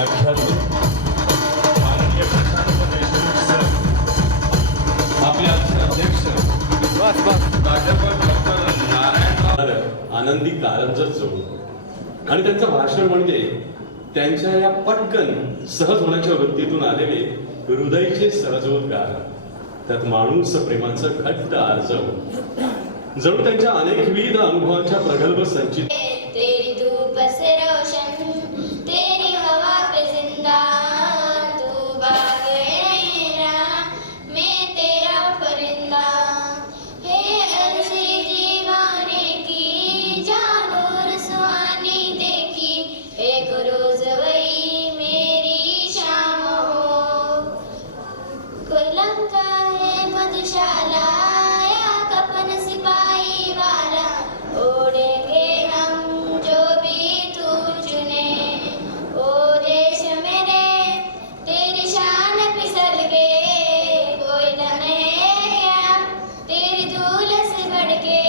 व्याख्याते माननीय प्रशांत देशमुख सर, आपले अध्यक्ष प्राध्यापक डॉक्टर नारायण आनंदी कारंजर जोड आणि त्यांचं भाषण म्हणजे त्यांच्या या पटकन सहज होण्याच्या वृत्तीतून आलेले हृदयचे सहजोद्गार, त्यात माणूस प्रेमाचं घट्ट आर्जव, जणू त्यांच्या अनेकविध अनुभवांच्या प्रगल्भ संचित. तेरी धूप से रोशन, तेरी हवा पे जिंदा, तू बाग मेरा, मैं तेरा परिंदा. हे अर्ज़ी दीवाने की जानूर सुहानी देखी, एक रोज वही मेरी शाम हो. कोई लंका है मधुशाला या कफन सिपाही वाला, ओढ़ेंगे हम जो भी तू चुने. ओ देश मेरे तेरी शान फिसल के कोई न है, तेरी धूल से बढ़ के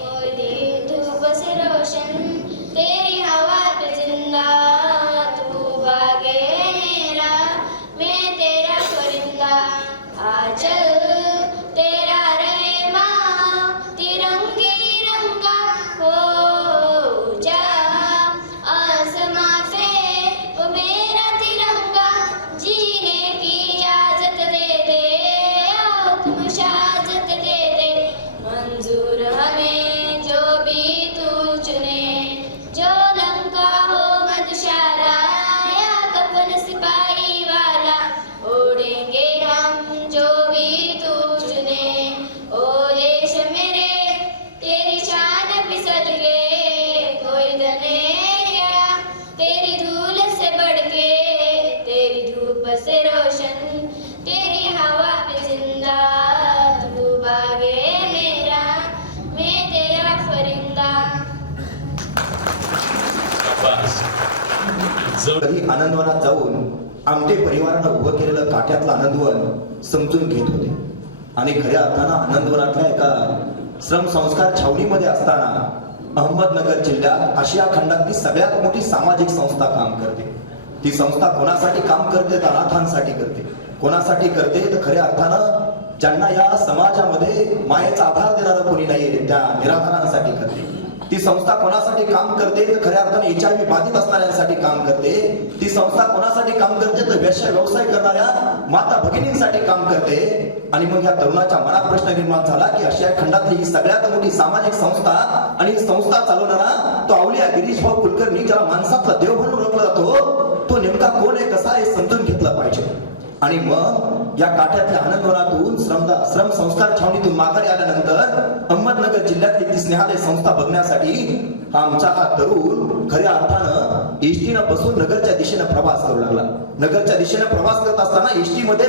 कोई दिन. धूप से रोशन, तेरी हवा पे जिंदा, तू बाग मेरा, मैं तेरा परिंदा. आचल तेरा रहमा तिरंगे रंगा हो जा, आसमां से वो मेरा तिरंगा, जीने की इजाजत दे दे, हुक्म शाजत दे दे. मंजूर हमें जो भी तू चुने, जो लंका हो मधुशाला या कफन सिपाही वाला, ओढ़ेंगे हम जो भी तू चुने. ओ देश मेरे तेरी शान फिसल के कोई दनेया, तेरी धूल से बढ़ के, तेरी धूप से रोशन, तेरी हवा पे जिंदा, तू बागे मेरा, मैं तेरा परिंदा. कधी आनंदवनात जाऊन आमटे परिवारानं उभं केलेलं काठ्यातलं आनंदवन समजून घेत होते. आणि खऱ्या अर्थानं आनंदवनातल्या एका श्रमसंस्कार छावणीमध्ये असताना अहमदनगर जिल्ह्यात आशिया खंडातली सगळ्यात मोठी सामाजिक संस्था काम करते. ती संस्था कोणासाठी काम करते तर अनाथांसाठी करते. कोणासाठी करते तर खऱ्या अर्थानं ज्यांना या समाजामध्ये मायेचा आधार देणारं कोणी नाहीये त्या निराधारांसाठी करते. ती संस्था कोणासाठी काम करते तर खऱ्या अर्थाने HIV बाधित असणाऱ्यांसाठी काम करते. ती संस्था कोणासाठी काम करते तर व्यवसाय करणाऱ्या माता भगिनींसाठी काम करते. आणि मग या तरुणाच्या मनात प्रश्न निर्माण झाला की आशिया खंडातली ही सगळ्यात मोठी सामाजिक संस्था आणि ही संस्था चालवणारा तो अवलिया गिरीश भाऊ कुलकर्णी, ज्याला माणसातला देव म्हणून ओळखला जातो, तो नेमका कोण आहे, कसा आहे, समजून घेतलं पाहिजे. आणि मग या काठ्यातल्या आनंदवनातून श्रम संस्कार छावणीतून माघारी आल्यानंतर अहमदनगर जिल्ह्यातली ती स्नेहालय संस्था बघण्यासाठी आमचा हा तरुण खऱ्या अर्थानं एसटीनं बसून नगरच्या दिशेनं प्रवास करू लागला. नगरच्या दिशेनं प्रवास करत असताना एसटी मध्ये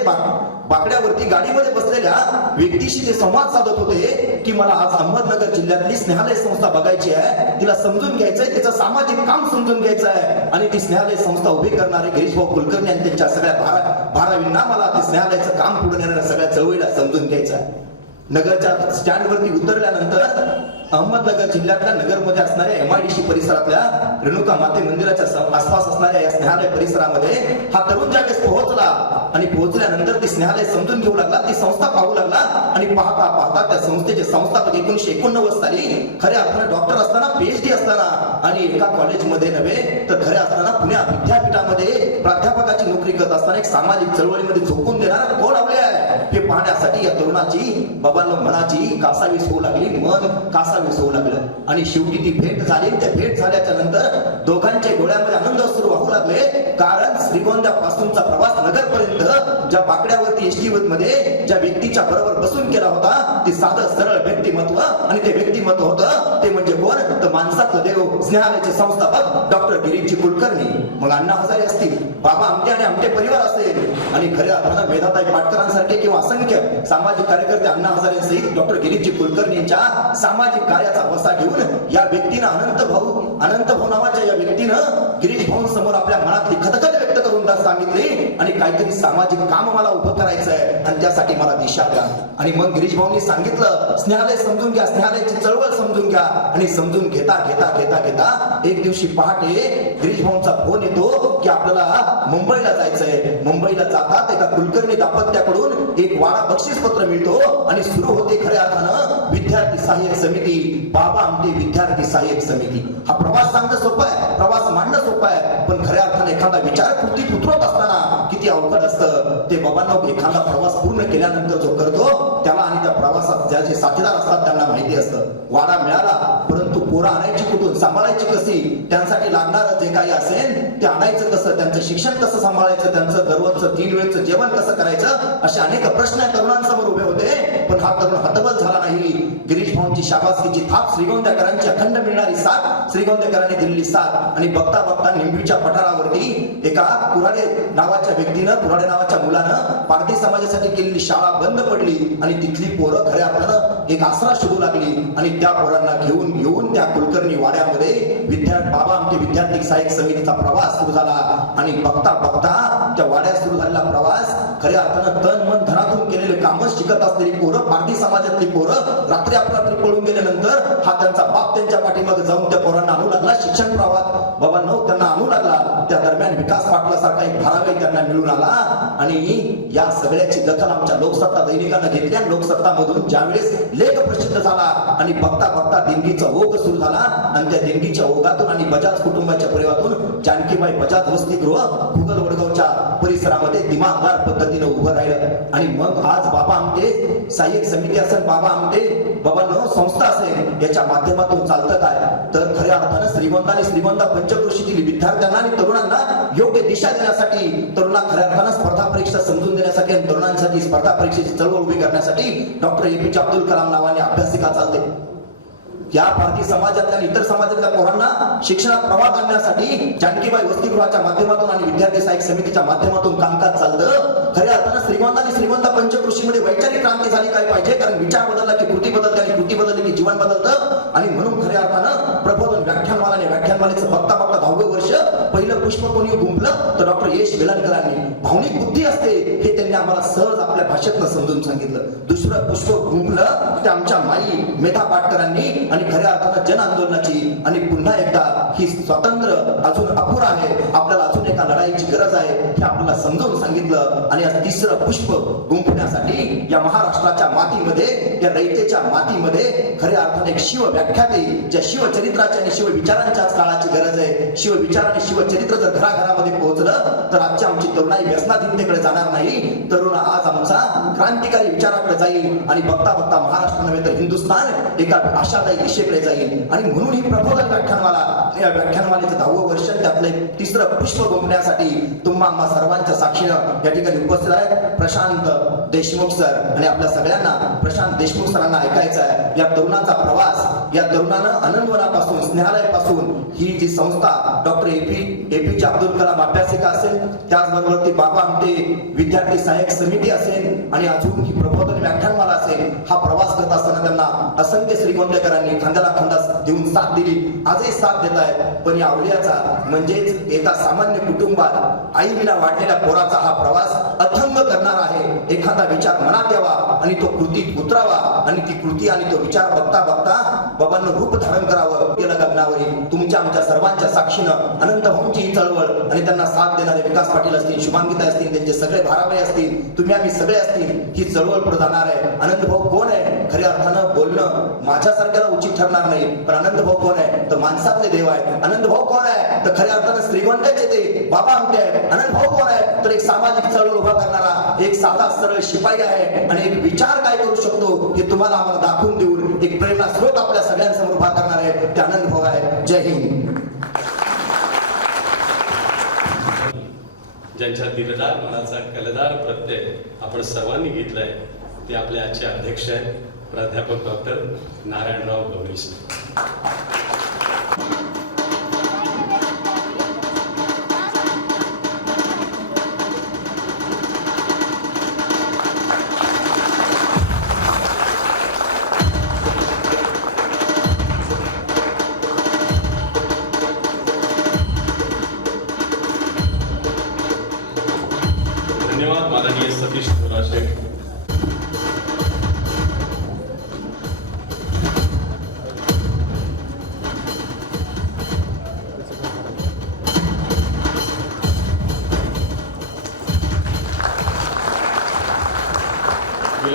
बाकड्यावरती गाडीमध्ये बसलेल्या व्यक्तीशी ते संवाद साधत होते की मला आज अहमदनगर जिल्ह्यातली स्नेहालय संस्था बघायची आहे, तिला समजून घ्यायचंय, तिचं सामाजिक काम समजून घ्यायचं आहे. आणि ती स्नेहालय संस्था उभी करणारे गिरीशभाऊ कुलकर्णी आणि त्यांच्या सगळ्या भारावींना मला ते स्नेहालयाचं काम पुढे नेणाऱ्या सगळ्या चळवळीला समजून घ्यायचं आहे. नगरच्या स्टँडवरती उतरल्यानंतर अहमदनगर जिल्ह्यातल्या नगरमध्ये असणाऱ्या MIDC परिसरातल्या रेणुका माते मंदिराच्या आसपास असणाऱ्या या स्नेहालय परिसरामध्ये हा तरुण ज्यावेळेस पोहोचला आणि पोहोचल्यानंतर ती स्नेहालय समजून घेऊ लागला, ती संस्था पाहू लागला. आणि पाहता पाहता त्या संस्थेचे संस्थापक 1989 साली खऱ्या अर्थानं डॉक्टर असताना, PhD असताना आणि एका कॉलेजमध्ये नव्हे तर खऱ्या असताना पुण्या विद्यापीठामध्ये प्राध्यापकाची नोकरी करत असताना एक सामाजिक चळवळीमध्ये झोकून देणारा कोण आवले आहे हे पाहण्यासाठी या तरुणाची बाबांनो मनाची कासावीस होऊ लागली, मन कासावीस होऊ लागलं. आणि शेवटी ती भेट झाली. त्या भेट झाल्याच्या नंतर दोघांच्या डोळ्यामध्ये आनंद अश्रू वाहू लागले. कारण श्रीगोंद्यापासूनचा प्रवास नगरपर्यंत ज्या बाकड्यावरती एसटी मध्ये ज्या व्यक्तीच्या बरोबर बसून केला होता ते साधं सरळ व्यक्तिमत्व, आणि ते व्यक्तिमत्व होतं ते म्हणजे कोण तर माणसातलं देव स्नेहालयाचे संस्थापक डॉक्टर गिरीशजी कुलकर्णी. मग अण्णा हजारे असतील, बाबा आमटे आणि आमटे परिवार असेल, आणि खऱ्या अर्थानं वेदाताई पाटकरांसारखे किंवा असंख्य सामाजिक कार्यकर्ते अण्णा हजारे सहित डॉक्टर गिरीशजी कुलकर्णी यांच्या सामाजिक कार्याचा वसा घेऊन या व्यक्तीनं अनंत भाऊ नावाच्या या व्यक्तीनं गिरीश भाऊ समोर आपल्या मनातली खतखत व्यक्त करून सांगितली आणि काहीतरी सामाजिक काम मला उभं करायचं आहे आणि त्यासाठी मला दिशा द्या. आणि मग गिरीश भाऊंनी सांगितलं स्नेहालय समजून घ्या, स्नेहालयाची चळवळ समजून घ्या. आणि समजून घेता घेता घेता घेता एक दिवशी पहाटे गिरीश भाऊंचा फोन येतो की आपल्याला मुंबईला जायचंय. मुंबईला जातात एका कुलकर्णी दाम्पत्याकडून एक वाडा बक्षीस पत्र मिळतो आणि सुरू होते खऱ्या अर्थानं विद्यार्थी सहाय्यक समिती, बाबा आमटे विद्यार्थी सहाय्यक समिती. हा प्रवास सांगणं सोपं आहे, प्रवास मांडणं सोपं आहे, पण खऱ्या अर्थाने एखादा विचार कृतीत उतरवत असताना किती अवघड असतं ते. बाबांना एखादा प्रवास पूर्ण केल्यानंतर जो करतो त्याला आणि त्या प्रवासात ज्याचे साथीदार असतात त्यांना माहिती असतं. वाडा मिळाला, परंतु पोरं आणायची कुठून, सांभाळायची कशी, त्यांसाठी लागणारं जे काही असेल ते आणायचं कसं, त्यांचं शिक्षण कसं सांभाळायचं, त्यांचं दररोजचं 3 वेळचं जेवण कसं करायचं, असे अनेक प्रश्न तरुणांसमोर उभे होते. पण हा तरुण हतबल झाला नाही. गिरीश भाऊंची शाबासकीची थाप, श्रीगोंद्याकरांची अखंड मिळणारी साथ, श्रीगोंद्याकरांनी दिलेली साथ. आणि बघता बघता निंबीच्या पठारावरती एका कुऱ्हाडे नावाच्या व्यक्तीनं, कुऱ्हाडे नावाच्या मुलानं पारधी समाजासाठी केलेली शाळा बंद पडली आणि तिथली पोरं खऱ्या अर्थानं एक आसरा शोधू लागली. आणि त्या पोरांना घेऊन त्या कुलकर्णी वाड्यामध्ये बाबा आमचे विद्यार्थी सहाय्यक समितीचा प्रवास सुरू झाला. आणि बघता बघता त्या वाड्यात सुरू झालेला प्रवास खऱ्या अर्थानं तन मन धनातून केलेले कामं शिकत असलेली पोरं, पारधी समाजातली पोरं रात्री आपल्याला पळून गेल्यानंतर हा त्यांचा बाप त्यांच्या पाठीमागे जाऊन त्या पोरांना आणू लागला शिक्षण प्रवाहात. बाबांनो त्यांना आणू लागला. त्या दरम्यान विकास पाटलासारखा एक धारावाही त्यांना मिळून आला. आणि या सगळ्याची दखल आमच्या लोकसत्ता दैनिकानं घेतल्या. लोकसत्ता मधून ज्यावेळेस लेख प्रसिद्ध झाला आणि बघता बघता देणगीचा ओघ सुरू झाला. आणि त्या देणगीच्या ओघातून आणि बजाज कुटुंबाच्या परिवारातून जानकीबाई बजाज वसतिगृह भूगल वडगावच्या परिसरामध्ये दिमागदार पद्धतीने उभं राहिलं. आणि मग आज बाबा आमटे सहाय्यक समिती असेल, बाबा आमटे बाबांनो संस्था असेल, याच्या माध्यमातून चालतं काय, तर खऱ्या अर्थानं श्रीगोंदा आणि श्रीगोंदा पंचक्रोशीतील विद्यार्थ्यांना आणि तरुणांना योग्य दिशा देण्यासाठी, तरुणांना खऱ्या अर्थानं स्पर्धा परीक्षा समजून देण्यासाठी आणि तरुणांसाठी स्पर्धा परीक्षेची चळवळ उभी करण्यासाठी डॉक्टर APJ अब्दुल कलाम नावाने अभ्यासिका चालते. या पारधी समाजातल्या इतर समाजातल्या पोरांना शिक्षणात प्रवाह आणण्यासाठी जानकीबाई वसतिगृहाच्या माध्यमातून आणि विद्यार्थी सहाय्यक समितीच्या माध्यमातून कामकाज चालतं. खऱ्या अर्थानं श्रीगोंदा आणि श्रीगोंदा पंचक्रोशीमध्ये वैचारिक क्रांती झाली काय पाहिजे, कारण विचार बदलला की कृती बदलते आणि कृती बदलली की जीवन बदलतं. आणि म्हणून खऱ्या अर्थानं प्रबोधन व्याख्यानमालाने, व्याख्यानमालेचं बघता बघता 10वं वर्ष पहिलं पुष्प कोणी गुंफलं तर डॉक्टर यश वेलणकरांनी. भावनिक बुद्धी असते हे त्यांनी आम्हाला सहज आपल्या भाषेतनं समजून सांगितलं. दुसरं पुष्प गुंफलं ते आमच्या माई मेधा पाटकरांनी. आणि खऱ्या अर्थानं जन आंदोलनाची आणि पुन्हा एकदा ही स्वातंत्र्य अजून अपुरा आहे, आपल्याला अजून एका लढाईची गरज आहे हे आपल्याला समजावून सांगितलं. आणि आज तिसरं पुष्प गुंफण्यासाठी या महाराष्ट्राच्या मातीमध्ये, या रयतेच्या मातीमध्ये खऱ्या अर्थाने एक शिव व्याख्याते, ज्या शिवचरित्राच्या आणि शिवविचारांच्याच काळाची गरज आहे. शिवविचार आणि शिवचरित्र जर घराघरामध्ये पोहोचलं तर आजची आमची तरुणाई व्यसनाधीनतेकडे जाणार नाही. तरुण आज आमचा क्रांतिकारी विचाराकडे जाईल. आणि बघता बघता महाराष्ट्र नव्हे तर हिंदुस्थान एका आशादायी दिशेकडे जाईल. आणि म्हणून ही प्रबोधन व्याख्यानमाला, या व्याख्यानमालेचं 10वं वर्ष, त्यातलं एक तिसरं पुष्प गुंफण्यासाठी तुम्हा आम्हा सर्वांच्या साक्षीनं या ठिकाणी उपस्थित आहेत प्रशांत देशमुख सर. आणि आपल्या सगळ्यांना प्रशांत देशमुख सरांना ऐकायचं आहे या तरुणाचा प्रवास. या तरुणानं आनंदवनापासून, स्नेहालयापासून ही जी संस्था डॉक्टर APJ अब्दुल कलाम अभ्यासिका असेल, त्याचबरोबर ती बाबा आमटे विद्यार्थी सहाय्यक समिती असेल आणि अजून ही प्रबोधन व्याख्यानमाला असेल, हा प्रवास करत असताना त्यांना असंख्य श्रीगोंदेकरांनी खांद्याला खांदा देऊन साथ दिली, आजही साथ देत आहेत. पण या अवलियाचा म्हणजेच एका सामान्य कुटुंबात आईविना वाढलेल्या पोराचा हा प्रवास अथंग करणार आहे. एखादा विचार मनात यावा आणि तो कृतीत उतरावा आणि ती कृती आणि तो विचार बघता बघता बाबांना रूप धारण करावं. गेल्या लग्नावरील तुमच्या आमच्या सर्वांच्या साक्षीनं अनंत भाऊंची ही चळवळ आणि त्यांना साथ देणारे विकास पाटील असतील, शुभांगिता असतील, त्यांचे सगळे भाराबाई असतील, तुम्ही आम्ही सगळे असतील, ही चळवळ पुढे जाणार आहे. आनंद भाऊ कोण आहे, खऱ्या अर्थानं बोलणं माझ्यासारख्याला उचित ठरणार नाही, पण आनंद भाऊ कोण आहे तर माणसातले देव आहे. आनंद भाऊ कोण आहे तर खऱ्या अर्थानं श्रीगोंद्याचे ते बाबा आमटे आहे. आनंद भाऊ कोण आहे तर एक सामाजिक चळवळ उभा करणारा एक साधा सरळ शिपाई आहे. आणि एक विचार काय करू शकतो हे तुम्हाला आम्हाला दाखवून देऊन एक प्रेरणा स्रोत आपल्या सगळ्यांसमोर उभा करणार आहे ते आनंद भाऊ आहे. जय हिंद. ज्यांच्या दिलदार मनाचा कलदार प्रत्यय आपण सर्वांनी घेतलाय ते आपले आजचे अध्यक्ष आहेत प्राध्यापक डॉक्टर नारायणराव गवळी. धन्यवाद माननीय सतीश बोराशे.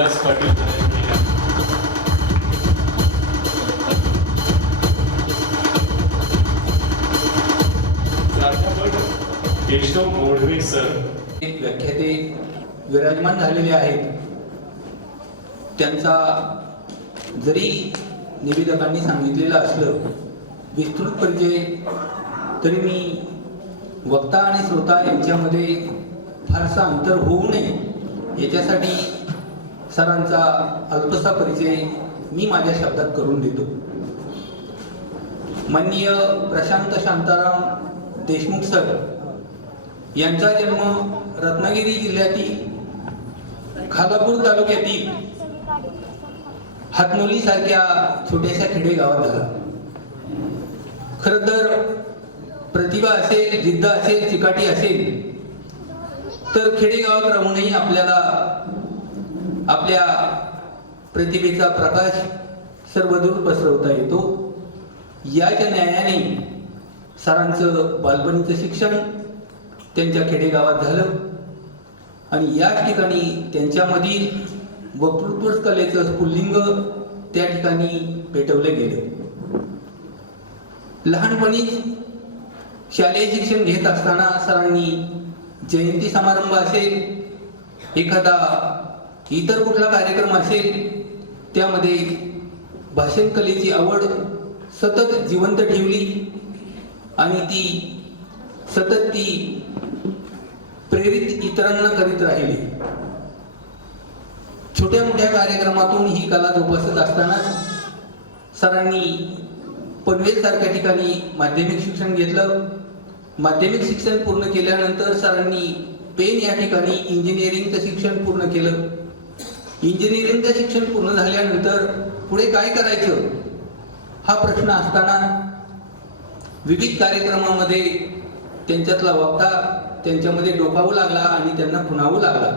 विलास पाटील प्राध्यापक केशव मोढवे सर, व्याख्याते विराजमान झालेले आहेत. त्यांचा जरी निवेदकांनी सांगितलेलं असलं विस्तृत परिचय, तरी मी वक्ता आणि श्रोता यांच्यामध्ये फारसा अंतर होऊ नये याच्यासाठी सरांचा अल्पसा परिचय मी माझ्या शब्दात करून देतो. माननीय प्रशांत शांताराम देशमुख सर यांचा जन्म रत्नागिरी जिल्ह्यातील खालापूर तालुक्यातील हातनोली सारख्या छोट्याशा खेडेगावात झाला. खरं तर प्रतिभा असेल, जिद्द असेल, चिकाटी असेल तर खेडेगावात राहूनही आपल्याला आपल्या प्रतिभेचा प्रकाश सर्वदूर पसरवता येतो. याच्या न्यायाने सरांचं बालपणीचं शिक्षण त्यांच्या खेडेगावात झालं आणि याच ठिकाणी त्यांच्यामधील वक्तृत्व कलेचं स्फुल्लिंग त्या ठिकाणी पेटवलं गेलं. लहानपणीच शालेय शिक्षण घेत असताना सरांनी जयंती समारंभ असेल, एखादा इतर कुठला कार्यक्रम असेल, त्यामध्ये भाषण कलेची आवड सतत जिवंत ठेवली आणि सतत ती प्रेरित इतरांना करीत राहिली. छोट्या मोठ्या कार्यक्रमातून ही कला जोपासत असताना सरांनी पनवेल सारख्या ठिकाणी माध्यमिक शिक्षण घेतलं. माध्यमिक शिक्षण पूर्ण केल्यानंतर सरांनी पेन या ठिकाणी इंजिनिअरिंगचं शिक्षण पूर्ण केलं. इंजिनिअरिंगचं शिक्षण पूर्ण झाल्यानंतर पुढे काय करायचं हा प्रश्न असताना विविध कार्यक्रमामध्ये त्यांच्यातला वक्ता त्यांच्यामध्ये डोकावू लागला आणि त्यांना खुणावू लागला.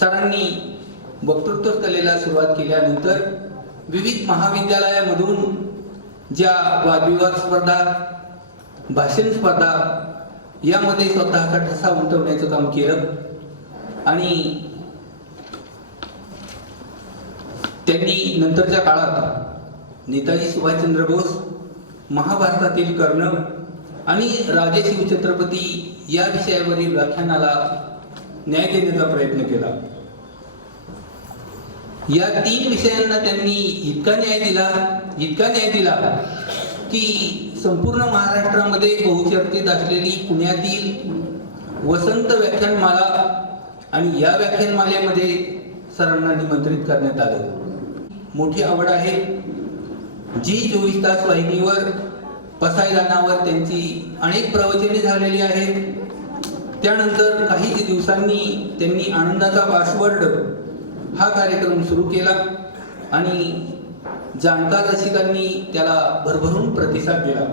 सरांनी वक्तृत्व कलेला सुरुवात केल्यानंतर विविध महाविद्यालयामधून ज्या वादविवाद स्पर्धा, भाषण स्पर्धा यामध्ये स्वतःचा ठसा उमटवण्याचं काम केलं आणि त्यांनी नंतरच्या काळात नेताजी सुभाषचंद्र बोस, महाभारतातील कर्ण आणि राजे शिवछत्रपती या विषयावरील व्याख्यानाला न्याय देण्याचा प्रयत्न केला. या 3 विषयांना त्यांनी इतका न्याय दिला की संपूर्ण महाराष्ट्रामध्ये बहुचर्चित असलेली पुण्यातील वसंत व्याख्यानमाला आणि या व्याख्यानमालेमध्ये सरांना निमंत्रित करण्यात आलं. मोठी आवड आहे. जी 24 तास वाहिनीवर पसायदानावर त्यांची अनेक प्रवचने झालेली आहेत. त्यानंतर काही दिवसांनी त्यांनी आनंदाचा पासवर्ड हा कार्यक्रम सुरू केला आणि जाणकार रसिकांनी त्याला भरभरून प्रतिसाद दिला.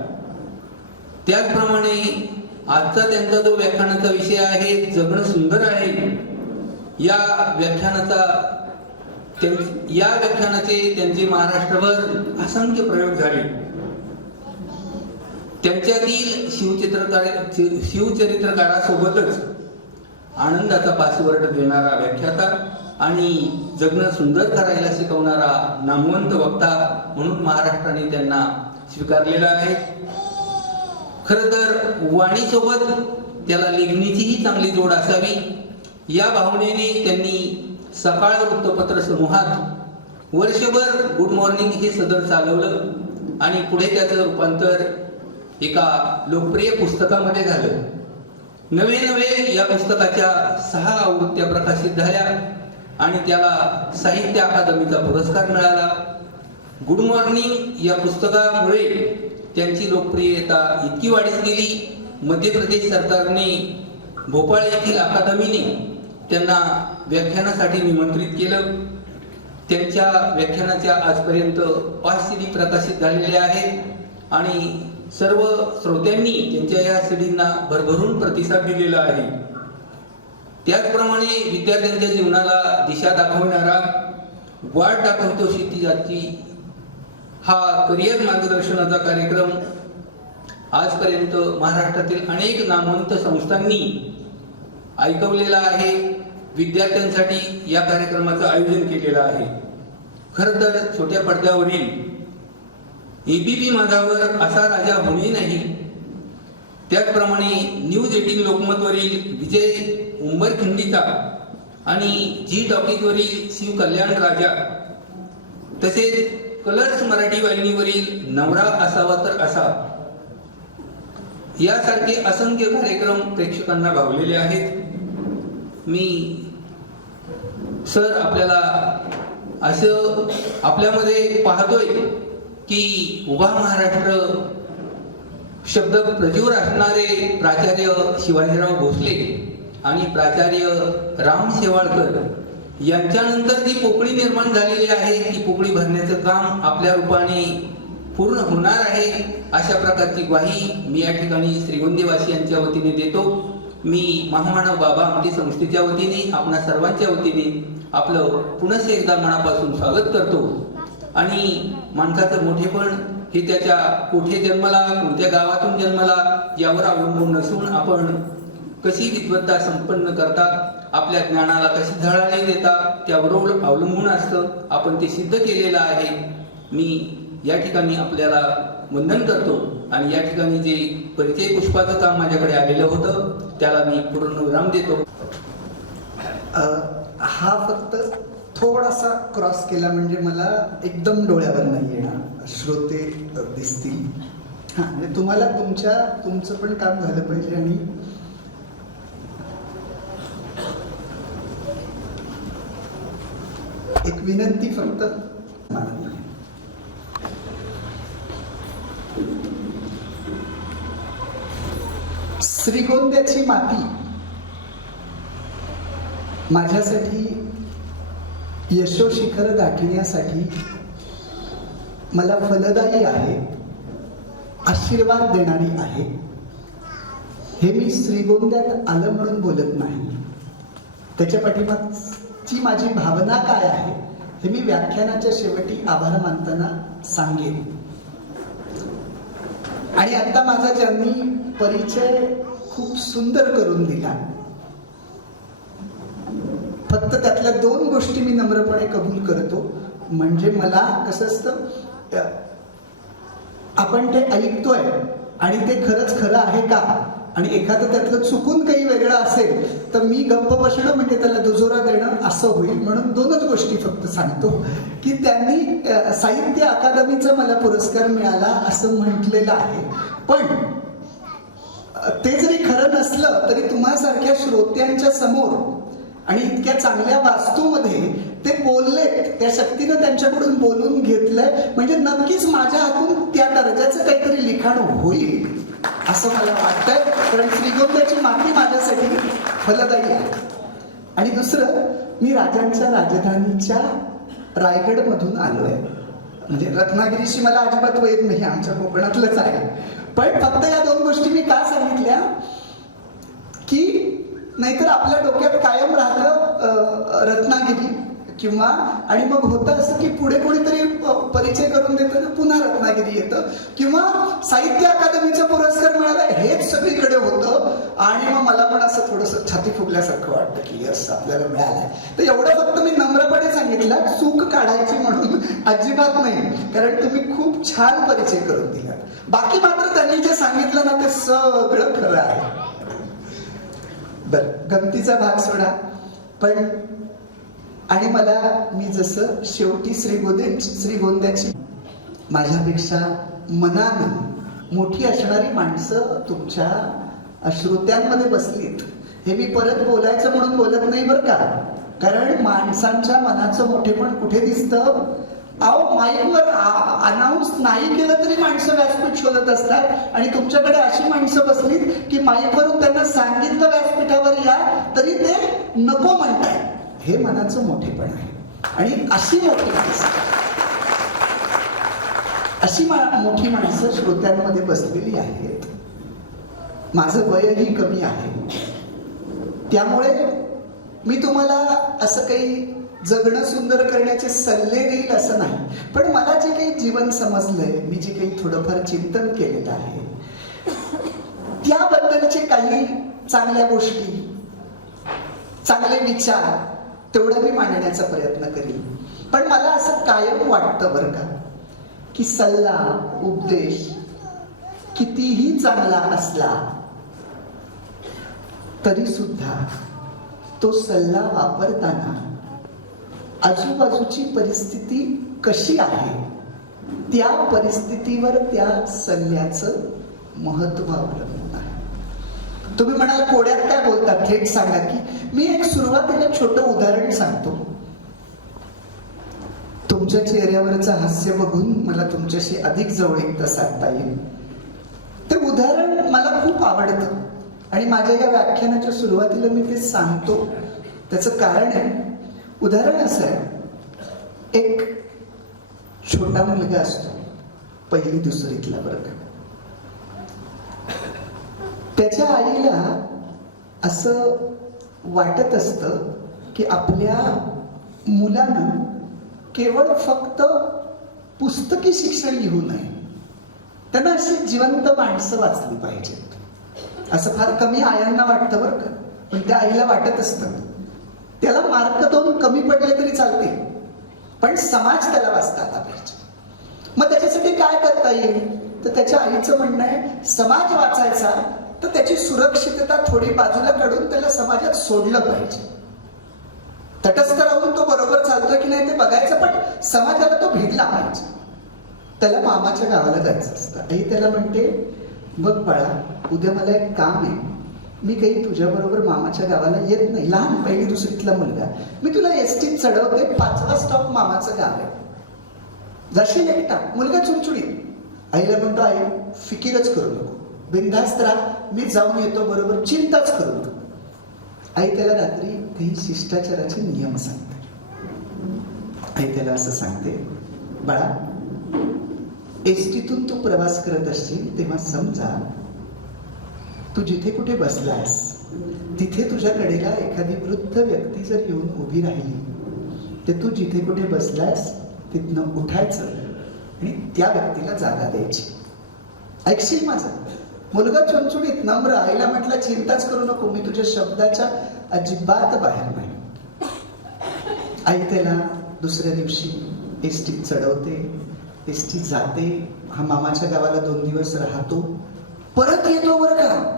त्याचप्रमाणे आजचा त्यांचा जो व्याख्यानाचा विषय आहे, जगणं सुंदर आहे, या व्याख्यानाचे त्यांचे महाराष्ट्रभर असंख्य प्रयोग झाले. त्यांच्यातील शिवचरित्रकारासोबतच आनंदाचा पासवर्ड देणारा व्याख्याता आणि जगणं सुंदर करायला शिकवणारा नामवंत वक्ता म्हणून महाराष्ट्राने त्यांना स्वीकारलेला आहे. खरं तर वाणीसोबत त्याला लेखणीचीही चांगली जोड असावी या भावनेने त्यांनी सकाळ वृत्तपत्र समूहात वर्षभर गुड मॉर्निंग हे सदर चालवलं आणि पुढे त्याचं रूपांतर एका लोकप्रिय पुस्तकामध्ये झालं. नवे या पुस्तकाच्या 6 आवृत्त्या प्रकाशित झाल्या आणि त्याला साहित्य अकादमीचा पुरस्कार मिळाला. गुड मॉर्निंग या पुस्तकामुळे त्यांची लोकप्रियता इतकी वाढत गेली, मध्य प्रदेश सरकारने भोपाळ येथील अकादमीने त्यांना व्याख्यानासाठी निमंत्रित केलं. त्यांच्या व्याख्यानाच्या आजपर्यंत 5 सीडी प्रकाशित झालेल्या आहेत आणि सर्व श्रोत्यांनी त्यांच्या या सीडींना भरभरून प्रतिसाद दिलेला आहे. त्याचप्रमाणे विद्यार्थ्यांच्या जीवनाला दिशा दाखवणारा वाट दाखवतो क्षितिजाची हा करिअर मार्गदर्शनाचा कार्यक्रम आजपर्यंत महाराष्ट्रातील अनेक नामवंत संस्थांनी ऐकवलेला आहे विद्यार्थ्यांसाठी या कार्यक्रमाचं आयोजन केलेलं आहे. खरं तर छोट्या पडद्यावरील एबीपी माझावर असा राजा होणे नाही, त्याचप्रमाणे न्यूज 18 लोकमतवरील विजय उंबरखिंडीचा आणि जी टॉकीजवरील शिव कल्याण राजा, तसेच कलर्स मराठी वाहिनीवरील नवरा असावा तर असा, यासारखे असंख्य कार्यक्रम प्रेक्षकांना भावलेले आहेत. मी सर आपल्याला असं आपल्यामध्ये पाहतोय की उभा महाराष्ट्र शब्द प्रज्वर असणारे प्राचार्य शिवाजीराव भोसले आणि प्राचार्य राम शेवाळकर यांच्यानंतर जी पोकळी निर्माण झालेली आहे, ती पोकळी भरण्याचं काम आपल्या रूपाने पूर्ण होणार आहे, अशा प्रकारची ग्वाही मी या ठिकाणी श्रीगोंदेवासियांच्या वतीने देतो. मी महामानव बाबा आमटी संस्थेच्या वतीने आपणा सर्वांच्या वतीने आपलं पुनश्च एकदा मनापासून स्वागत करतो. आणि माणसाचं मोठेपण हे त्याच्या कुठे जन्मला, कोणत्या गावातून जन्मला यावर अवलंबून नसून आपण कशी विद्वत्ता संपन्न करता, आपल्या ज्ञानाला कशी झळाळी देता त्याबरोबर अवलंबून असतं. आपण ते सिद्ध केलेलं आहे. मी या ठिकाणी आपल्याला वंदन करतो आणि या ठिकाणी जे परिचय पुष्पाचं काम माझ्याकडे आलेलं होतं त्याला मी पूर्णविराम देतो. हा फक्त थोडासा क्रॉस केला म्हणजे मला एकदम डोळ्यावर नाही येणार, श्रोते दिसतील. हां, म्हणजे तुम्हाला तुमचं पण काम झालं पाहिजे. आणि एक विनंती फक्त, श्रीगोंद्याची माती माझ्यासाठी यशोशिखर गाठण्यासाठी मला फलदायी आहे, आशीर्वाद देणारी आहे. हे मी श्रीगोंद्यात आलं म्हणून बोलत नाही. त्याच्या पाठीमागची माझी भावना काय आहे हे मी व्याख्यानाच्या शेवटी आभार मानताना सांगेन. आणि आता माझा ज्यांनी परिचय खूप सुंदर करून दिला, फक्त त्यातल्या 2 गोष्टी मी नम्रपणे कबूल करतो. म्हणजे मला कसं असतं, आपण ते ऐकतोय आणि ते खरंच खरं आहे का, आणि एखादं त्यातलं चुकून काही वेगळं असेल तर मी गप्प बसणं म्हणजे त्याला दुजोरा देणं असं होईल. म्हणून 2च गोष्टी फक्त सांगतो की त्यांनी साहित्य अकादमीचा मला पुरस्कार मिळाला असं म्हटलेलं आहे, पण ते जरी खरं नसलं तरी तुम्हासारख्या श्रोत्यांच्या समोर आणि इतक्या चांगल्या वास्तूमध्ये ते बोलले, त्या शक्तीनं त्यांच्याकडून बोलून घेतलंय म्हणजे नक्कीच माझ्या हातून त्या दर्जाचं काहीतरी लिखाण होईल असं मला वाटतंय. कारण श्रीगोंद्याची माती माझ्यासाठी फलदायी आहे. आणि दुसरं, मी राजांच्या राजधानीच्या रायगडमधून आलोय. म्हणजे रत्नागिरीशी मला अजिबात वैर नाही, आमच्या कोकणातलंच आहे. पण फक्त या 2 गोष्टी मी का सांगितल्या की नाहीतर आपल्या डोक्यात कायम राहतं रत्नागिरी किंवा, आणि मग होतं असं की पुढे कोणीतरी परिचय करून देतं ना पुन्हा रत्नागिरी येतं, किंवा साहित्य अकादमीचा पुरस्कार मिळाला हेच सगळीकडे होतं. आणि मग मला पण असं थोडंसं छाती फुगल्यासारखं वाटतं की यस आपल्याला मिळालंय. तर एवढं फक्त मी नम्रपणे सांगितलं, चूक काढायची म्हणून अजिबात नाही, कारण तुम्ही खूप छान परिचय करून दिला. बाकी मात्र त्यांनी जे सांगितलं ना ते सगळं खरं आहे. बरं, गमतीचा भाग सोडा. पण आणि मला, मी जसं शेवटी श्रीगोंद्याची माझ्यापेक्षा मनानं मोठी असणारी माणसं तुमच्या श्रोत्यांमध्ये बसलीत, हे मी परत बोलायचं म्हणून बोलत नाही बरं का. कारण माणसांच्या मनाचं मोठेपण कुठे दिसतं, अहो माईकवर अनाऊन्स नाही केलं तरी माणसं व्यासपीठ शोधत असतात. आणि तुमच्याकडे अशी माणसं बसलीत की माईकवरून त्यांना सांगितलं व्यासपीठावर या तरी ते नको म्हणतायत. हे मनाचं मोठेपण आहे. आणि अशी मोठी मोठी माणसं श्रोत्यांमध्ये बसलेली आहेत. माझं वयही कमी आहे, त्यामुळे मी तुम्हाला असं काही जगणं सुंदर करण्याचे सल्ले देईल असं नाही. पण मला जे काही जीवन समजलंय, मी जे काही थोडंफार चिंतन केलेलं आहे, त्याबद्दलचे काही चांगल्या गोष्टी, चांगले विचार तेवढं मी मांडण्याचा प्रयत्न करीन. पण मला असं कायम वाटतं बरं का, की सल्ला उपदेश कितीही चांगला असला तरी सुद्धा तो सल्ला वापरताना आजूबाजूची परिस्थिती कशी आहे त्या परिस्थितीवर त्या सल्ल्याचं महत्व अवलंबून आहे. तुम्ही म्हणाल कोड्यात काय बोलतात, थेट सांगा की. मी एक सुरुवातीला छोटं उदाहरण सांगतो. तुमच्या चेहऱ्यावरचं हास्य बघून मला तुमच्याशी अधिक जवळीकता साधता येईल. ते उदाहरण मला खूप आवडतं आणि माझ्या या व्याख्यानाच्या सुरुवातीला मी ते सांगतो. त्याचं कारण आहे, उदाहरण असं आहे, एक छोटा मुलगा असतो, पहिली दुसरीतला बरं का. त्याच्या आईला असं वाटत असतं की आपल्या मुलानं केवळ फक्त पुस्तकी शिक्षण घेऊ नये, त्यांना अशी जिवंत माणसं वाचली पाहिजेत. असं फार कमी आयांना वाटतं बरं का, पण त्या आईला वाटत असतं त्याला मार्क 2 कमी पडले तरी चालते, पण समाज त्याला वाचता आला पाहिजे. मग त्याच्यासाठी काय करता येईल, तर त्याच्या आईचं म्हणणं आहे समाज वाचायचा तर त्याची सुरक्षितता थोडी बाजूला काढून त्याला समाजात सोडलं पाहिजे. तटस्थ राहून तो बरोबर चालतोय की नाही ते बघायचं, पण समाजाला तो भिडला पाहिजे. त्याला मामाच्या गावाला जायचं असतं. आई त्याला म्हणते, बघ बाळा, उद्या मला एक काम आहे, मी काही तुझ्या बरोबर मामाच्या गावाला येत नाही. लहान पहिली दुसरीतला मुलगा, मी तुला एसटीत चढवते, 5वा स्टॉप मामाचं गाव आहे, जाशील एकटा. मुलगा चुणचुणीत. आईला म्हणतो, आई फिकीरच करू नको, बिनधास्त राहा, मी जाऊन येतो बरोबर, चिंताच करू नको. आई त्याला रात्री काही शिष्टाचाराचे नियम सांगते. आई त्याला असं सांगते, बाळा, एसटीतून तू प्रवास करत असशील तेव्हा समजा तू जिथे कुठे बसलास तिथे तुझ्या कडेला एखादी वृद्ध व्यक्ती जर येऊन उभी राहिली तर तू जिथे कुठे बसलास तिथनं उठायचं आणि त्या व्यक्तीला जागा द्यायची. ऐकशील माझं? मुलगा चुणचुणीत नम्र. आईला म्हटलं, चिंताच करू नको, मी तुझ्या शब्दाच्या अजिबात बाहेर नाही. आई त्याला दुसऱ्या दिवशी एसटीत चढवते, एसटी जाते, हा मामाच्या गावाला 2 दिवस राहतो, परत येतो बरं का.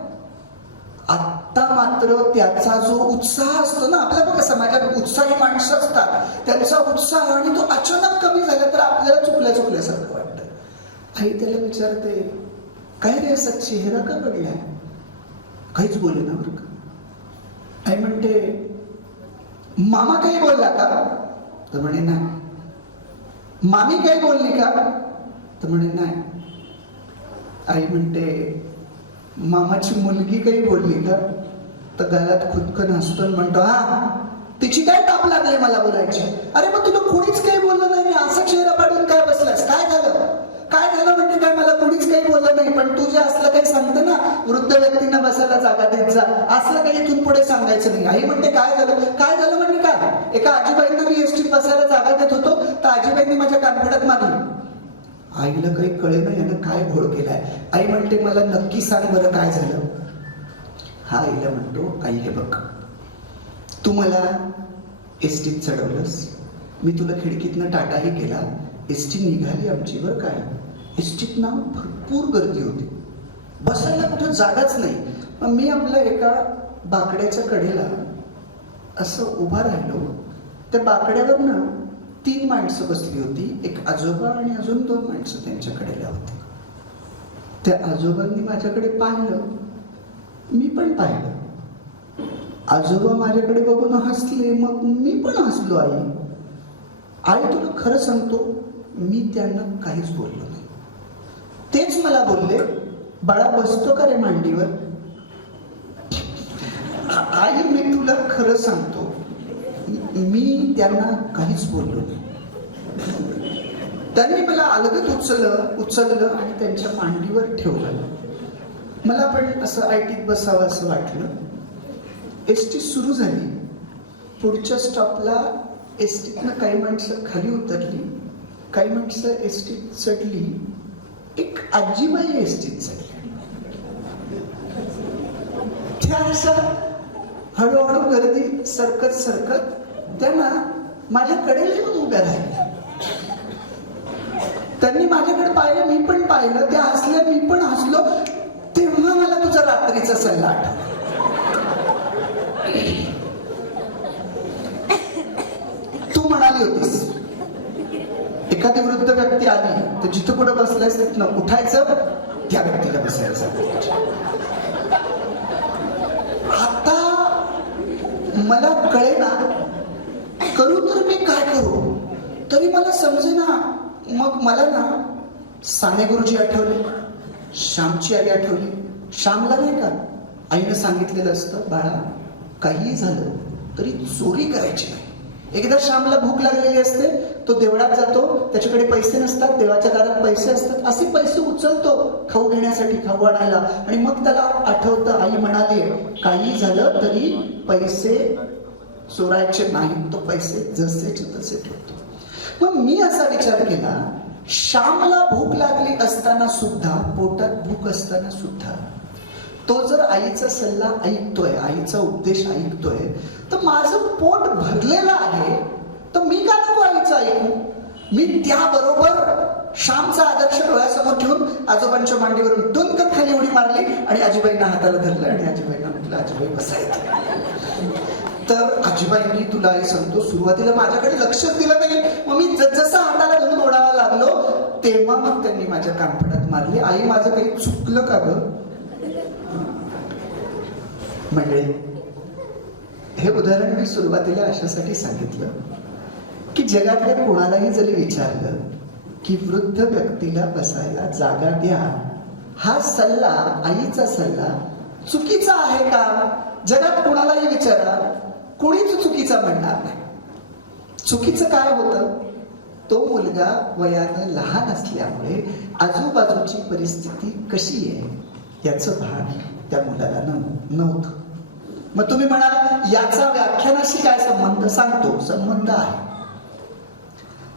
आत्ता मात्र त्याचा जो उत्साह असतो ना, आपल्या बघा समाजात उत्साही माणसं असतात, त्यांचा उत्साह आणि तो अचानक कमी झाला तर आपल्याला चुकल्यासारखं वाटतं. आई त्याला विचारते, काय रे असा चेहरा का बदलाय? काहीच बोले ना बरं का. आई म्हणते, मामा काही बोलला का? तर म्हणे नाही. मामी काही बोलली का? तर म्हणे नाही. आई म्हणते, मामाची मुलगी काही बोलली का? तर गालात खुदकन हसतो आणि म्हणतो, हा, तिची काय ताप लागली मला बोलायची? अरे मग तुला कोणीच काही बोललं नाही, मी असा चेहरा पाडून काय बसलास? काय झालं? काय झालं म्हणजे काय, मला कोणीच काही बोललं नाही, पण तू जे असलं काही सांगते ना, वृद्ध व्यक्तींना बसायला जागा देत जा, असलं काही इथून पुढे सांगायचं नाही. आई म्हणते, काय झालं? काय झालं म्हणजे काय? एका आजीबाईंना मी एसटीत बसायला जागा देत होतो तर आजीबाईंनी माझ्या कानफड्यात मारली. आईला काही कळेना यानं काय घोळ केलाय. आई म्हणते, मला नक्की सांग बरं काय झालं. हा आईला म्हणतो, आई हे बघ, तू मला एसटीत चढवलंस, मी तुला खिडकीतनं टाटाही केला, एसटी निघाली आमची बरं काय. एसटीत ना भरपूर गर्दी होती, बसायला कुठं जागाच नाही. मग मी आपल्या एका बाकड्याच्या कडेला असं उभा राहिलो, त्या बाकड्यावर ना 3 माणसं बसली होती, एक आजोबा आणि अजून 2 माणसं त्यांच्या कडेला होती. त्या आजोबांनी माझ्याकडे पाहिलं, मी पण पाहिलं. आजोबा माझ्याकडे बघून हसले, मग मी पण हसलो. आई तुला खरं सांगतो, मी त्यांना काहीच बोललो नाही. तेच मला बोलले, बाळा बसतो का रे मांडीवर? आई मी तुला खरं सांगतो, मी त्यांना काहीच बोललो नाही. त्यांनी मला अलगद उचललं आणि त्यांच्या मांडीवर ठेवलं. मला पण असं आयटीत बसावं असं वाटलं. एसटी सुरू झाली. पुढच्या स्टॉपला एसटीतनं काही माणसं खाली उतरली, काही माणसं एसटीत चढली. एक आजीबाई एसटीत चढली. त्या अशा हळूहळू गर्दी सरकत सरकत त्यांना माझ्याकडे येऊन उभ्या राहिल्या. त्यांनी माझ्याकडे पाहिलं, मी पण पाहिलं, त्या हसल्या, मी पण हसलो. तेव्हा मला तुझा रात्रीचा सल्ला आठवला. तू म्हणाली होतीस एखादी वृद्ध व्यक्ती आली तर जिथं कुठं बसलायस तिथनं उठायचं, त्या व्यक्तीला बसायचं. आता मला कळेना करू तर मी काय करू, तरी मला समजेना. मग मला ना साने गुरुजी आठवले, श्यामची आई आठवली. श्यामला नाही का आईनं सांगितलेलं असतं, बाळा काही झालं तरी चोरी करायची नाही. एकदा श्यामला भूक लागलेली असते, तो देवळात जातो, त्याच्याकडे पैसे नसतात, देवाच्या दारात पैसे असतात, असे पैसे उचलतो खाऊ घेण्यासाठी, खाऊ आणायला. आणि मग त्याला आठवतं आई म्हणाली काही झालं तरी पैसे चोरायचे नाही, तो पैसे जसेचे तसे ठेवतो. मग मी असा विचार केला, श्यामला भूक लागली असताना सुद्धा, पोटात भूक असताना सुद्धा तो जर आईचा सल्ला ऐकतोय, आईचा उपदेश ऐकतोय, तर माझं पोट भरलेलं आहे, तर मी का नको आईचं ऐकू? मी त्याबरोबर श्यामचा आदर्श डोळ्यासमोर ठेवून आजोबांच्या मांडीवरून टुनकत खाली उडी मारली आणि आजीबाईंना हाताला धरलं आणि आजीबाईंना म्हटलं आजीबाई बसायचं. तर आजीबाईंनी, तुला आई सांगतो, सुरुवातीला माझ्याकडे लक्षच दिलं नाही. मग मी जसं हाताला धरून ओढायला लागलो तेव्हा मग त्यांनी माझ्या कानफडात मारली, आई माझं काही चुकलं का ग? म्हणजे हे उदाहरण मी सुरुवातीला अशासाठी सांगितलं की जगातल्या कोणालाही जरी विचारलं की वृद्ध व्यक्तीला बसायला जागा द्या, हा सल्ला, आईचा सल्ला चुकीचा आहे का? जगात कोणालाही विचारा, कोणीच चुकीचा म्हणणार नाही. चुकीचं काय होतं? तो मुलगा वयानं लहान असल्यामुळे आजूबाजूची परिस्थिती कशी आहे याचं भान त्या मुलाला नव्हतं. मग तुम्ही म्हणाल याचा व्याख्यानाशी काय संबंध? सांगतो, संबंध आहे.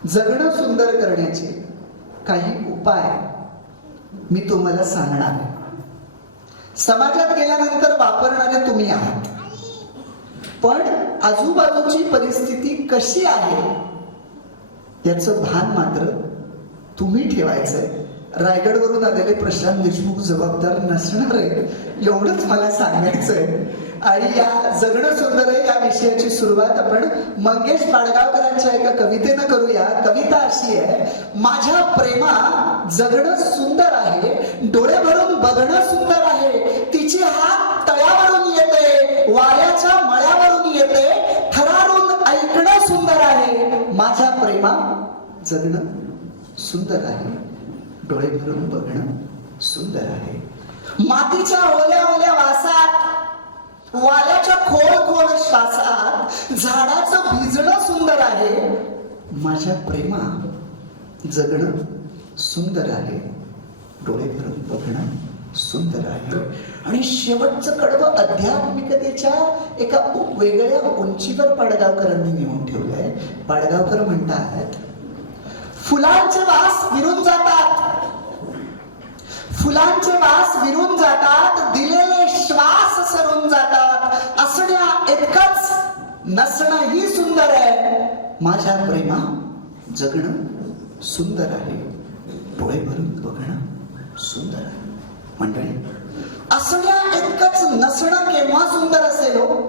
जगणं सुंदर करण्याचे काही उपाय मी तुम्हाला सांगणार आहे. समाजात गेल्यानंतर वापरणारे तुम्ही आहात, पण आजूबाजूची परिस्थिती कशी आहे याचं भान मात्र तुम्ही ठेवायचंय. रायगडवरून आलेले प्रशांत देशमुख जबाबदार नसणार आहे, एवढंच मला सांगायचंय. आणि या जगणं सुंदर आहे या विषयाची सुरुवात आपण मंगेश पाडगावकरांच्या एका कवितेनं करूया. कविता अशी आहे, माझ्या प्रेमा जगणं सुंदर आहे, डोळे भरून बघणं सुंदर आहे, तिची हात तळ्यावरून येते, वाऱ्याच्या मळ्यावरून येते, थरारून ऐकणं सुंदर आहे. माझ्या प्रेमा जगणं सुंदर आहे, डोळे भरून बघणं सुंदर आहे. मातीच्या ओल्या ओल्या वासात, वाऱ्याच्या खोल खोल श्वासात झाडाचं भिजणं सुंदर आहे. माझ्या प्रेमा जगणं सुंदर आहे, डोळे भरून बघणं सुंदर आहे. आणि शेवटचं कडवं आध्यात्मिकतेच्या एका वेगळ्या उंचीवर पाडगावकरांनी नेऊन ठेवलंय. पाडगावकर म्हणतात, फुलांचे वास विरून जातात, फुलांचे वास विरून जातात, दिलेले श्वास सरून जातात, असण्या इतकंच नसणंही सुंदर आहे. माझ्या प्रेमा जगणं सुंदर आहे, डोळे भरून बघणं सुंदर आहे. मंडळी, असण्या इतकंच नसणं केव्हा सुंदर असेल हो?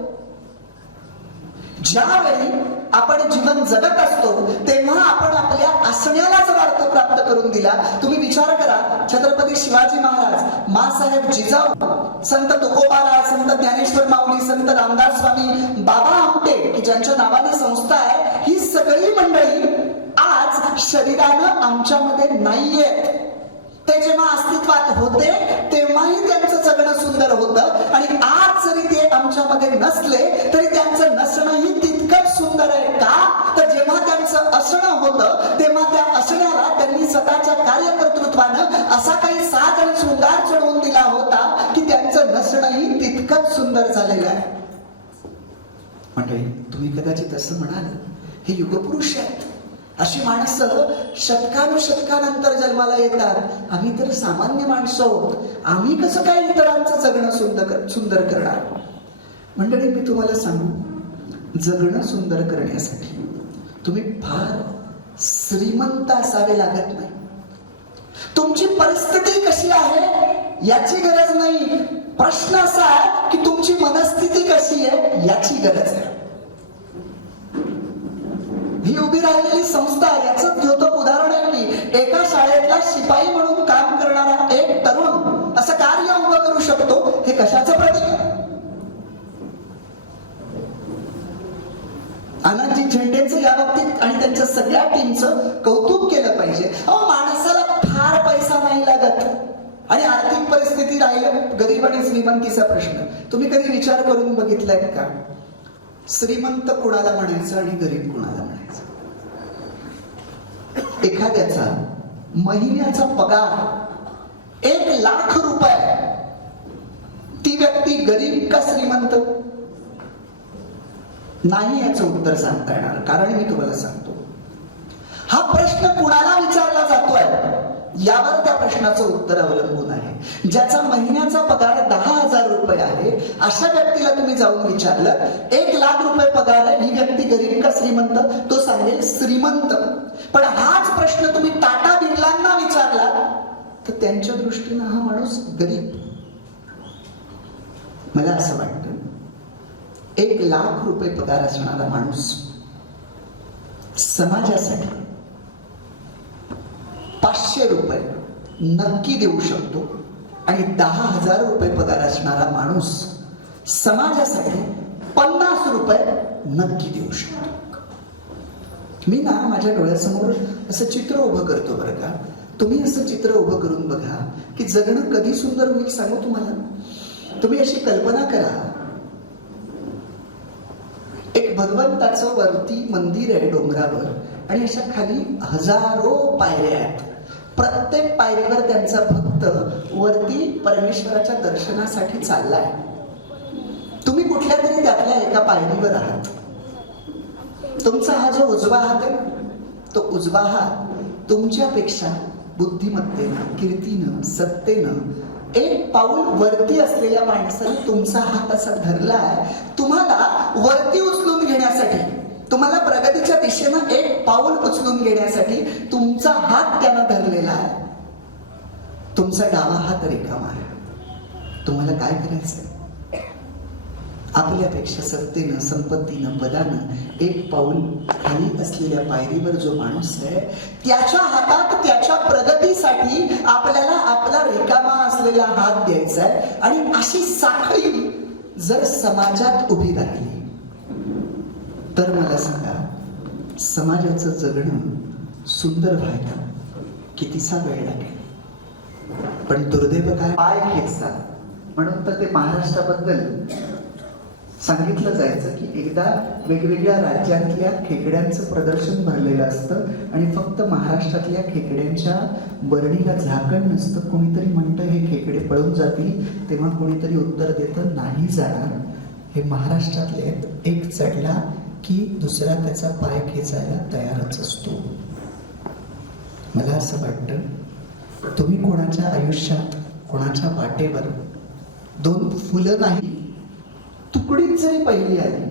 ज्यावेळी आपण जीवन जगत असतो तेव्हा आपण आपल्या असण्याला जर अर्थ प्राप्त करून दिला. तुम्ही विचार करा, छत्रपती शिवाजी महाराज, माँसाहेब जिजाऊ, संत तुकोबाराय, संत ज्ञानेश्वर माऊली, संत रामदास स्वामी, बाबा आमटे की ज्यांच्या नावाने संस्था आहे, ही सगळी मंडळी आज शरीरानं आमच्यामध्ये नाहीयेत. ते जेव्हा अस्तित्वात होते तेव्हाही त्यांचं जगणं सुंदर होतं, आणि आज जरी ते आमच्यामध्ये नसले तरी त्यांचं नसणंही तितकंच सुंदर आहे. का? तर जेव्हा त्यांचं असणं होतं तेव्हा त्या असण्याला त्यांनी स्वतःच्या कार्यकर्तृत्वानं असा काही साथ आणि शृंगार चढवून दिला होता की त्यांचं नसणंही तितकंच सुंदर झालेलं आहे. म्हणजे तुम्ही कदाचित असं म्हणाल, हे युगपुरुष आहेत, अशी माणसं शतकानुशतकानंतर जन्माला येतात, आम्ही तर सामान्य माणसं आहोत, आम्ही कसं काय इतरांचं जगणं सुंदर करणार? मंडळी, मी तुम्हाला सांगू, जगणं सुंदर करण्यासाठी तुम्ही फार श्रीमंत असावे लागत नाही. तुमची परिस्थिती कशी आहे याची गरज नाही. प्रश्न असा आहे की तुमची मनस्थिती कशी आहे याची गरज आहे. ही उभी राहिलेली संस्था याच द्योतक उदाहरण आहे की एका शाळेतला शिपाई म्हणून काम करणारा एक तरुण असं कार्य उभं करू शकतो. हे कशाचं प्रतीक आहे? आनंदजी झेंडेंचं या बाबतीत आणि त्यांच्या सगळ्या टीमचं कौतुक केलं पाहिजे. अहो, माणसाला फार पैसा नाही लागत आणि आर्थिक परिस्थिती राहिलं गरीब आणि श्रीमंतीचा प्रश्न. तुम्ही कधी विचार करून बघितलाय का? श्रीमंत कुणाला म्हणायचं आणि गरीब कुणाला म्हणायचं? एखाद्याचा महिन्याचा पगार 1,00,000 रुपये, ती व्यक्ती गरीब का श्रीमंत? नाही याचं उत्तर सांगता येणार. कारण मी तुम्हाला सांगतो, हा प्रश्न कुणाला विचारला जातोय यावर त्या प्रश्नाचं उत्तर अवलंबून आहे. ज्याचा महिन्याचा पगार 10,000 रुपये आहे अशा व्यक्तीला तुम्ही जाऊन विचारलं 1,00,000 रुपये पगार आहे, ही व्यक्ती गरीब का श्रीमंत? तो सांगेल श्रीमंत. पण हाच प्रश्न तुम्ही टाटा बिर्लांना विचारला तर त्यांच्या दृष्टीनं हा माणूस गरीब. मला असं वाटतं 1,00,000 रुपये पगार असणारा माणूस समाजासाठी 500 रुपये नक्की देऊ शकतो आणि 10,000 रुपये पगार असणारा माणूस समाजासाठी 50 रुपये नक्की देऊ शकतो. मी ना माझ्या डोळ्यासमोर असं चित्र उभं करतो बरं का. तुम्ही असं चित्र उभं करून बघा की जगणं कधी सुंदर होईल सांगू तुम्हाला. तुम्ही अशी कल्पना करा, एक भगवंताचं वरती मंदिर आहे डोंगरावर आणि अशा खाली हजारो पायऱ्या आहेत. प्रत्येक पायरीवर त्यांचा भक्त वरती परमेश्वराच्या दर्शनासाठी चाललाय. तुम्ही कुठल्या तरी त्यातल्या एका पायरीवर आहात. तुमचा हा जो उजवा हात आहे तो उजवा हात तुमच्यापेक्षा बुद्धिमत्तेनं, कीर्तीनं, सत्तेनं एक पाऊल वरती असलेल्या माणसाने तुमचा हात असा धरलाय. तुम्हाला वरती उचलून घेण्यासाठी, तुम्हाला प्रगतीच्या दिशेनं एक पाऊल उचलून घेण्यासाठी तुमचा हात त्यानं धरलेला आहे. तुमचा डावा हात रिकामा आहे. तुम्हाला काय करायचंय? आपल्यापेक्षा सत्तेनं, संपत्तीनं, पदानं एक पाऊल खाली असलेल्या पायरीवर जो माणूस आहे त्याच्या हातात त्याच्या प्रगतीसाठी आपल्याला आपला रिकामा असलेला हात द्यायचा आहे. आणि अशी साखळी जर समाजात उभी राहिली तर मला सांगा, समाजाचं जगणं सुंदर व्हायला कितीसा वेळ लागेल. पण दुर्दैव काय, पाय खेचतात. म्हणून तर ते महाराष्ट्राबद्दल सांगितलं जायचं की एकदा वेगवेगळ्या राज्यातल्या खेकड्यांचं प्रदर्शन भरलेलं असतं आणि फक्त महाराष्ट्रातल्या खेकड्यांच्या बरणीला झाकण नसतं. कोणीतरी म्हणतं हे खेकडे पळून जातील, तेव्हा कोणीतरी उत्तर देतं नाही जाणार, हे महाराष्ट्रातले आहेत. एक चढला की दुसरा त्याचा पाय खेचायला तयारच असतो. मला असं वाटतं तुम्ही कोणाच्या आयुष्यात, कोणाच्या वाटेवर 2 फुलं नाही, तुकडीत जरी पहिली आली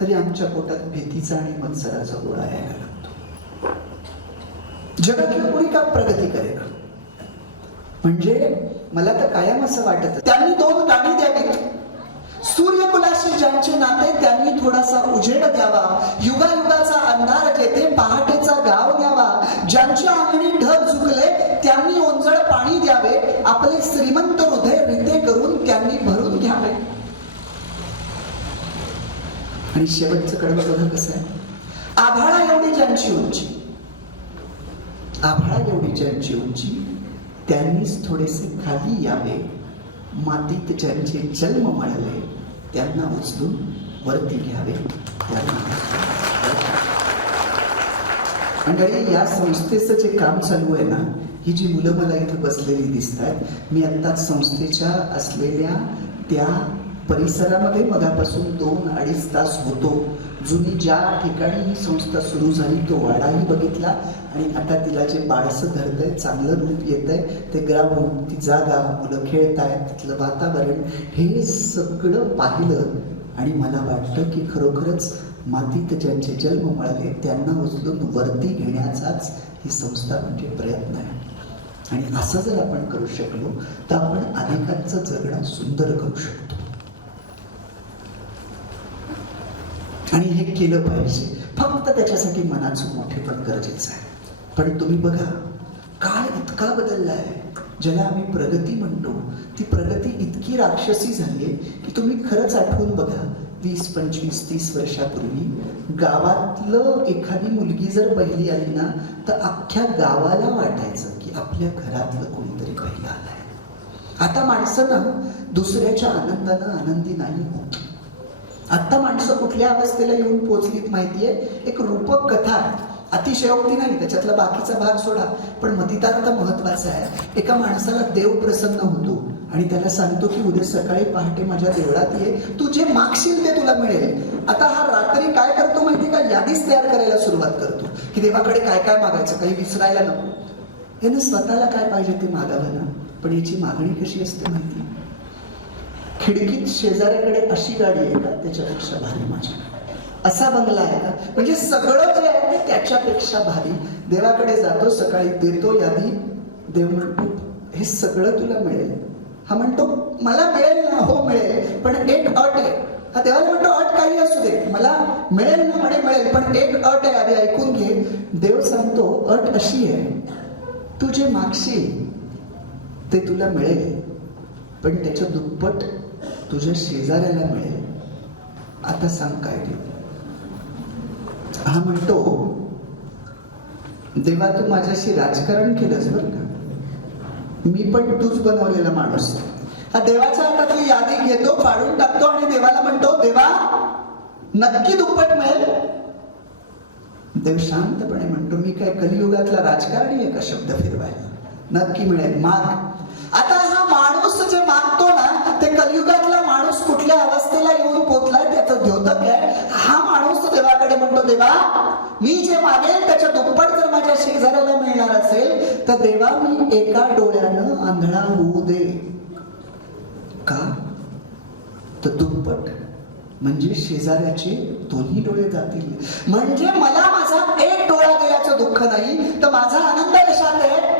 तरी आमच्या पोटात भीतीचा आणि मत्सराचा गोळा यायला लागतो. जगातलं कोणी का प्रगती करेल? म्हणजे मला तर कायम असं वाटत त्यांनी 2 गाणी द्यावीत. सूर्यकुलाशी ज्यांचे नाते त्यांनी थोडासा उजेड द्यावा. युगायुगाचा अंधार जेथे पहाटेचा गाव न्यावा. ज्यांच्या अंगणी ढग झुकले त्यांनी ओंजळ पाणी द्यावे. आपले श्रीमंत हृदय रिते करून त्यांनी भरून घ्यावे. आणि शेवटचं कडवं बघा कसं आहे. आभाळा एवढी ज्यांची उंची, आभाळा एवढी ज्यांची उंची त्यांनीच थोडेसे खाली यावे. मातीत ज्यांचे जन्म मळले त्यांना उचलून वरती घ्यावे. मंडळी, या संस्थेचं जे काम चालू आहे ना, ही जी मुलं मला इथे बसलेली दिसतात, मी आत्ताच संस्थेच्या असलेल्या त्या परिसरामध्ये मगापासून 2-2.5 तास होतो. जुनी ज्या ठिकाणी ही संस्था सुरू झाली तो वाडाही बघितला आणि आता तिला जे बाळसं धरतंय, चांगलं रूप येत आहे, ते ग्राउंड, ती जागा, मुलं खेळत आहेत, तिथलं वातावरण, हे सगळं पाहिलं आणि मला वाटतं की खरोखरच मातीत ज्यांचे जन्म मिळाले त्यांना उचलून वरती घेण्याचाच ही संस्था म्हणजे प्रयत्न आहे. आणि असं जर आपण करू शकलो तर आपण अनेकांचं जगणं सुंदर करू शकतो. आणि हे केलं पाहिजे. फक्त त्याच्यासाठी मनाचं मोठेपण गरजेचं आहे. पण तुम्ही बघा, काळ इतका बदललाय, ज्याला आम्ही प्रगती म्हणतो, ती प्रगती इतकी राक्षसी झाली आहे की तुम्ही खरंच आठवून बघा, 20, 25, 30 वर्षापूर्वी गावातलं एखादी मुलगी जर पहिली आली ना तर अख्ख्या गावाला वाटायचं की आपल्या घरातलं कोणीतरी पहिलं आलंय. आता माणसं ना दुसऱ्याच्या आनंदानं आनंदी नाही होत. आता माणसं कुठल्या अवस्थेला येऊन पोहोचलीत माहितीये? एक रूपक कथा, अतिशयोक्ती नाही, त्याच्यातला बाकीचा भाग सोडा, पण मतितार्थ महत्वाचा आहे. एका माणसाला देव प्रसन्न होतो आणि त्याला सांगतो की उद्या सकाळी पहाटे माझ्या देवळात ये, तू जे मागशील ते तुला मिळेल. आता हा रात्री काय करतो माहितीये का? यादीच तयार करायला सुरुवात करतो की देवाकडे काय काय मागायचं, काही विसरायला नको. यानं स्वतःला काय पाहिजे ते मागावं ना. पण याची मागणी कशी असते माहिती? खिडकीत शेजाऱ्याकडे अशी गाडी आहे का त्याच्यापेक्षा भारी माझ्या, असा बंगला आहे का, म्हणजे सगळं जे आहे ते त्याच्यापेक्षा भारी. देवाकडे जातो, सकाळी देतो यादी, देव म्हणतो हे सगळं तुला मिळेल. हा म्हणतो मला मिळेल ना, हो मिळेल, पण एक अट आहे. हा देवाला म्हणतो अट काही असू दे, मला मिळेल ना, म्हणे मिळेल, पण एक अट आहे, आधी ऐकून घे. देव सांगतो अट अशी आहे, तू जे मागशील ते तुला मिळेल, पण त्याच्या दुप्पट तुझ्या शेजाऱ्याला मिळेल. आता सांग काय देऊ? हा म्हणतो देवा तू माझ्याशी राजकारण केलंस बरं का, मी पण तूच बनवलेला माणूस. हा देवाच्या हातातली यादी घेतो, फाडून टाकतो आणि देवाला म्हणतो देवा नक्की दुप्पट मिळेल? देव शांतपणे म्हणतो मी काय कलियुगातला राजकारणी आहे का शब्द फिरवायला? नक्की मिळेल, माग. आता हा माणूस जे मागतो ना ते कलियुगातला माणूस कुठल्या अवस्थेला येऊन पोहोचलाय त्याचं द्योतक आहे. हा माणूस देवाकडे म्हणतो देवा मी जे मागेल त्याच्या दुप्पट जर माझ्या शेजाऱ्याला मिळणार असेल तर देवा मी एका डोळ्यानं आंधळा होऊ दे. का? तर दुप्पट म्हणजे शेजाऱ्याचे दोन्ही डोळे जातील. म्हणजे मला माझा एक डोळा गेल्याचं दुःख नाही, तर माझा आनंद कशात आहे?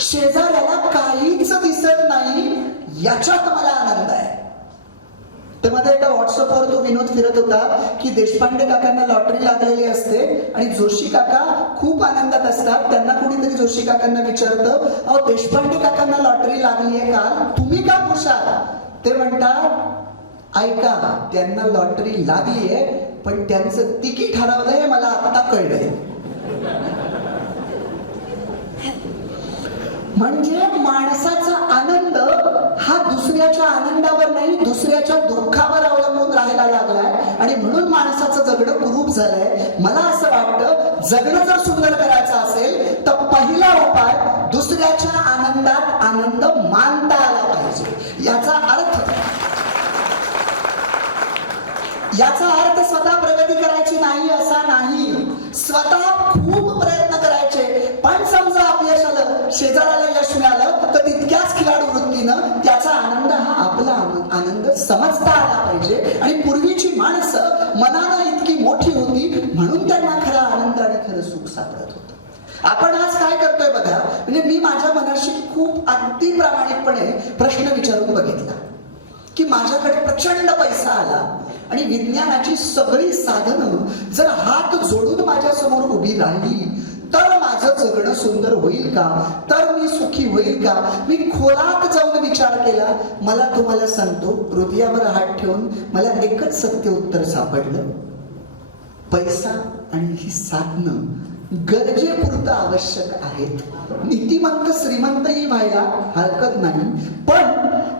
शेजाऱ्याला काहीच दिसत नाही याच्यात मला आनंद आहे. तर मध्ये एका व्हॉट्सअपवर तो विनोद फिरत होता की देशपांडे काकांना लॉटरी लागलेली असते आणि जोशी काका खूप आनंदात असतात. त्यांना कोणीतरी जोशी काकांना विचारतं अहो देशपांडे काकांना लॉटरी लागली आहे काल, तुम्ही का खुश आहात? ते म्हणतात ऐका त्यांना लॉटरी लागली आहे पण त्यांचं तिकीट हरवलंय मला आता कळलंय. म्हणजे माणसाचा आनंद हा दुसऱ्याच्या आनंदावर नाही दुसऱ्याच्या दुःखावर अवलंबून राहायला लागलाय आणि म्हणून माणसाचं जगणं कुरूप झालंय. मला असं वाटतं जगणं जर सुंदर करायचं असेल तर पहिला उपाय दुसऱ्याच्या आनंदात आनंद मानता आला पाहिजे. याचा अर्थ स्वतः प्रगती करायची नाही असा नाही, स्वतः खूप प्रयत्न करायचे. पण समजा अपयश आलं, शेजाऱ्याला यश मिळालं तर तितक्याच खिलाडू वृत्तीनं त्याचा आनंद हा आपला आनंद समजता आला पाहिजे. आणि पूर्वीची माणसं मनानं इतकी मोठी होती म्हणून त्यांना खरा आनंद आणि खरं सुख सापडत होतं. आपण आज काय करतोय बघा, म्हणजे मी माझ्या मनाशी खूप अगदी प्रामाणिकपणे प्रश्न विचारून बघितला की माझ्याकडे प्रचंड पैसा आला आणि विज्ञानाची सगळी साधनं जर हात जोडून माझ्या समोर उभी राहिली तर माझं जगणं सुंदर होईल का, तर मी सुखी होईल का? मी खोलात जाऊन विचार केला. मला तुम्हाला सांगतो हृदयावर हात ठेवून मला एकच सत्य उत्तर सापडलं. पैसा आणि ही साधनं गरजेपुरतं आवश्यक आहेत. नीतिमंत श्रीमंतही व्हायला हरकत नाही, पण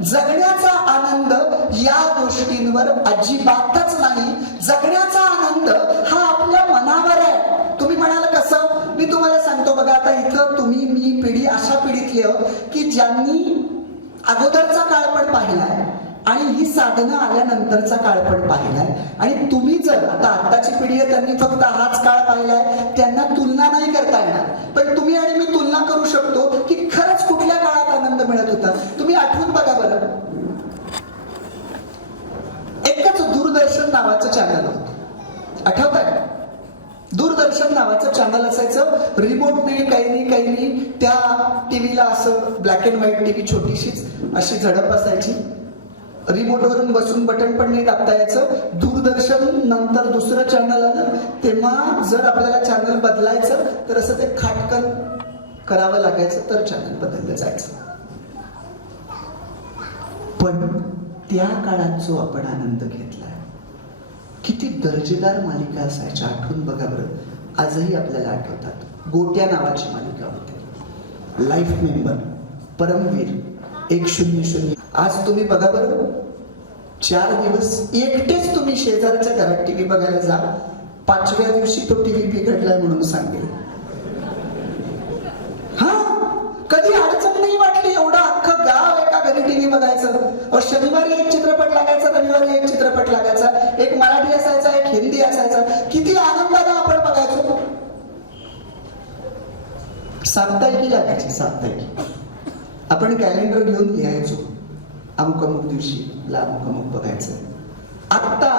जगण्याचा आनंद या गोष्टींवर अजिबातच नाही. जगण्याचा आनंद हा आपल्या मनावर आहे. तुम्ही म्हणाल कसं? मी तुम्हाला सांगतो बघा, आता इथं तुम्ही मी पिढी अशा पिढीतली आहोत की ज्यांनी अगोदरचा काळ पण पाहिलाय आणि ही साधनं आल्यानंतरचा काळ पण पाहिलाय. आणि तुम्ही जर आता आताची पिढी आहे त्यांनी फक्त हाच काळ पाहिलाय, त्यांना तुलना नाही करता येणार. पण तुम्ही आणि मी तुलना करू शकतो की खरंच कुठल्या काळात आनंद मिळत होता. तुम्ही आठवून बघा बरं, एकच दूरदर्शन नावाचं चॅनल होतं, आठवत आहे? दूरदर्शन नावाचं चॅनल असायचं, रिमोट नाही, काही नाही. त्या टीव्हीला असं ब्लॅक अँड व्हाईट टीव्ही, छोटीशीच अशी झडप असायची. रिमोटवरून बसून बटन पण नाही दाबता यायचं. दूरदर्शन नंतर दुसरं चॅनल आलं, तेव्हा जर आपल्याला चॅनल बदलायचं तर असं ते खाटकन करावं लागायचं, तर चॅनल बदललं जायचं. पण त्या काळात जो आपण आनंद घेतलाय, किती दर्जेदार मालिका असायच्या, आठवून बघा बरं. आजही आपल्याला आठवतात. गोट्या नावाची मालिका होती, लाईफ मेंबर, परमवीर, 100. आज तुम्ही बघा बरं, 4 दिवस एकटेच तुम्ही शेजारच्या घरात टीव्ही बघायला जा, 5व्या दिवशी तो टीव्ही बिघडलाय म्हणून सांगेल. हा, कधी अडचण नाही वाटली. एवढं अख्खं गाव एका घरी टीव्ही बघायचं. शनिवारी एक चित्रपट लागायचा, रविवारी एक चित्रपट लागायचा, एक मराठी असायचा, एक हिंदी असायचा. किती आनंदाने आपण बघायचो. साप्ताहिकी लागायची, साप्ताहिकी. आपण कॅलेंडर घेऊन लिहायचो, अमुक अमुक दिवशी अमुक बघायचं. आता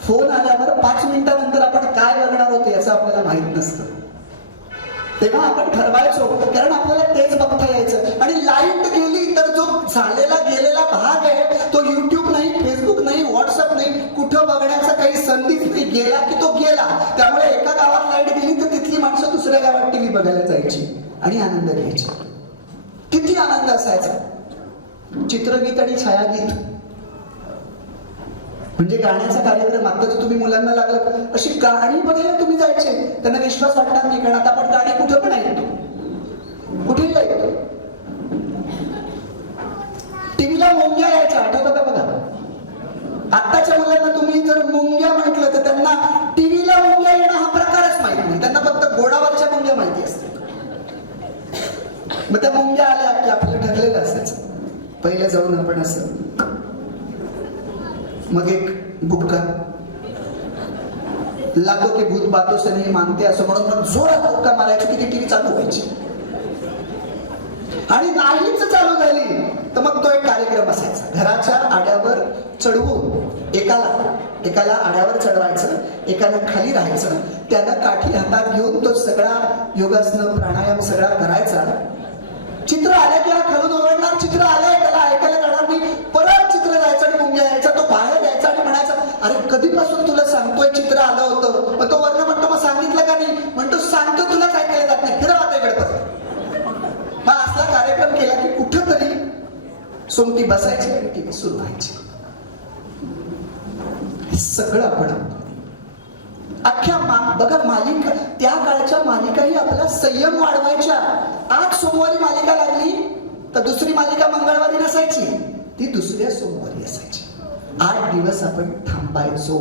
फोन आल्यावर 5 मिनिटानंतर आपण काय बघणार होतो याचं आपल्याला माहित नसतं. तेव्हा आपण ठरवायचो, कारण आपल्याला तेच बघता यायचं. आणि लाईट गेली तर जो झालेला गेलेला भाग आहे तो युट्यूब नाही, फेसबुक नाही, व्हॉट्सअप नाही, कुठं बघण्याचा काही संधीच नाही. गेला की तो गेला. त्यामुळे एका गावात लाईट गेली तर तिथली माणसं दुसऱ्या गावात टीव्ही बघायला जायची आणि आनंद घ्यायची. किती आनंद असायचा. चित्रगीत आणि छायागीत म्हणजे गाण्याचा कार्यक्रम. आता जर तुम्ही मुलांना लागलं, अशी गाणी बघायला तुम्ही जायचे, त्यांना विश्वास वाटणार नाही, कारण आता आपण गाणी कुठं पण ऐकतो, कुठेही ऐकतो. टीव्हीला मुंग्या यायच्या, आठवतं का बघा. आताच्या मुलांना तुम्ही जर मुंग्या म्हटलं तर त्यांना टीव्हीला मुंग्या येणं हा प्रकारच माहिती नाही. त्यांना फक्त गोडावरच्या मुंग्या माहिती असते. मग त्या मुंग्या आल्या की आपलं ठरलेलं असायचं, पहिलं जाऊन आपण असं, मग एक बुक्का लागो की भूत बातों से नहीं मानते असं म्हणून मग जोरात बुक्का मारायची की ती टीव्ही चालू व्हायची. आणि नाहीच चालू झाली तर मग तो एक कार्यक्रम असायचा. घराच्या आड्यावर चढवून एकाला आड्यावर चढवायचं, एकानं खाली राहायचं. त्यानं काठी हातात घेऊन तो सगळा योगासन प्राणायाम सगळा करायचा. चित्र आलं की हा खालून ओरडणार, चित्र आलंय, त्याला ऐकायला जाणार नाही. परत चित्र जायचं आणि मुंग्या यायचा. तो बाहेर यायचा आणि म्हणायचा, अरे कधीपासून तुला सांगतोय चित्र आलं होतं. मग तो वर्ण म्हणतो, मग सांगितलं का नाही. म्हणतो सांगतो, तुलाच ऐकायला जात नाही, फिरव आता इकडे परत. मग असला कार्यक्रम केला की कुठंतरी सोमती बसायची आणि टीव्ही सुरू व्हायची. हे सगळं आपण अख्ख्या बघा मालिका, त्या काळच्या मालिकाही आपला संयम वाढवायच्या. आज सोमवारी मालिका लागली तर दुसरी मालिका मंगळवारी नसायची, ती दुसऱ्या सोमवारी असायची. 8 दिवस आपण थांबायचो.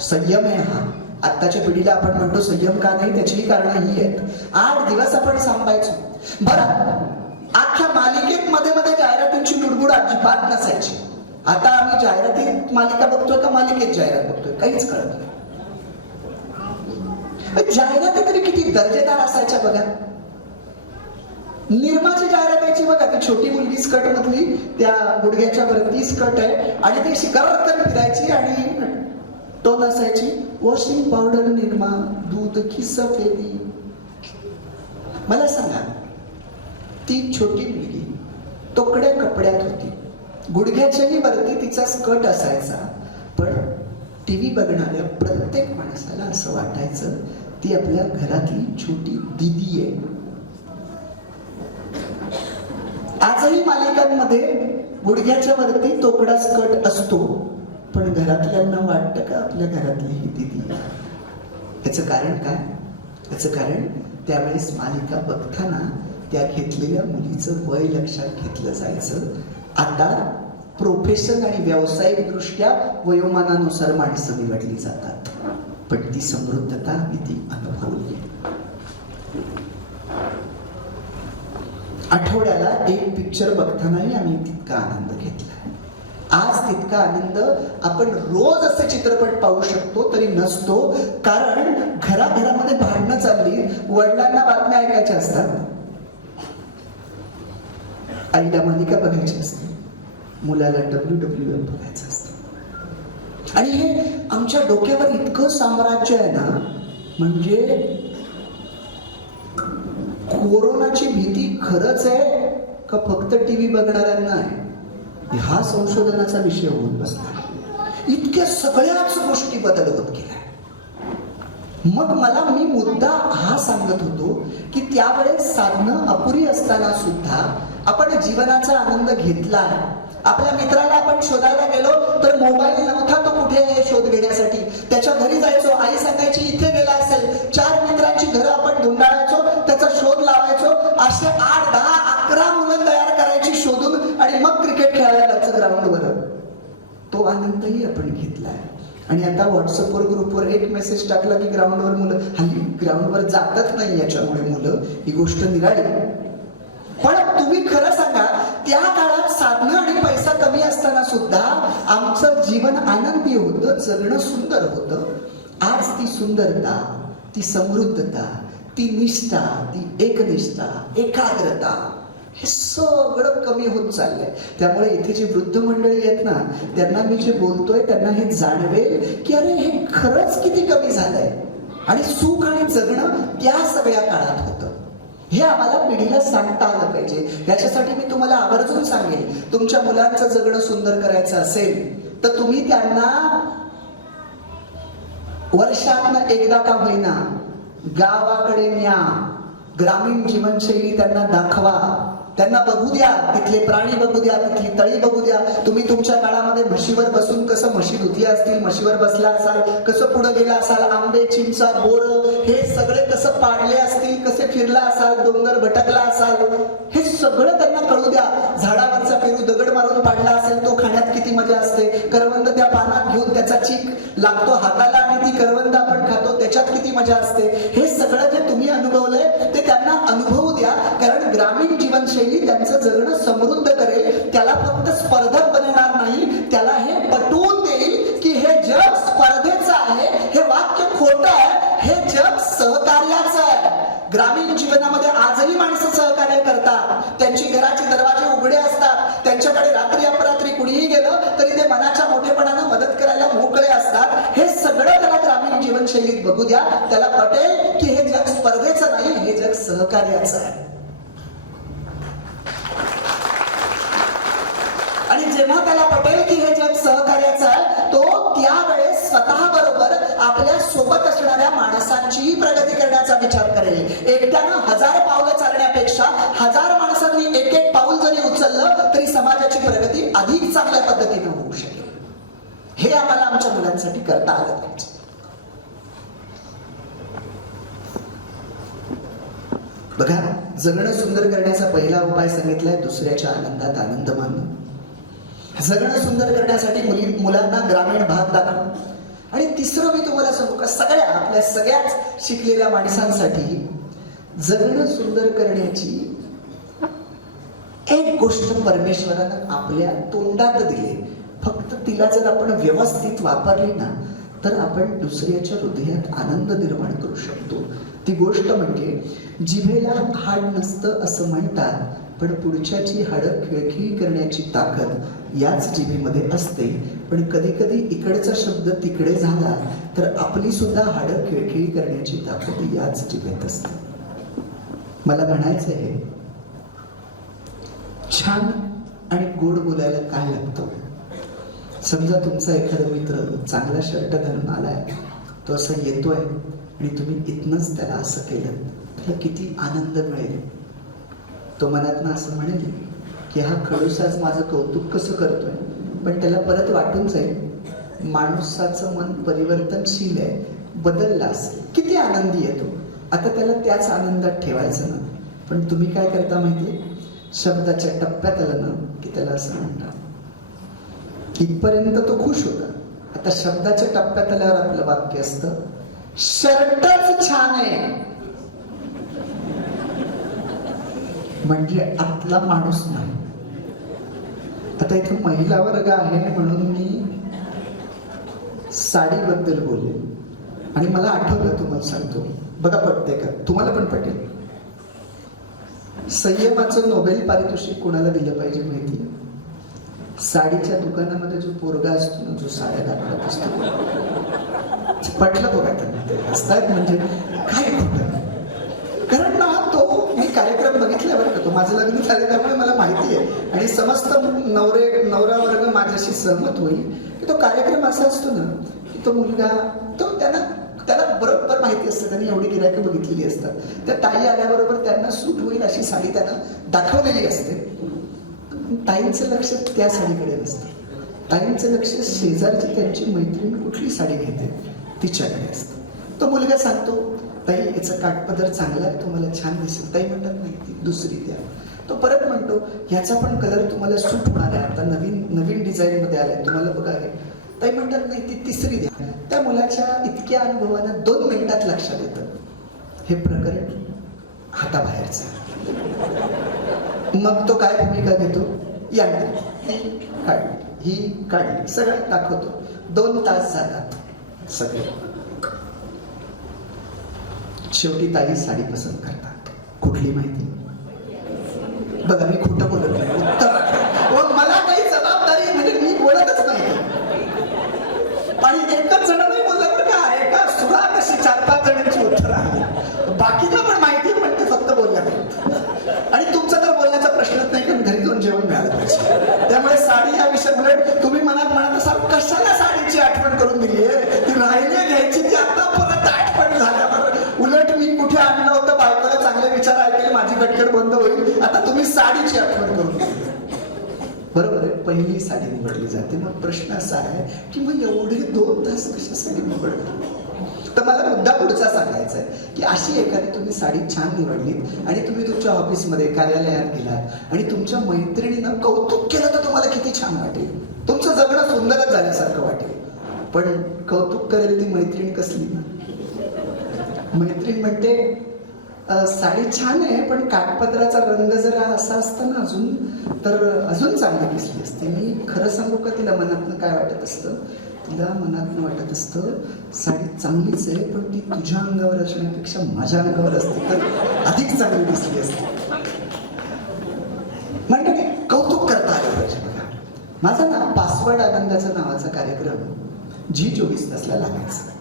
संयम आहे हा. आत्ताच्या पिढीला आपण म्हणतो संयम का नाही, त्याचीही कारणं ही आहेत. 8 दिवस आपण थांबायचो. बरं, अख्ख्या मालिकेत मध्ये मध्ये जाहिरातींची लुडबुड अजिबात नसायची. आता आम्ही जाहिरातीत मालिका बघतोय का मालिकेत जाहिरात बघतोय काहीच कळत नाही. जाहिराती तरी किती दर्जेदार असायच्या बघा. निर्माची जाहिरात यायची बघा, ती छोटी मुलगी स्कर्ट मधली, त्या गुडघ्याच्या वरती स्कर्ट आहे आणि ती शिकारत फिरायची आणि टोन असायची, वॉशिंग पावडर निर्मा, दूध की सफेदी. मला सांगा, ती छोटी मुलगी तोकड्या कपड्यात होती, गुडघ्याच्याही वरती तिचा स्कर्ट असायचा, पण टीव्ही बघणाऱ्या प्रत्येक माणसाला असं वाटायचं ती आपल्या घरातली छोटी दीदी आहे. आजही मालिकांमध्ये गुडघ्याच्या वरती तोकडा स्कर्ट असतो, पण घरातल्यांना वाटतं का आपल्या घरातली ही दीदी आहे. याचं कारण काय? याचं कारण त्यावेळेस मालिका बघताना त्या घेतलेल्या मुलीचं वय लक्षात घेतलं जायचं. आता प्रोफेशन आणि व्यावसायिक दृष्ट्या वयोमानानुसार माणसं निवडली जातात, पण ती समृद्धता आम्ही ती अनुभवली. आठवड्याला एक पिक्चर बघतानाही आम्ही तितका आनंद घेतला. आज तितका आनंद आपण रोज असे चित्रपट पाहू शकतो तरी नसतो, कारण घराघरामध्ये भांडणं चालली, वडिलांना बातम्या ऐकायच्या असतात, आईला मालिका बघायची असते, मुलाला WWF बघायचं असतं. आणि हे आमच्या डोक्यावर इतकं साम्राज्य आहे ना, म्हणजे कोरोनाची भीती खरंच आहे का फक्त टीव्ही बघणाऱ्यांना आहे, हा संशोधनाचा विषय होऊन बसला. इतक्या सगळ्याच गोष्टी बदल होत गेल्या. मग मी मुद्दा हा सांगत होतो की त्यावेळेस साधनं अपुरी असताना सुद्धा आपण जीवनाचा आनंद घेतला. आपल्या मित्राला आपण शोधायला गेलो तर मोबाईल नव्हता, तो कुठे आहे शोध घेण्यासाठी. त्याच्या घरी जायचो, आई सांगायची इथे गेला असेल. 4 मित्रांची घरं आपण धुंडाळायचो, त्याचा शोध लावायचो. असे 8, 10, 11 मुलं तयार करायची शोधून आणि मग क्रिकेट खेळायला जायचं ग्राउंडवर. तो आनंदही आपण घेतलाय. आणि आता व्हॉट्सअपवर ग्रुपवर एक मेसेज टाकला की ग्राउंडवर मुलं, हल्ली ग्राउंडवर जातच नाही याच्यामुळे मुलं, ही गोष्ट निराळी. पण तुम्ही खरं सांगा, त्या काळात साधनं आणि पैसा कमी असताना सुद्धा आमचं जीवन आनंदी होतं, जगणं सुंदर होतं. आज ती सुंदरता, ती समृद्धता, ती निष्ठा, ती एकनिष्ठा, एकाग्रता, हे सगळं कमी होत चाललंय. त्यामुळे इथे जी वृद्ध मंडळी आहेत ना, त्यांना मी जे बोलतोय त्यांना हे जाणवेल की अरे हे खरंच किती कमी झालंय. आणि सुख आणि जगणं त्या सगळ्या काळात होतं. हे आम्हाला पिढीला सांगता आलं पाहिजे. याच्यासाठी मी तुम्हाला आवर्जून सांगेन, तुमच्या मुलांचं जगणं सुंदर करायचं असेल तर तुम्ही त्यांना वर्षातनं एकदा का होईना गावाकडे न्या. ग्रामीण जीवनशैली त्यांना दाखवा, त्यांना बघू द्या, तिथले प्राणी बघू द्या, तिथली तळी बघू द्या. तुम्ही तुमच्या काळामध्ये म्हशीवर बसून कसं म्हशी धुतल्या असतील, म्हशीवर बसला असाल, कसं पुढे गेला असाल, आंबे, चिंचा, बोर हे सगळे कसं पाडले असतील, कसे फिरला असाल, डोंगर भटकला असाल, हे सगळं त्यांना कळू द्या. झाडावरचा पेरू दगड मारून पाडला असेल, तो खाण्यात किती मजा असते. करवंद त्या पानात घेऊन त्याचा चीक लागतो हाताला आणि ती करवंद आपण खातो, त्याच्यात किती मजा असते. हे सगळं जे तुम्ही अनुभवलंय ते त्यांना अनुभवू द्या. कारण ग्रामीण जीवनशैली त्यांचं जगणं समृद्ध करेल. त्याला फक्त स्पर्धक बनवणार नाही, त्याला हे पटवून देईल की हे जग स्पर्धेचं आहे, हे वाक्य खोटं आहे, हे जग सहकार्याचं आहे. ग्रामीण जीवनामध्ये आजही माणसं सहकार्य करतात. त्यांची घराचे दरवाजे उघडे असतात. त्यांच्याकडे रात्री अपरात्री कुणीही गेलं तरी ते मनाच्या मोठेपणानं मदत करायला मोकळे असतात. हे सगळं त्याला ग्रामीण जीवनशैलीत बघू द्या. त्याला पटेल की हे जग स्पर्धेचं नाही, हे जग सहकार्याचं आहे. आणि जेव्हा त्याला पटेल की हे जग सहकार्याचं आहे, तो त्यावेळेस स्वतः बरोबर आपल्या सोबत असणाऱ्या माणसांचीही प्रगती करण्याचा विचार करेल. एकट्यानं 1000 पावलं चालण्यापेक्षा 1000 माणसांनी एक पाऊल जरी उचललं तरी समाजाची प्रगती अधिक चांगल्या पद्धतीने होऊ शकेल. हे आम्हाला आमच्या मुलांसाठी करता आलं पाहिजे. बघा, जगणं सुंदर करण्याचा पहिला उपाय सांगितलाय, दुसऱ्याच्या आनंदात आनंद मानणं. जगणं सुंदर करण्यासाठी मुलांना ग्रामीण भाग दाखवा. आणि तिसरं मी तुम्हाला सांगू का, आपल्या सगळ्याच शिकलेल्या माणसांसाठी जगणं सुंदर करण्याची एक गोष्ट परमेश्वरानं आपल्या तोंडात दिली. फक्त तिला जर आपण व्यवस्थित वापरली ना तर आपण दुसऱ्याच्या हृदयात आनंद निर्माण करू शकतो. ती गोष्ट म्हणजे जिभेला हाड नसतं असं म्हणतात, पण पुढच्याची हाडं खिळखिळी करण्याची ताकद याच जिभेमध्ये असते. पण कधी कधी इकडचा शब्द तिकडे झाला तर आपली सुद्धा हाडं खिळखिळी करण्याची ताकद याच जिभेत असते. मला म्हणायचं आहे, छान आणि गोड बोलायला काय लागतं. समजा तुमचा एखादा मित्र चांगला शर्ट घालून आलाय, तो असं येतोय आणि तुम्ही इथनच त्याला असं केलं, त्याला किती आनंद मिळेल. तो मनातनं असं म्हणेल की हा खडूसाच माझं कौतुक कसं करतोय. पण त्याला परत वाटून जाईल माणसाचं मन परिवर्तनशील आहे, बदलला असेल, किती आनंदी येतो. आता त्याला त्याच आनंदात ठेवायचं ना. पण तुम्ही काय करता माहितीये, शब्दाच्या टप्प्यात आलं ना की त्याला असं म्हणता. इथपर्यंत तो खुश होता. आता शब्दाच्या टप्प्यात आल्यावर आपलं वाक्य असतं, शर्टच छान आहे. म्हणजे आतला माणूस नाही. आता इथे महिला वर्ग आहे म्हणून मी साडीबद्दल बोलेन. आणि मला आठवलं, तुम्हाला सांगतो, बघा पटते का, तुम्हाला पण पटेल. संयमाचं नोबेल पारितोषिक कोणाला दिलं पाहिजे माहिती? साडीच्या दुकानामध्ये जो पोरगा असतो ना, जो साड्या दाखवत असतो, पटलं तो काय त्यांना हसतायत म्हणजे काय खोटं. कारण ना तो मी कार्यक्रम बघितल्यावर का, तो माझं लग्न झालं त्यामुळे मला माहिती आहे आणि समस्त नवरा वर्ग माझ्याशी सहमत होईल की तो कार्यक्रम असा असतो ना की तो मुलगा तो त्याला बरोबर माहिती असतं, त्यांनी एवढी गिरायकं बघितलेली असतात, त्या ताई आल्याबरोबर त्यांना सूट होईल अशी साडी त्यांना दाखवलेली असते. ताईंचं लक्ष त्या साडीकडे नसतं, ताईंचं लक्ष शेजारची त्यांची मैत्रीण कुठली साडी घेते तिच्याकडे असतं. तो मुलगा सांगतो, ताई याचं काठपदर चांगला आहे, तुम्हाला छान दिसेल. ताई म्हणतात नाही ती दुसरी द्या. तो परत म्हणतो ह्याचा पण कलर तुम्हाला सूट होणार आहे, आता नवीन डिझाईन मध्ये आलाय, तुम्हाला बघा आहे. ताई म्हणतात नाही ती तिसरी द्या. त्या मुलाच्या इतक्या अनुभवानं 2 मिनिटात लक्षात येतं हे प्रकरण हाताबाहेरचं. मग तो काय भूमिका घेतो, ही काढली सगळं दाखवतो. 2 तास जातात सगळे. शेवटी ताई साडी पसंत करतात. कुठली माहिती बघा, मी खोटं बोलत नाही, उत्तर मला काही जबाबदारी म्हणजे मी बोलतच नाही. आणि एकच जण नाही बोलला बरं का, एका सुद्धा कशी 4-5 जणांची उत्तर आली. बाकीला पण माहिती पण ते फक्त बोलल्या नाहीत. आणि तुमचा तर बोलण्याचा प्रश्नच नाही, कारण घरी जाऊन जेवण मिळालं पाहिजे. त्यामुळे साडी हा विषय उलट तुम्ही मनात म्हणत असाल कशाला साडीची आठवण करून दिली आहे, ती राहिली घ्यायची, ती आता परत आठवण झाल्यावर उलट मी कुठे आणलं होतं, बायकोला चांगले विचार ऐकले, माझी कटकट बंद होईल, आता तुम्ही साडीची आठवण करून दिली. बरोबर आहे, पहिली साडी निवडली जाते. मग प्रश्न असा आहे की मग एवढे 2 तास कशासाठी निवडली. तर मला मुद्दा पुढचा सांगायचा आहे की अशी एखादी तुम्ही साडी छान निवडलीत आणि तुम्ही तुमच्या ऑफिसमध्ये कार्यालयात गेलात आणि तुमच्या मैत्रिणीनं कौतुक केलं तर तुम्हाला किती छान वाटेल, तुमचं जगणं सुंदरच झाल्यासारखं वाटेल. पण कौतुक करेल ती मैत्रीण कसली ना, मैत्रीण म्हणते साडी छान आहे पण काठपदराचा रंग जरा असा असता ना अजून तर अजून चांगली दिसली असते. मी खरं सांगू का, तिला मनातनं काय वाटत असतं, तिला मनातनं वाटत असतं साडी चांगलीच आहे पण ती तुझ्या अंगावर असण्यापेक्षा माझ्या अंगावर असते तर अधिक चांगली दिसली असते. म्हणजे कौतुक करता आलं पाहिजे. बघा, माझा ना पासवर्ड आनंदाचा नावाचा कार्यक्रम G24 तासला लागायचा.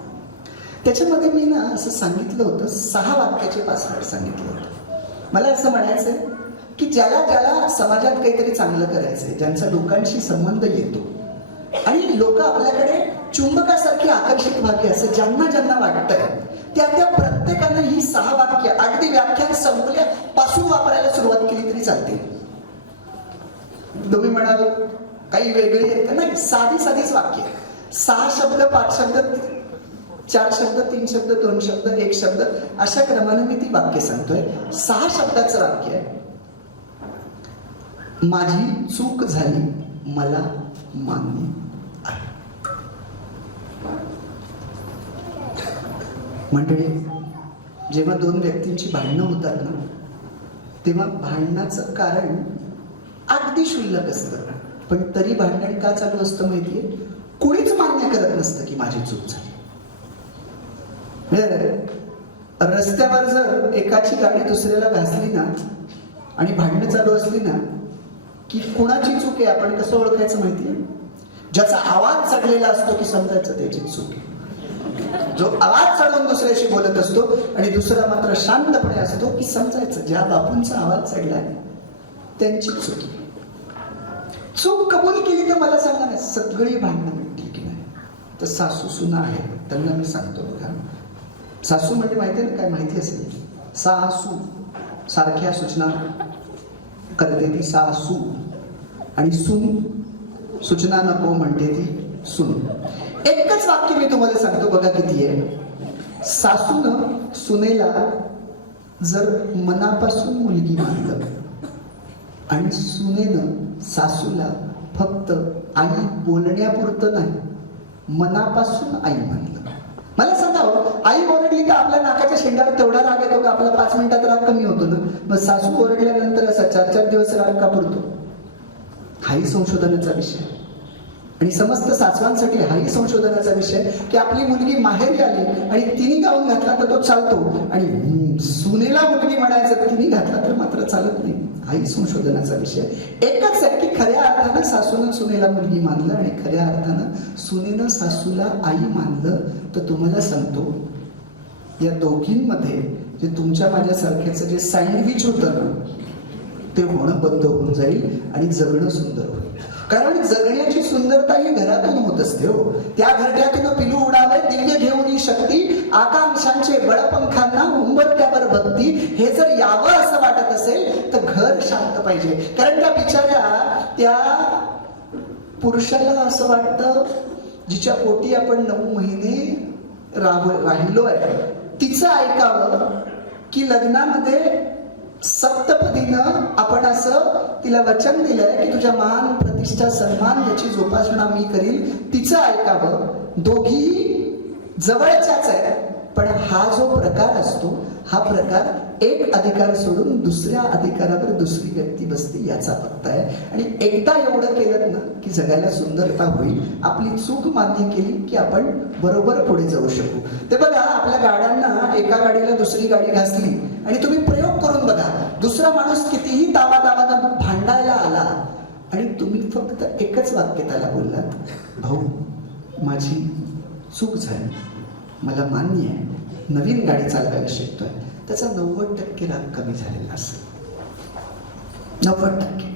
त्याच्यामध्ये मी ना असं सांगितलं होतं, 6 वाक्याचे पासवर्ड सांगितलं होतं. मला असं म्हणायचंय की ज्याला समाजात काहीतरी चांगलं करायचंय, ज्यांचा लोकांशी संबंध येतो आणि लोक आपल्याकडे चुंबकासारखी आकर्षित व्हावी असं ज्यांना वाटतंय, त्या प्रत्येकानं ही 6 वाक्य अगदी व्याख्यान संपल्यापासून वापरायला सुरुवात केली तरी चालते. तुम्ही म्हणाल काही वेगळी आहेत का, नाही, साधीच वाक्य. 6 शब्द, 5 शब्द, 4 शब्द, 3 शब्द, 2 शब्द, 1 शब्द अशा क्रमाने मी ती वाक्य सांगतोय. 6 शब्दाचं वाक्य आहे, माझी चूक झाली मला मान्य आहे. मंडळी, जेव्हा 2 व्यक्तींची भांडणं होतात ना, तेव्हा भांडणाचं कारण अगदी क्षुल्लक असतं, पण तरी भांडण का चालू असतं माहितीये, कुणीच मान्य करत नसतं की माझी चूक झाली. रस्त्यावर जर एकाची गाडी दुसऱ्याला घासली ना आणि भांडणं चालू असली ना की कुणाची चूक आहे आपण कसं ओळखायचं माहितीये, ज्याचा आवाज चढलेला असतो की समजायचं त्याची चूक आहे. जो आवाज चढवून दुसऱ्याशी बोलत असतो आणि दुसरा मात्र शांतपणे असतो की समजायचं ज्या बापूंचा आवाज चढलाय त्यांची चूक आहे. चूक कबूल केली तर मला सांगा ना, सगळी भांडणं मिटली की नाही. तर सासू सुना आहे, त्यांना मी सांगतो बघा, सासू म्हणजे माहिती आहे ना, काय माहिती असेल, सासू सारख्या सूचना करते ती सासू, आणि सून सूचना नको म्हणते ती सून. एकच वाक्य मी तुम्हाला सांगतो बघा किती आहे. सासूनं सुनेला जर मनापासून मुलगी मानलं आणि सुनेनं सासूला फक्त आई बोलण्यापुरतं नाही मनपासून आई मानलं. मला सांगावं, आई ओरडली का आपल्या नाकाच्या शेंड्यावर तेवढा राग येतो का आपला 5 मिनिटात राग कमी होतो ना, मग सासू ओरडल्यानंतर असा 4-4 दिवस राग का पुरतो. हाही संशोधनाचा विषय आणि समस्त सासवांसाठी हाही संशोधनाचा विषय की आपली मुलगी माहेरी आली आणि तिने गाऊन घातला तर तो चालतो आणि सुनेला मुलगी म्हणायचं तिने घातला तर मात्र चालत नाही. हाही संशोधनाचा विषय. एकच आहे की खऱ्या अर्थानं सासूनं सुनेला मुलगी मानलं आणि खऱ्या अर्थानं सुनेनं सासूला आई मानलं तर तुम्हाला सांगतो या दोघींमध्ये जे तुमच्या माझ्यासारख्याचं जे सँडविच होतं ना ते होणं बंद होऊन जाईल आणि जगणं सुंदर होईल. कारण जगण्याची सुंदरता ही घरातून होत असते हो. त्या घरट्यातून पिलू उडावे दिव्य घेऊन शक्ती आकांक्षांचे बळपंखांना उंबरत्यावर भक्ती. हे जर यावं असं वाटत असेल तर घर शांत पाहिजे. कारण त्या बिचाऱ्या त्या पुरुषाला असं वाटतं जिच्या पोटी आपण 9 महिने राहिलोय तिचं ऐकावं की लग्नामध्ये सप्तपदीनं आपण असं तिला वचन दिलंय की तुझ्या मान प्रतिष्ठा सन्मान याची जोपासना मी करील, तिचं ऐकावं. दोघी जवळच्याच आहेत पण हा जो प्रकार असतो हा प्रकार एक अधिकार सोडून दुसऱ्या अधिकारावर दुसरी व्यक्ती बसते याचा फक्त आहे. आणि एकदा एवढं केलं ना की जगायला सुंदरता होईल. आपली चूक मान्य केली की आपण बरोबर पुढे जाऊ शकू. ते बघा आपल्या गाड्यांना एका गाडीला दुसरी गाडी घासली आणि तुम्ही प्रयोग करून बघा. दुसरा माणूस कितीही तावातावानं भांडायला आला आणि तुम्ही फक्त एकच वाक्य त्याला बोललात, भाऊ माझी चूक झाली, मला मान्य आहे, नवीन गाडी चालवायला शिकतोय, त्याचा 90% राग कमी झालेला असेल. 90%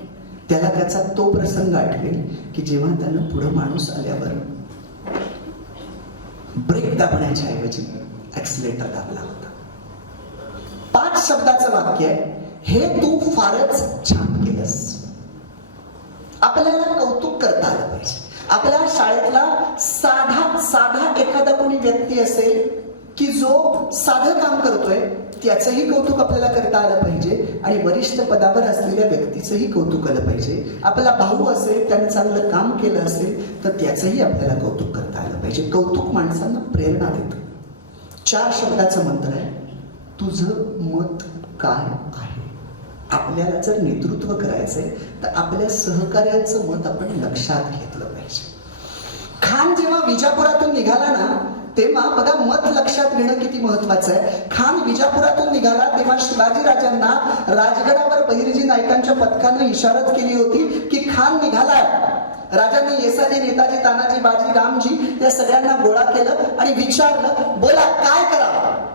त्याला त्याचा तो प्रसंग आठवेल की जेव्हा त्यानं पुढं माणूस आल्यावर ब्रेक दाबण्याच्या ऐवजी ऍक्सिलेटर दाबला होता. 5 शब्दाचं वाक्य आहे, हे तू फारच छान केलंस. आपल्याला कौतुक करता आलं पाहिजे. आपल्या शाळेतला साधा एखादा कोणी व्यक्ती असेल की जो साधं काम करतोय त्याचंही कौतुक आपल्याला करता आलं पाहिजे आणि वरिष्ठ पदावर असलेल्या व्यक्तीचंही कौतुक आलं पाहिजे. आपला भाऊ असेल त्याने चांगलं काम केलं असेल तर त्याचंही आपल्याला कौतुक करता आलं पाहिजे. कौतुक माणसांना प्रेरणा देतं. 4 शब्दाचं मंत्र आहे, तुझं मत काय आहे. आपल्याला जर नेतृत्व करायचंय तर आपल्या सहकार्यांचं मत आपण लक्षात घेतलं पाहिजे. खान जेव्हा विजापुरातून निघाला ना तेव्हा बघा मत लक्षात घेणं किती महत्वाचं आहे. खान विजापुरातून निघाला तेव्हा शिवाजी राजांना राजगडावर बहिर्जी नायकांच्या पथकानं इशारत केली होती की खान निघालाय. राजांनी येसाजी नेताजी तानाजी बाजी रामजी या सगळ्यांना गोळा केलं आणि विचारलं, बोला काय करावं.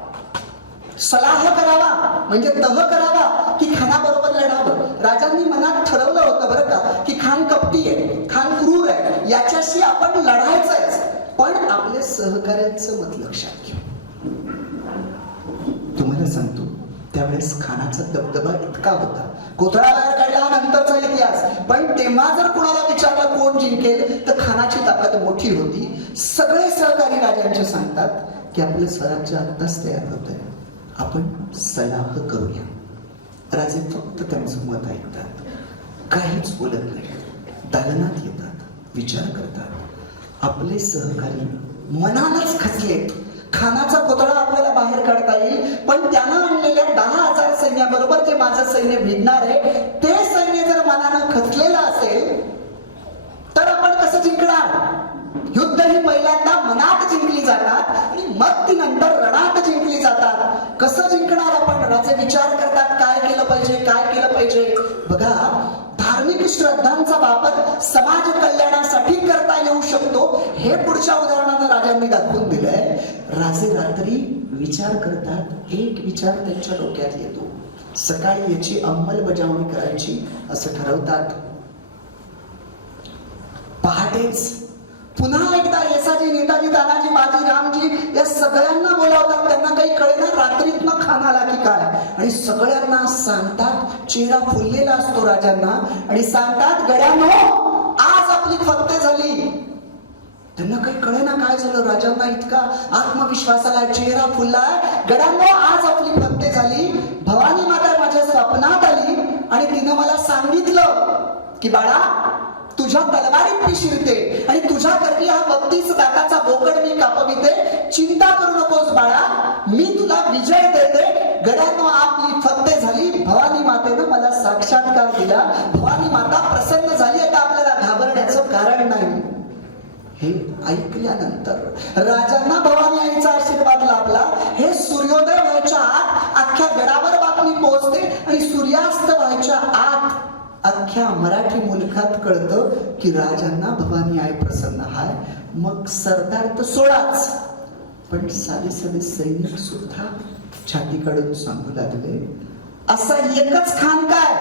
सलाह करावा म्हणजे तह करावा की खानाबरोबर लढावं. राजांनी मनात ठरवलं होतं बरं का की खान कपटी आहे, खान क्रूर आहे, याच्याशी आपण लढायचंच पण आपल्या सहकार्यांचं मत लक्षात घेऊ. तुम्हाला सांगतो त्यावेळेस खानाचा दबदबा इतका होता, कोथळा बाहेर काढला नंतरचा इतिहास, पण तेव्हा जर कुणाला विचारलं कोण जिंकेल तर खानाची ताकद मोठी होती. सगळे सहकारी राजांचे सांगतात की आपलं स्वराज्य आत्ताच तयार होत आहे, आपण सलाह करूया. राजे फक्त त्यांचं मत ऐकतात, काहीच बोलत नाही. दालनात येतात, विचार करतात. आपले सहकारी मनानच खचलेत. खानाचा पुतळा आपल्याला बाहेर काढता येईल पण त्यानं आणलेल्या 10,000 सैन्याबरोबर जे माझं सैन्य भिडणार आहे ते सैन्य जर मनानं खचलेलं असेल तर आपण कसं जिंकणार. युद्ध ही पहिल्यांदा मनात जिंकली जातात आणि मग ती नंतर रणात जिंकली जातात. कसं जिंकणार आपण. राजे विचार करतात काय केलं पाहिजे, काय केलं पाहिजे. बघा धार्मिक श्रद्धांचा वापर समाज कल्याणासाठी करता येऊ शकतो हे पुढच्या उदाहरणानं राजांनी दाखवून दिलंय. राजे रात्री विचार करतात, एक विचार त्यांच्या डोक्यात येतो, सकाळी याची अंमलबजावणी करायची असं ठरवतात. पहाटेच पुन्हा एकदा येसाजी नेताजी तानाजी बाजी रामजी या सगळ्यांना बोलावतात. त्यांना काही कळेना रात्रीतनं खान आला की काय आणि सगळ्यांना सांगतात. चेहरा फुललेला असतो राजांना आणि सांगतात, गड्यांनो आज आपली फत्ते झाली. त्यांना काही कळेना काय झालं. राजांना इतका आत्मविश्वास आलाय, चेहरा फुललाय. गड्यांनो आज आपली फत्ते झाली. भवानी माता माझ्या स्वप्नात आली आणि तिनं मला सांगितलं की बाळा तुझ्या तलवारीत मी शिरते आणि तुझ्या करती हा 32 दाताचा बोकड मी कापविते. चिंता करू नकोस बाळा, मी तुला विजय देते. गड्यांनो आपली फत्ते झाली. भवानी मातेनं मला साक्षात्कार दिला. भवानी माता प्रसन्न झाली. आता आपल्याला घाबरण्याचं कारण नाही. हे ऐकल्यानंतर राजांना भवानी आईचा आशीर्वाद लाभला. हे सूर्योदय व्हायच्या आत अख्ख्या गडावर बातमी पोहोचते आणि सूर्यास्त व्हायच्या व्हायच्या आत अख्ख्या मराठी मुलखात कळतं की राजांना भवानी आई प्रसन्न हाय. मग सरदार तर सोडाच, पण साधे साधे सैनिक सुद्धा छाती काढून सांगू लागले, असं एकच खान काय,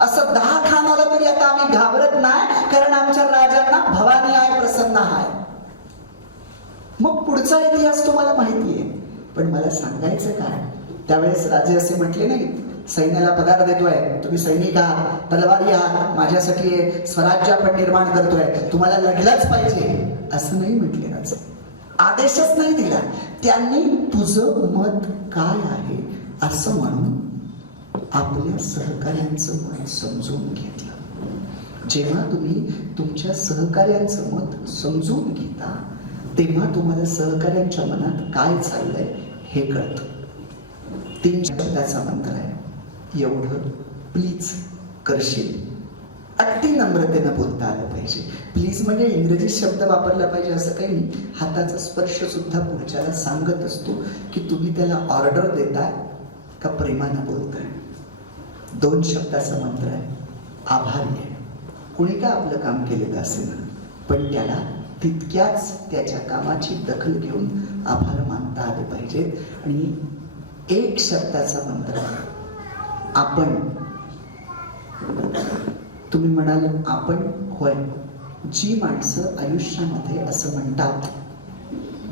असं 10 खान आलं तरी आता आम्ही घाबरत नाही, कारण आमच्या राजांना भवानी आई प्रसन्न हाय. मग पुढचा इतिहास तुम्हाला माहितीये, पण मला सांगायचं काय, त्यावेळेस राजे असे म्हटले नाही, सैन्याला पगार देतोय, तुम्ही सैनिक आहात, तलवारी आहात, माझ्यासाठी स्वराज्य आपण निर्माण करतोय, तुम्हाला लढलंच पाहिजे, असं नाही म्हटले राजे. आदेशच नाही दिला, त्यांनी तुझं मत काय आहे असं म्हणून आपल्या सहकार्यांचं मत समजून घेतलं. जेव्हा तुम्ही तुमच्या सहकार्यांचं मत समजून घेता तेव्हा तुम्हाला सहकार्यांच्या मनात काय चाललंय हे कळतं. 3 शब्दाचा मंत्र आहे, एवढं प्लीज करशील. अगदी नम्रतेनं बोलता आलं पाहिजे. प्लीज म्हणजे इंग्रजी शब्द वापरला पाहिजे असं काही नाही. हाताचा स्पर्श सुद्धा पुढच्याला सांगत असतो की तुम्ही त्याला ऑर्डर देताय का प्रेमानं बोलताय. 2 शब्दाचा मंत्र आहे, आभारी आहे. कुणी का आपलं काम केलेलं असेल पण त्याला तितक्याच त्याच्या कामाची दखल घेऊन आभार मानता आले पाहिजेत. आणि 1 शब्दाचा मंत्र आहे, आपण. तुम्ही म्हणाल आपण, होय, जी माणसं आयुष्यामध्ये असं म्हणतात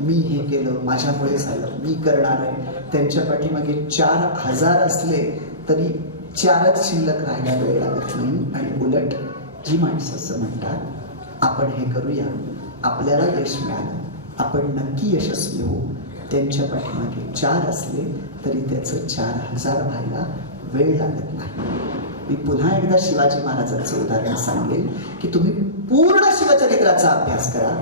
मी हे केलं, माझ्यामुळे झालं, मी करणार आहे, त्यांच्या पाठीमागे 4000 असले तरी 4च शिल्लक राहायला वेळ लागत नाही. आणि उलट जी माणसं असं म्हणतात आपण हे करूया, आपल्याला यश मिळालं, आपण नक्की यशस्वी होऊ, त्यांच्या पाठीमागे 4 असले तरी त्याचं 4000 व्हायला वेळ लागत नाही. मी पुन्हा एकदा शिवाजी महाराजांचं उदाहरण सांगेल की तुम्ही पूर्ण शिवचरित्राचा अभ्यास करा.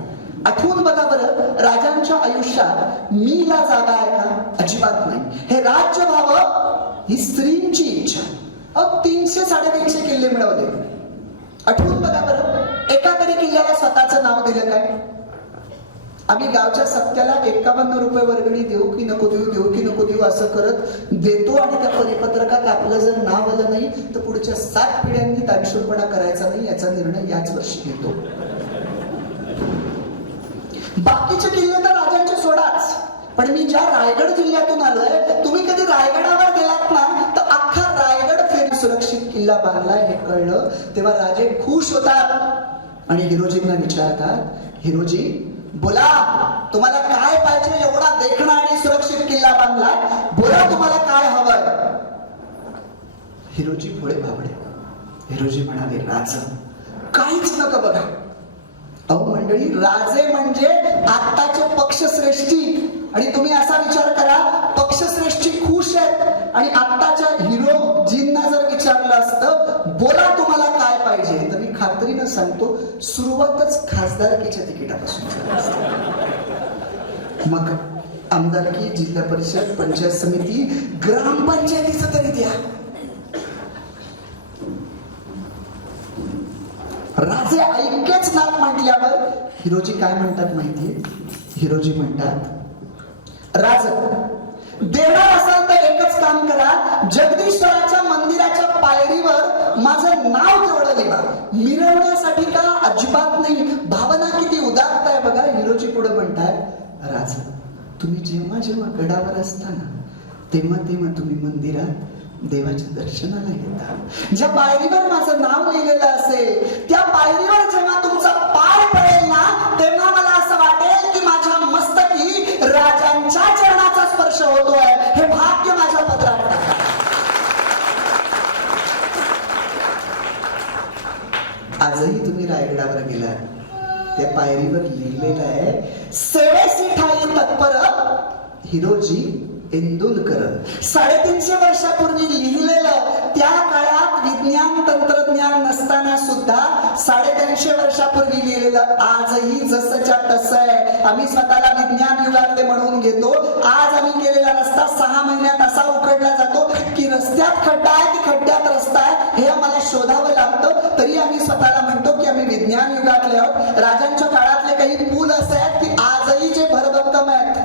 आठवून बघा बरं, राजांच्या आयुष्यात मीला जागा आहे का? अजिबात नाही. हे राज्य व्हावं ही स्त्रींची इच्छा. 300-350 किल्ले मिळवले. आठवून बघा बरं, एका तरी किल्ल्याला स्वतःचं नाव दिलं काय? आम्ही गावच्या सत्याला 51 रुपये वर्गणी देऊ की नको देऊ, देऊ की नको देऊ असं करत देतो. आणि त्या परिपत्रकात आपलं जर नाव आलं नाही तर पुढच्या 7 पिढ्यांनी दानशूरपणा करायचा नाही याचा निर्णय याच वर्षी घेतो. बाकीचे किल्ले तर राजांचे सोडाच, पण मी ज्या रायगड जिल्ह्यातून आलोय, तुम्ही कधी रायगडावर गेलात ना तर अख्खा रायगड फेरी सुरक्षित किल्ला बांधलाय हे कळलं तेव्हा राजे खुश होतात आणि हिरोजींना विचारतात, हिरोजी बोला तुम्हाला काय पाहिजे, एवढा देखणा आणि सुरक्षित किल्ला बांधलाय, बोला तुम्हाला काय हवंय. हिरोजी पुढे भाबडे. हिरोजी म्हणाले, राजा काहीच नका बघा. अहो मंडळी, राजे म्हणजे आत्ताचे पक्षश्रेष्ठी. आणि तुम्ही असा विचार करा, पक्षश्रेष्ठी खुश आहेत आणि आत्ताच्या हिरोजींना जर विचारलं असतं बोला तुम्हाला काय पाहिजे, तर मी खात्रीनं सांगतो सुरुवातच खासदारकीच्या तिकिटापासून झाली असते. मग आमदारकी, जिल्हा परिषद, पंचायत समिती, ग्रामपंचायतीचं तरी द्या. राजे ऐकेच नात म्हटल्यावर हिरोजी काय म्हणतात माहितीये? हिरोजी म्हणतात, राज देणार असाल तर एकच काम करा, जगदीश्वराच्या मंदिराच्या पायरीवर माझं नाव तेवढं लिहा. मिरवण्यासाठी का? अजिबात नाही. भावना किती उदात्त आहे बघा. हिरोजी पुढे म्हणतात, राज तुम्ही जेव्हा जेव्हा गडावर असताना तेव्हा तेव्हा तुम्ही मंदिरात देवाच्या दर्शनाला येता. ज्या पायरीवर माझं नाव लिहिलेलं असेल त्या पायरीवर जेव्हा तुमचा पाय पडेल ना तेव्हा मला असं वाटेल की माझ्या मस्तकी राजांच्या चरणाचा स्पर्श होतोय. हे भाग्य माझ्या पदरात टाका. आजही तुम्ही रायगडावर गेलात त्या पायरीवर लिहिलेलं आहे, सेवेसी ठाई तत्पर हिरोजी इंदुलकर. 350 वर्षापूर्वी लिहिलेलं, त्या काळात विज्ञान तंत्रज्ञान नसताना सुद्धा 350 वर्षापूर्वी लिहिलेलं आजही जसंच्या तसं आहे. आम्ही स्वतःला विज्ञान युगातले म्हणून घेतो. आज आम्ही केलेला रस्ता 6 महिन्यात असा उकडला जातो की रस्त्यात खड्डा आहे की खड्ड्यात रस्ता आहे हे आम्हाला शोधावं लागतं. तरी आम्ही स्वतःला म्हणतो की आम्ही विज्ञान युगातले आहोत. राजांच्या काळातले काही पूल असे आहेत की आजही जे भरभक्कम आहेत.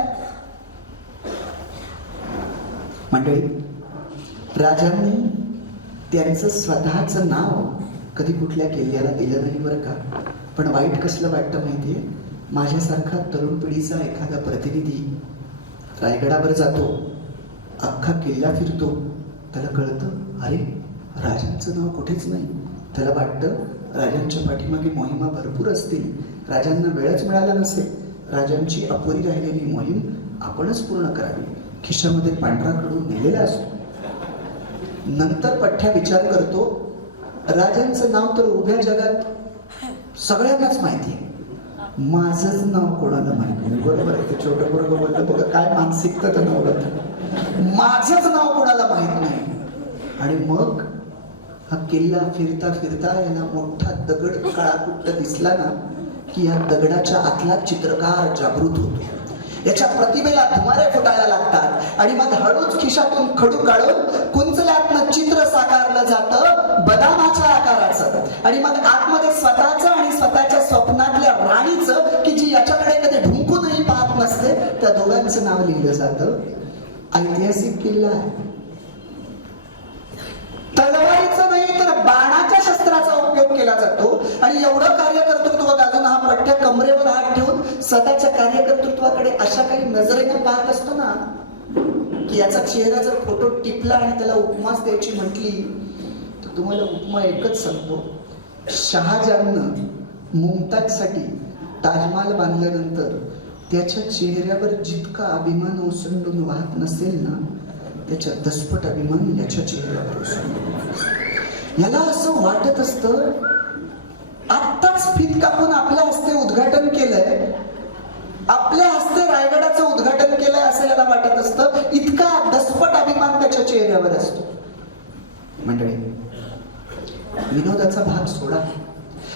मंडळी, राजांनी त्यांचं स्वतःचं नाव कधी कुठल्या किल्ल्याला दिलं नाही बरं का. पण वाईट कसलं वाटतं माहितीये, माझ्यासारखा तरुण पिढीचा एखादा प्रतिनिधी रायगडावर जातो, अख्खा किल्ला फिरतो, त्याला कळतं अरे राजांचं नाव कुठेच नाही. त्याला वाटतं राजांच्या पाठीमागे मोहिमा भरपूर असतील, राजांना वेळच मिळाला नसेल, राजांची अपुरी राहिलेली मोहीम आपणच पूर्ण करावी. खिशामध्ये पांढरा कडू नेलेला असतो. नंतर पठ्ठ्या विचार करतो, राजांचं नाव तर उभ्या जगात सगळ्यांनाच माहिती आहे, माझंच नाव कोणाला माहिती नाही. बरोबर आहे, ते छोटं बरोबर बोललं बघा, काय मानसिकता त्यांना ओळखत, माझंच नाव कोणाला माहित नाही. आणि मग हा किल्ला फिरता फिरता याला मोठा दगड काळाकुट्ट दिसला ना की या दगडाच्या आतला चित्रकार जागृत होतो, याच्या प्रतिमेला धुमारे फुटायला लागतात आणि मग हळूच खिशातून खडू काढून कुंचल्यातनं चित्र साकारलं जातं बदामाच्या आकाराचं. आणि मग आतमध्ये स्वतःचं आणि स्वतःच्या स्वप्नातल्या राणीचं की जी याच्याकडे कधी ढुंकूनही पाहत नसते, त्या दोघांचं नाव लिहिलं जातं. ऐतिहासिक किल्ला आहे. तलवारीचं नाही तर बाणाच्या शस्त्राचा उपयोग केला जातो. आणि एवढं कार्यकर्तृत्व अजून हा पठ्य कमरेवर हात ठेवून स्वतःच्या कार्यकर्तृत्वाकडे अशा काही नजरेने पाहत असतो ना की याचा चेहरा जर फोटो टिपला आणि त्याला उपमास द्यायची म्हटली तर तुम्हाला उपमा एकच सांगतो. शहाजहाननं मुमताजसाठी ताजमहाल बांधल्यानंतर त्याच्या चेहऱ्यावर जितका अभिमान ओसंडून वाहत नसेल ना, त्याच्या दसपट अभिमान याच्या चेहऱ्यावर ओसंडून. याला असं वाटत असतं आत्ताच फीत कापून आपल्या हस्ते उद्घाटन केलंय, आपल्या हस्ते रायगडाचं उद्घाटन केलंय असं याला वाटत असतं. इतका दसपट अभिमान त्याच्या चेहऱ्यावर असतो. मंडळी, विनोदाचा भाग सोडा,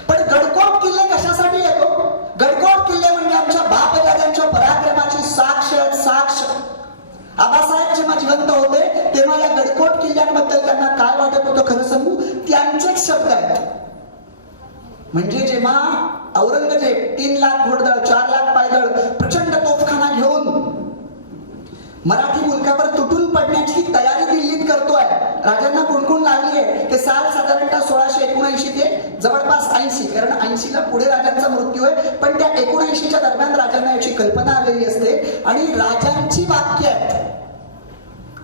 पण गडकोट किल्ले कशासाठी येतो? गडकोट किल्ले म्हणजे आमच्या बापदादांच्या पराक्रमाची साक्ष. आबासाहेब जेव्हा जिवंत होते तेव्हा या गडकोट किल्ल्यांबद्दल त्यांना काय वाटत होतं खरं सांगू, त्यांचेच शब्द आहेत. म्हणजे जेव्हा औरंगजेब 3 लाख घोडदळ, 4 लाख पायदळ, प्रचंड तोफखाना घेऊन मराठी मुलकावर तुटून पडण्याची तयारी दिल्लीत करतोय, राजांना कुणकुण लागली आहे. ते साल साधारणतः 1679 ते जवळपास 80, कारण 80ला पुढे राजांचा मृत्यू आहे, पण त्या 79च्या दरम्यान राजांना याची कल्पना आलेली असते. आणि राजांची वाक्य आहेत,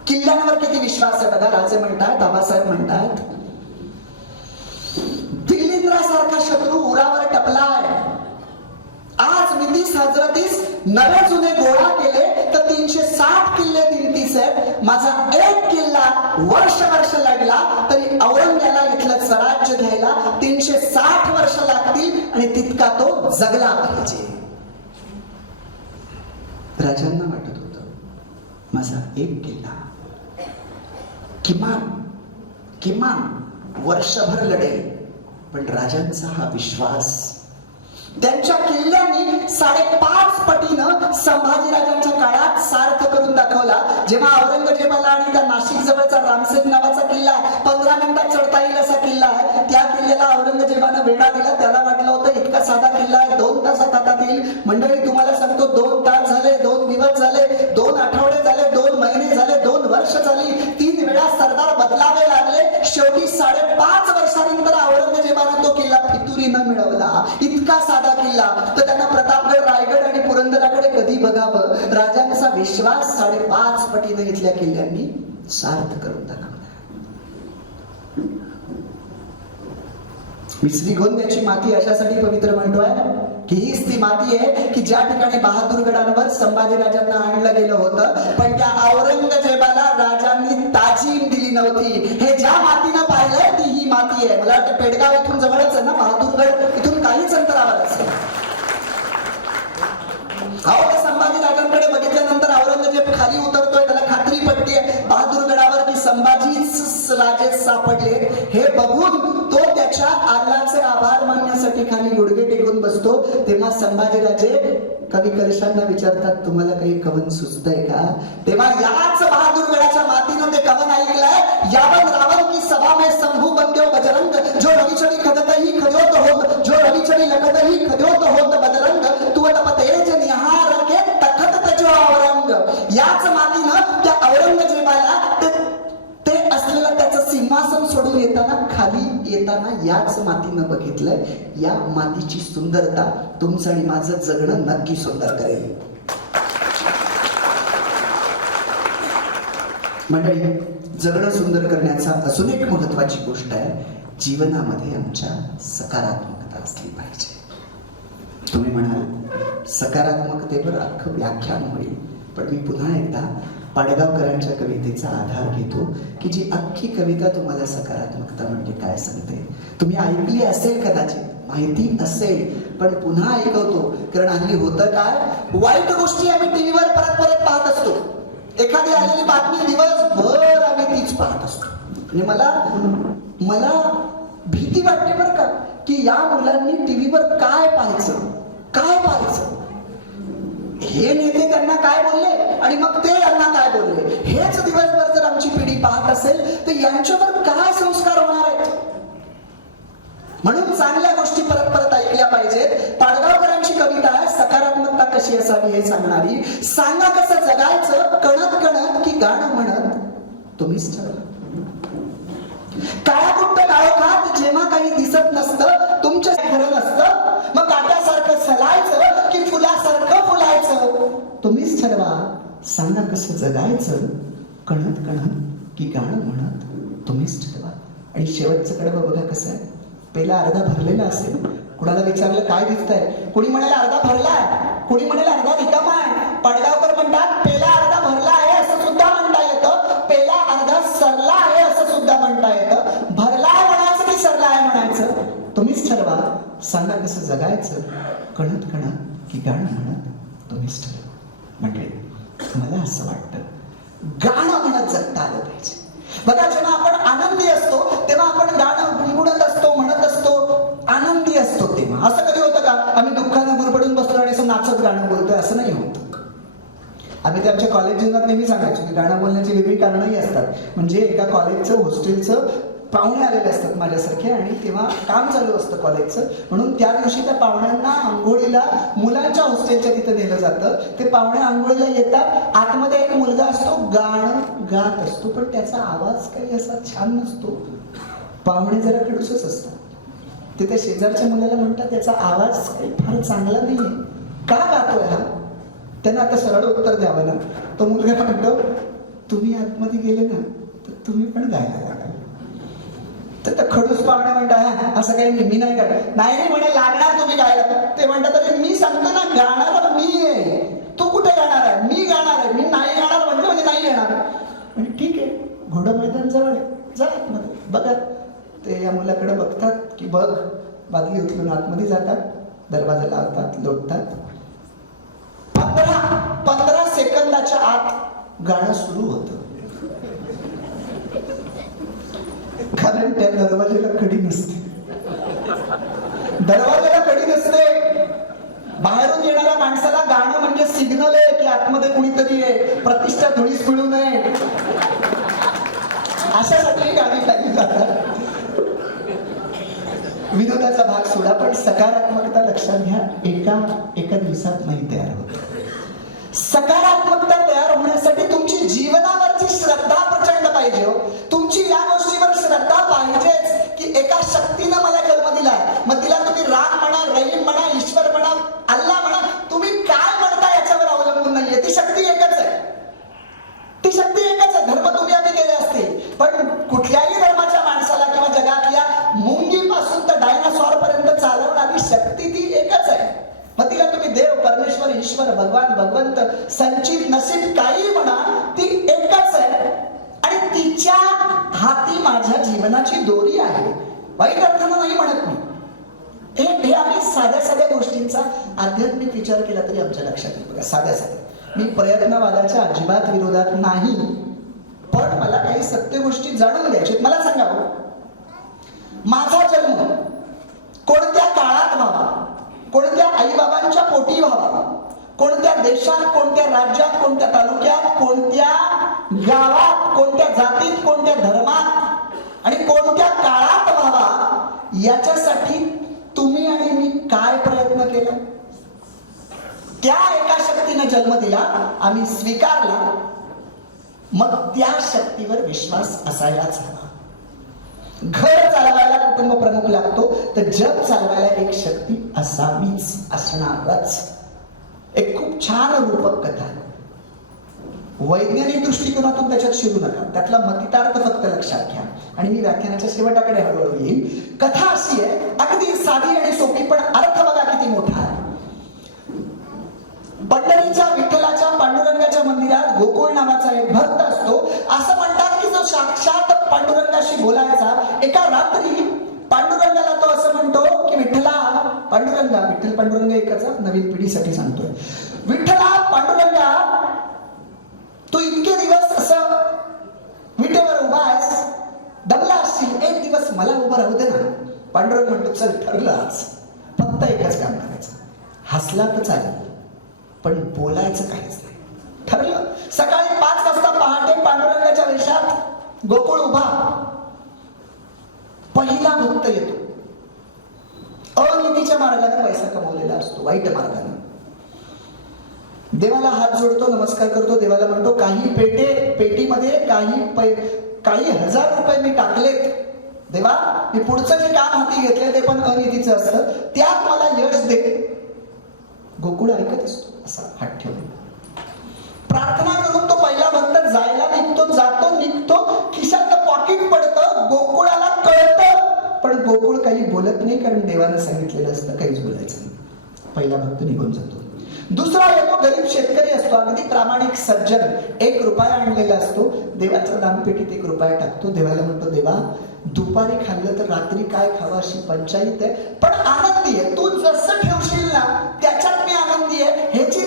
किल्ल्यांवर किती विश्वास आहे बघा. राजे म्हणतात, बाबासाहेब म्हणतात, दिल्लींद्रासारखा शत्रू उरावर टपलाय. आज मितीस हजरतीस नवे जुने गोळा केले तर 360 किल्ले दिमतीस आहेत. माझा एक किल्ला वर्ष लढला तरी औरंग्याला इथलं स्वराज्य घ्यायला 360 वर्ष लागतील आणि तितका तो जगला पाहिजे. राजांना वाटत होतं माझा एक किल्ला किमान वर्षभर लढेल. पण राजांचा हा विश्वास त्यांच्या किल्ल्यांनी 5.5 पटीनं संभाजीराजांच्या काळात सार्थ करून दाखवला. जेव्हा औरंगजेबाला आणि त्या नाशिक जवळचा रामसेन नावाचा किल्ला 15 मिनिटात चढता येईल असा किल्ला आहे, त्या किल्ल्याला औरंगजेबानं वेढा दिला. त्याला वाटलं होतं इतका साधा किल्ला आहे, 2 तासात हातात येईल. मंडळी, तुम्हाला सांगतो 2 तास झाले, 2 दिवस झाले, 2 आठवडे झाले, 2 महिने झाले, 2 वर्ष झाली, 3 वेळा सरदार बदलावे लागले. शेवटी 5.5 वर्षानंतर औरंगजेबानं तो किल्ला फितुरीनं मिळवला. इतका साधा किल्ला. तर त्यांना प्रतापगड, रायगड आणि पुरंदराकडे कधी बघावं. राजांचा विश्वास 5.5 पटीने इथल्या किल्ल्यांनी सार्थ करून दाखवला. मिसरी गोंद्याची माती अशासाठी पवित्र म्हणतोय की हीच ती माती आहे की ज्या ठिकाणी बहादूरगडांवर संभाजीराजांना आणलं गेलं होतं, पण त्या औरंगजेबाला राजांनी ताजीम दिली नव्हती. हे ज्या मातीनं पाहिलंय ती ही माती आहे. मला वाटतं पेडगाव इथून जवळच आहे ना, बहादूरगड इथून काहीच अंतरावर असेल. संभाजीराजांकडे बघितल्यानंतर औरंगजेब खाली उतरतोय, त्याला खात्री पटली आहे बहादूरगडावर की संभाजीच राजे सापडले. हे बघून तो त्याच्या आल्लाचे आभार मानण्यासाठी खाली गुडघे टेकून बसतो. तेव्हा संभाजीराजे कवी कलशांना विचारतात, तुम्हाला काही कवन सुचतंय का? तेव्हा याच बहादूरगडाच्या मातीनं ते कवन ऐकलंय, यावन रावण की सभा में शंभू बंद्यो बजरंग, जो रविचरी खदतही खद्योत होत, जो रविचरी लखतही खद्योत होत बजरंग, तू तपतेज निहार के तखत तजो औरंग. याच मातीनं त्या औरंगजेबाला ते असलेलं त्याचं सिंहासन सोडून वरवरून येताना खाली येताना याच मातीनं बघितलंय. या मातीची सुंदरता तुमचं आणि माझं जगणं नक्की सुंदर करेल. मंडळी, जगणं सुंदर करण्याचा अजून एक महत्वाची गोष्ट आहे, जीवनामध्ये आमच्या सकारात्मकता असली पाहिजे. तुम्ही म्हणाल सकारात्मकतेवर अख्खं व्याख्यान होईल, पण मी पुन्हा एकदा पाडगावकरांच्या कवितेचा आधार घेतो की जी अख्खी कविता तुम्हाला सकारात्मकता म्हणजे काय सांगते. तुम्ही ऐकली असेल, कदाचित माहिती असेल, पण पुन्हा ऐकवतो. कारण हल्ली होतं काय, वाईट गोष्टी आम्ही टीव्हीवर परत परत पाहत असतो. एखादी आलेली बातमी दिवसभर आम्ही तीच पाहत असतो. आणि मला भीती वाटते बरं का, की या मुलांनी टीव्हीवर काय पाहायचं, हे नेते त्यांना काय बोलले आणि मग ते यांना काय बोलले, हेच दिवसभर जर आमची पिढी पाहत असेल तर यांच्यावर काय संस्कार होणार आहेत. म्हणून चांगल्या गोष्टी परत परत ऐकल्या पाहिजेत. पाडगावकरांची कविता आहे सकारात्मकता कशी असावी हे सांगणारी. सांगा कसं जगायचं, कणत कणत की गाणं म्हणत तुम्हीच ठरवा. काळा कुट्ट काळोखात जेव्हा काही दिसत नसतं, तुमच्या खरं नसतं, मग काट्यासारखं सलायचं की फुलासारखं फुलायचं तुम्हीच ठरवा. सांगा कसं जगायचं, कणत कणत की गाणं म्हणत तुम्हीच ठरवा. आणि शेवटचं कडवं बघा कसं आहे. पहिला अर्धा भरलेला असेल, कुणाला विचारलं काय दिसतंय, कोणी म्हणाल अर्धा भरलाय, कोणी म्हणाल अर्धा रिकामा आहे. पाडगावकर म्हणतात पेला अर्धा भरला आहे असं सुद्धा म्हणता येतं, पेला अर्धा सरला आहे असं सुद्धा म्हणता येतं. भरला आहे म्हणायचं की सरला आहे म्हणायचं तुम्हीच ठरवा. सांगा कसं जगायचं, कणत कणत की गाणं म्हणत तुम्हीच ठरवा. म्हणजे मला असं वाटतं गाणं म्हणत जगता आलं पाहिजे. बघा, जेव्हा आपण आनंदी असतो तेव्हा आपण गाणं गुणगुणत असतो, म्हणत असतो, आनंदी असतो तेव्हा. असं कधी होतं का आम्ही दुःखानं गुरबडून बसलो आणि असं नाचत गाणं बोलतोय, असं नाही होत. आम्ही ते आमच्या कॉलेज जीवनात नेहमी सांगायचो की गाणं बोलण्याची वेगळी कारणंही असतात. म्हणजे एका कॉलेजचं हॉस्टेलचं पाहुणे आलेले असतात माझ्यासारखे आणि तेव्हा काम चालू असतं कॉलेजचं, म्हणून त्या दिवशी त्या पाहुण्यांना आंघोळीला मुलांच्या हॉस्टेलच्या तिथं नेलं जातं. ते पाहुणे आंघोळीला येतात, आतमध्ये एक मुलगा असतो, गाणं गात असतो, पण त्याचा आवाज काही असा छान नसतो. पाहुणे जरा खडूसच असतात. ते त्या शेजारच्या मुलाला म्हणतात त्याचा आवाज काही फार चांगला नाहीये, का गातोय हा. त्यांना आता सरळ उत्तर द्यावं ना. तो मुलगा म्हणतो तुम्ही आतमध्ये गेले ना तर तुम्ही पण गायला लागाल. तर खडूस पाहुणे म्हणतात असं काही मी नाही करत. नाही म्हणे लागणार तुम्ही गायला. ते म्हणतात अरे मी सांगतो ना गाणार मी आहे, तू कुठे गाणार आहे, मी गाणार आहे, मी नाही गाणार म्हटलं म्हणजे नाही येणार. म्हणजे ठीक आहे, घोडं मैदान जवळ आहे, जा आतमध्ये बघा. ते या मुलाकडे बघतात की बघ, बादली उचलून आतमध्ये जातात, दरवाजा लावतात, लोटतात. 15 सेकंदाच्या आत गाणं सुरू होतं. कारण त्या दरवाजेला कडी नसते. दरवाजेला कडी नसते. बाहेरून येणाऱ्या माणसाला गाणं म्हणजे सिग्नल आहे की आतमध्ये कुणीतरी आहे, प्रतिष्ठा धुळीस मिळू नये अशासाठी गाणी गायली जातात. विनोदाचा भाग सोडा, पण सकारात्मकता लक्षात घ्या, एका दिवसात नाही तयार होत. सकारात्मकता तयार होण्यासाठी तुमची जीवनावरची श्रद्धा प्रचंड पाहिजे. तुमची या गोष्टीवर श्रद्धा पाहिजेच की एका शक्तीनं मला जन्म दिलाय. मग तिला तुम्ही राम म्हणा, रहीम म्हणा, ईश्वर म्हणा, अल्लाह म्हणा, तुम्ही काय म्हणता याच्यावर अवलंबून नाहीये. ती शक्ती एकच आहे. ती शक्ती एकच आहे. धर्म तुम्ही आम्ही केले असतील, पण कुठल्याही धर्माच्या माणसाला किंवा जगातल्या मुंगीपासून तर डायनासॉर पर्यंत चालवणारी शक्ती ती एकच आहे. मग तिला तुम्ही देव, परमेश्वर, ईश्वर, भगवान, भगवंत, संचित, नसीब काही म्हणा, ती एकच आहे. आणि तिच्या हाती माझ्या जीवनाची दोरी आहे. वाईट अर्थानं नाही म्हणत मी. हे आम्ही साध्या साध्या गोष्टींचा आध्यात्मिक विचार केला तरी आमच्या लक्षात येईल. बघा, साध्या मी प्रयत्नवादाच्या अजिबात विरोधात नाही, पण मला काही सत्य गोष्टी जाणून घ्यायच्या. मला सांगा, माझा जन्म कोणत्या काळात व्हावा, कोणत्या आईबाबांच्या पोटी व्हावा, कोणत्या देशात, कोणत्या राज्यात, कोणत्या तालुक्यात, कोणत्या गावात, कोणत्या जातीत, कोणत्या धर्मात आणि कोणत्या काळात व्हावा, याच्यासाठी तुम्ही आणि मी काय प्रयत्न केला. त्या एका शक्तीने जन्म दिला, आम्ही स्वीकारला, मग त्या शक्तीवर विश्वास असायलाच हवा. घर चालवायला कुटुंब प्रमुख लागतो, तर जग चालवायला एक शक्ती असावीच, असणारच. एक खूप छान रूपक कथा आहे. वैज्ञानिक दृष्टिकोनातून त्याच्यात शिरू नका, त्यातला मतितार्थ फक्त लक्षात घ्या आणि मी व्याख्यानाच्या शेवटाकडे हळूहळू येईल. कथा अशी आहे, अगदी साधी आणि सोपी, पण अर्थ बघा किती मोठा आहे. पंढरीच्या विठ्ठलाच्या पांडुरंगाच्या मंदिरात गोकुळ नावाचा एक भक्त असतो. असं म्हणतात की जो साक्षात पांडुरंगाशी बोलायचा. एका रात्री पांडुरंगाला तो असं म्हणतो की विठ्ठला, पांडुरंगा, विठ्ठल पांडुरंग एकच, नवीन पिढीसाठी सांगतोय. विठ्ठला पांडुरंगा, तू इतके दिवस असं विटेवर उभा आहेस, दमला असशील, एक दिवस मला उभं राहू दे ना. पांडुरंग म्हणतो चल ठरलं, आज फक्त एकच काम करायचं, हसला तर चालेल पण बोलायचं काहीच नाही. ठरलं. सकाळी 5 वाजता पहाटे पांडुरंगाच्या वेशात गोकुळ उभा. पहिला भक्त येतो. अनितीच्या मार्गाने पैसा कमवलेला असतो, वाईट मार्गाने. देवाला हात जोडतो, नमस्कार करतो. देवाला म्हणतो काही पेटीमध्ये काही हजार रुपये मी टाकलेत. देवा, मी पुढचं जे काम हाती घेतले ते पण अनितीचं असतं, त्यात मला यश दे. गोकुळ ऐकत असतो असा हात ठेवून. प्रार्थना करून तो पहिला भक्त जायला निघतो, जातो, निघतो, खिशातलं पॉकेट पडतं. गोकुळाला कळतं, पण गोकुळ काही बोलत नाही, कारण देवानं सांगितलेलं असतं काहीच बोलायचं नाही. पहिला भक्त निघून जातो. दुसरा येतो, गरीब शेतकरी असतो, अगदी प्रामाणिक सज्जन. 1 रुपया आणलेला असतो. देवाच्या दानपेटीत 1 रुपया टाकतो. देवाला म्हणतो, देवा, दुपारी खाल्लं तर रात्री काय खावं अशी पंचायत आहे, पण आनंदी आहे. तू जसं ठेवशील ना त्याच्यात मी आनंदी आहे. ह्याची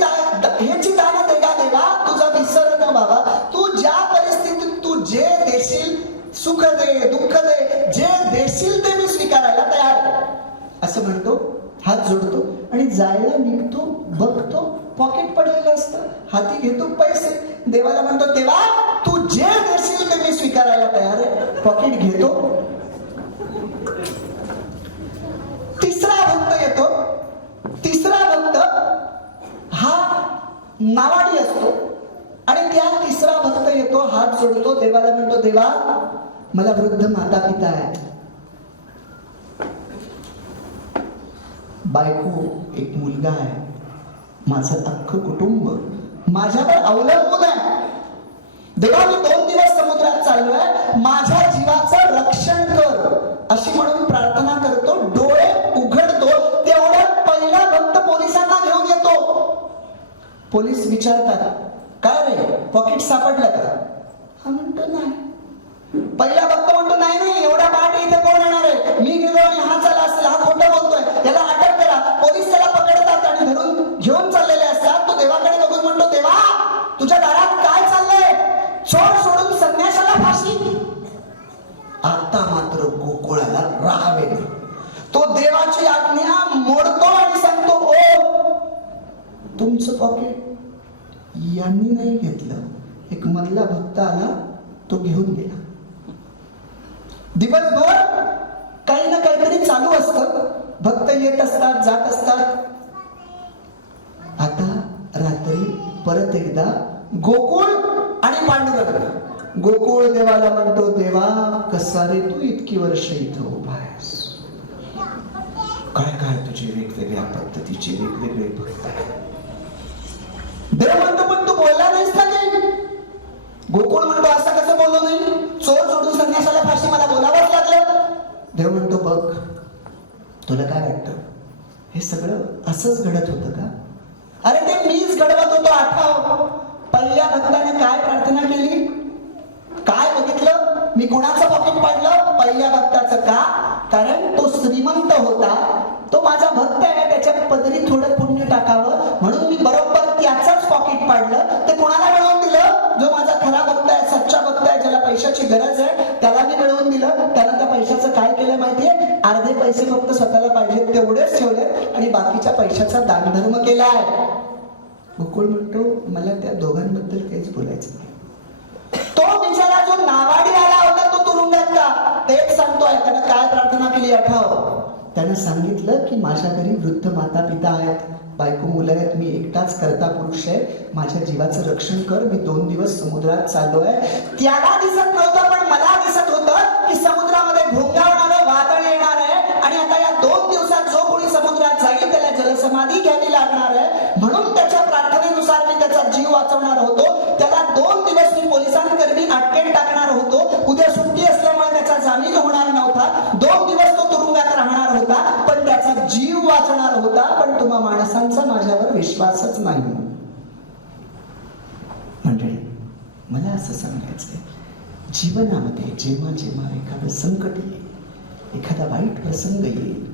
दान दे का देवा, तुझा विसर न बाबा. तू ज्या परिस्थितीत तू जे देशील, सुख दे, दुःख दे, जे देशील ते मी स्वीकारायला तयार आहे, असं म्हणतो. हात जोडतो आणि जायला निघतो. बघतो पॉकेट पडलेलं असतं, हाती घेतो पैसे. देवाला म्हणतो, देवा, तू जे देशील ते मी स्वीकारायला तयार आहे. पॉकेट घेतो. तिसरा भक्त येतो. तिसरा भक्त हा नावाडी असतो आणि त्या तिसरा भक्त येतो, हात जोडतो. देवाला म्हणतो, देवा, मला वृद्ध माता पिता आहेत, बायको, एक मुलगा आहे, माझं अख्खं कुटुंब माझ्यावर अवलंबून आहे. देवा, मी 2 दिवस समुद्रात चाललोय, माझ्या जीवाचं रक्षण कर, अशी म्हणून प्रार्थना करतो. डोळे उघडतो, तेवढ्यात पहिला भक्त पोलिसांना घेऊन येतो. पोलीस विचारतात, काय रे, पॉकेट सापडलं का? हा म्हणतो नाही. पहिला भक्त म्हणतो, नाही नाही, एवढ्या पहाटे इथे कोण येणार आहे? मी गेलो आणि हा चालला असेल, हा खोटं बोलतोय, त्याला अटक करा. पोलीस त्याला पकडतात आणि धरून घेऊन चाललेले असतात. तो देवाकडे बघून म्हणतो, देवा, तुझ्या दारात काय चाललंय? चोर सोडून संन्याशाला फाशी. आता मात्र गोकुळाला राग येतो. तो देवाची आज्ञा मोडतो आणि सांगतो, ओ, तुमचं पॉकेट यांनी नाही घेतलं. एक मधला भक्त आला, तो घेऊन गेला. दिवसभर काही ना काहीतरी चालू असतं. भक्त येत असतात, जात असतात. आता रात्री परत एकदा गोकुळ आणि पांडुरंग. गोकुळ देवाला म्हणतो, देवा, कसा रे तू इतकी वर्ष इथं उभा आहेस? काय काय तुझे वेगवेगळ्या पद्धतीचे वेगवेगळे भक्त आहेत. देव म्हणतो, पण तू बोलला नाहीस का काही? गोकुळ म्हणतो, असं कसं बोललो नाही? चोर सोडून संन्यासाला फाशी मला बोलावंच लागलं. देव म्हणतो, बघ, तुला काय वाटतं, हे सगळं असंच घडत होतं का? अरे ते मीच घडवत होतो. आठव, पहिल्या भक्ताने काय प्रार्थना केली, काय बघितलं? मी कोणाचं पॉकेट पाडलं? पहिल्या भक्ताचं. का? कारण तो श्रीमंत होता, तो माझा भक्त आहे, त्याच्या पदरी थोडं पुण्य टाकावं म्हणून मी बरोबर त्याचंच पॉकेट पाडलं. ते कोणाला मिळवून दिलं? जो माझा खरा भक्त आहे, सच्चा भक्त आहे, ज्याला पैशाची गरज आहे, त्याला मी मिळवून दिलं. त्यानं त्या पैशाचं काय केलं माहितीये? अर्धे पैसे फक्त स्वतःला पाहिजे तेवढेच ठेवले आणि बाकीच्या पैशाचा दानधर्म केलाय. गोकुळ म्हणतो, मला त्या दोघांबद्दल काहीच बोलायचं नाही. तो बिचारा जो नावाडी आला होता, तो तुरुंगात का? तेच सांगतोय. त्यानं काय प्रार्थना केली आठव? त्यानं सांगितलं की माझ्या घरी वृद्ध माता पिता आहेत, बायको मुलं आहेत, मी एकटाच करता पुरुष आहे, माझ्या जीवाचं रक्षण कर, मी 2 दिवस समुद्रात चाललोय. त्याला दिसत नव्हतं पण मला दिसत होतं की समुद्रामध्ये घोंगावणारं वादळ येणार आहे आणि आता या 2 दिवसात जो कोणी समुद्रात जाईल त्याला जलसमाधी घ्यावी लागणार आहे. म्हणून त्याच्या प्रार्थनेनुसार मी त्याचा जीव वाचवणार होतो. त्याला 2 दिवस मी पोलिसांकरवी अटकेत टाकणार होतो. उद्या सुट्टी असल्यामुळे त्याचा जामीन होणार नव्हता. 2 दिवस तो तुरुंगात राहणार होता पण त्याचा जीव वाचणार होता. पण तुम्हा माणसांचा माझ्यावर विश्वासच नाही. मंडळी, मला असं सांगायचंय, जीवनामध्ये जेव्हा जेव्हा एखादं संकट येईल, एखादा वाईट प्रसंग येईल,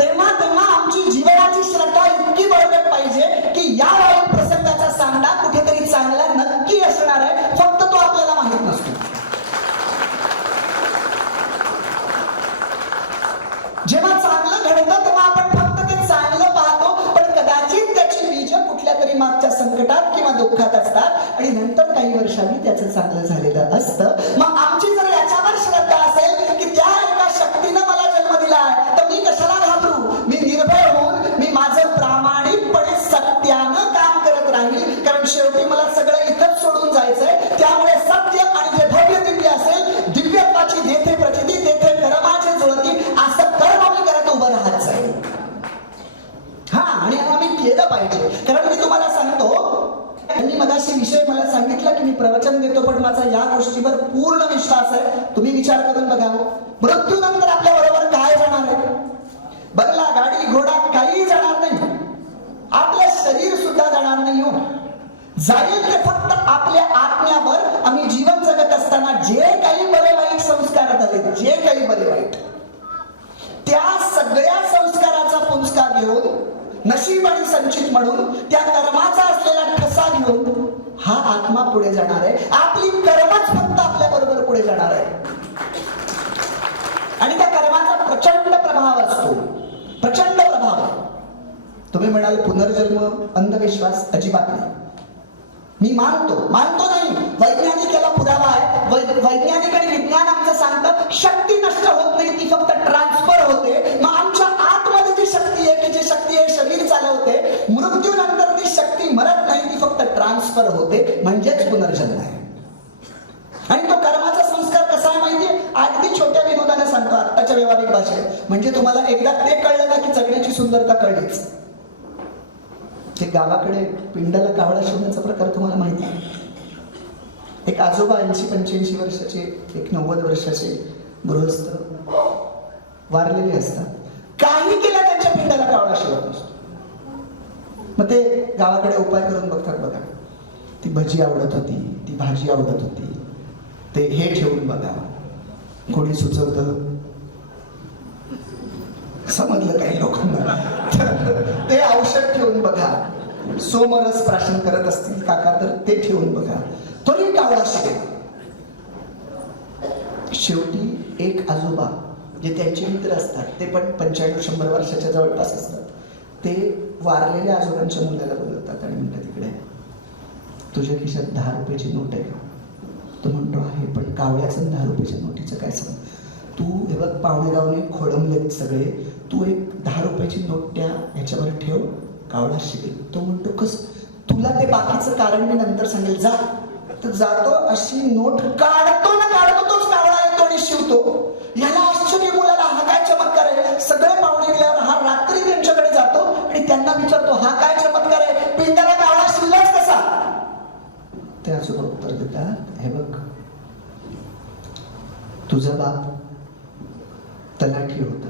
तेव्हा तेव्हा आमची जीवनाची श्रद्धा इतकी बळकट पाहिजे की या वाईट प्रसंगाचा सामना कुठेतरी चांगला नक्की असणार आहे, फक्त तो आपल्याला माहित नसतो. जेव्हा चांगलं घडतं तेव्हा आपण फक्त ते चांगलं पाहतो, पण कदाचित त्याची बीज कुठल्या तरी मागच्या संकटात किंवा दुःखात असतात आणि नंतर काही वर्षांनी त्याचं चांगलं झालेलं असतं. मग आमची जर याच्यावर श्रद्धा असेल की त्या एका शक्तीनं मला जन्म दिलाय, तर मी कशाला घाबरू? मी निर्भय होऊन मी माझं प्रामाणिकपणे सत्यानं काम करत राहील, कारण शेवटी मला सगळं इथंच सोडून जायचंय. त्यामुळे सत्य आणि जे भव्य दिव्य असेल, दिव्यत्वाची देथे प्रचिती तेथे कर्माची जुळती, असं कर्म मी करत उभं राहत जाईल. हा, आणि आम्ही केलं पाहिजे. कारण मी तुम्हाला सांगतो, त्यांनी मगाशी विषय मला सांगितला की मी प्रवचन देतो पण माझा या गोष्टीवर पूर्ण विश्वास आहे. तुम्ही विचार करून बघा, मृत्यूनंतर आपल्या बरोबर काय जाणार आहे? बंगला, गाडी, घोडा काही जाणार नाही. आपलं शरीर सुद्धा जाणार नाही हो. जाईल ते फक्त आपल्या आत्म्यावर. आम्ही जीवन जगत असताना जे काही बरे वाईट संस्कार झाले, जे काही बरे वाईट, त्या सगळ्या संस्काराचा पुंजका घेऊन, नशीब आणि संचित म्हणून त्या कर्माचा असलेला ठसा घेऊन हा आत्मा पुढे जाणार आहे. आपली कर्मच फक्त आपल्या बरोबर पुढे जाणार आहे आणि त्या कर्माचा प्रचंड प्रभाव असतो, प्रचंड प्रभाव. तुम्ही म्हणाल पुनर्जन्म अंधविश्वास, अजिबात नाही. मी मानतो नाही, वैज्ञानिक याला पुरावा आहे. वैज्ञानिक आणि विज्ञान आमचं सांगतं शक्ती नष्ट होत नाही, ती फक्त ट्रान्सफर होते. मग आमच्या आतमध्ये जी शक्ती आहे, की जी शक्ती आहे शरीर चालवते, मृत्यूनंतर ती शक्ती मरत नाही, ती फक्त ट्रान्सफर होते, म्हणजेच पुनर्जन्म आहे. आणि तो कर्माचा संस्कार कसा आहे माहितीये? अगदी छोट्या विनोदाने सांगतो आत्ताच्या व्यावहारिक भाषेत, म्हणजे तुम्हाला एकदा ते कळलं ना की जगण्याची सुंदरता कळलीच. ते गावाकडे पिंडाला कावळा शिवण्याचा प्रकार तुम्हाला माहिती आहे. एक आजोबा 80-85 वर्षाचे, एक 90 वर्षाचे गृहस्थ वारलेले असतात. काही केलं त्यांच्या पिंडाला कावळा शिवत नसतो. मग ते गावाकडे उपाय करून बघतात. बघा, ती भजी आवडत होती, ती भाजी आवडत होती, ते हे ठेवून बघा. कोणी सुचवतं, समजलं काही लोकांना, ते औषध ठेवून बघा. सोमरस प्राशन करत असतील काका तर ते ठेवून बघा, तरी कावळा शिकेल. शेवटी एक आजोबा, जे त्यांचे मित्र असतात, ते पण 95-100 वर्षाच्या जवळपास असतात, ते वारलेल्या आजोबांच्या मुलाला बोलवतात आणि म्हणतात, इकडे तुझ्या खिशात 10 रुपयाची नोट आहे का? तो म्हणतो आहे, पण कावळ्याचं 10 रुपयाच्या नोटीचं काय सांग? तू हे बघ, पाहुणेरावने खोडमलेत सगळे, तू एक 10 रुपयाची नोट त्या ह्याच्यावर ठेव, कावळा शिकेल. तो म्हणतो, कस? तुला ते बाकीचं कारण मी नंतर सांगेल, जा. तर जातो, अशी नोट काढतो ना काढतो, तोच कावळा येतो आणि शिवतो. याला आश्चर्य, मुलाला हा काय चमत्कार आहे. सगळे पाहुणे गेल्यावर हा रात्री त्यांच्याकडे जातो आणि त्यांना विचारतो, हा काय चमत्कार आहे, पिंडाला कावळा शिवलाच कसा? ते आजोबा उत्तर देतात, हे बघ, तुझा बाप तलाठी होता,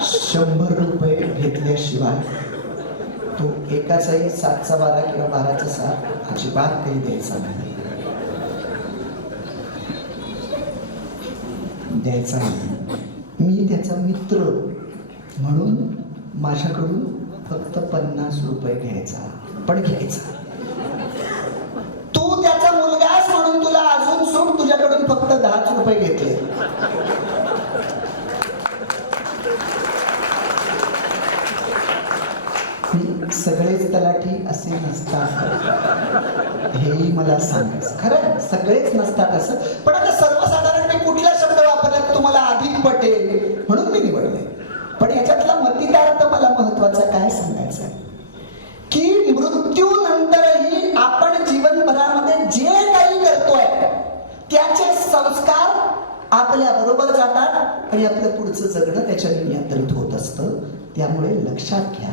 100 रुपये घेतल्याशिवाय तो एकाचाही 7चा 12 किंवा 12चा 7 अजिबात काही द्यायचा नाही. मी त्याचा मित्र म्हणून माझ्याकडून फक्त 50 रुपये घ्यायचा, पण घ्यायचा. तू त्याचा मुलगास म्हणून तुला अजून सूट, तुझ्याकडून फक्त 10 रुपये घेतले. सगळेच तलाठी असे नसतात, हेही मला सांगायचं. खरं सगळेच नसतात असं, पण आता सर्वसाधारण मी कुठला शब्द हार्दिक पटेल म्हणून मी निवडले. पण याच्यातला मतितार्थ मला महत्वाचा काय सांगायचा आहे की मृत्यूनंतरही आपण जीवनभरामध्ये जे काही करतोय त्याचे संस्कार आपल्या बरोबर जातात आणि आपलं पुढचं जगणं त्याच्याने नियंत्रित होत असतं. त्यामुळे लक्षात घ्या,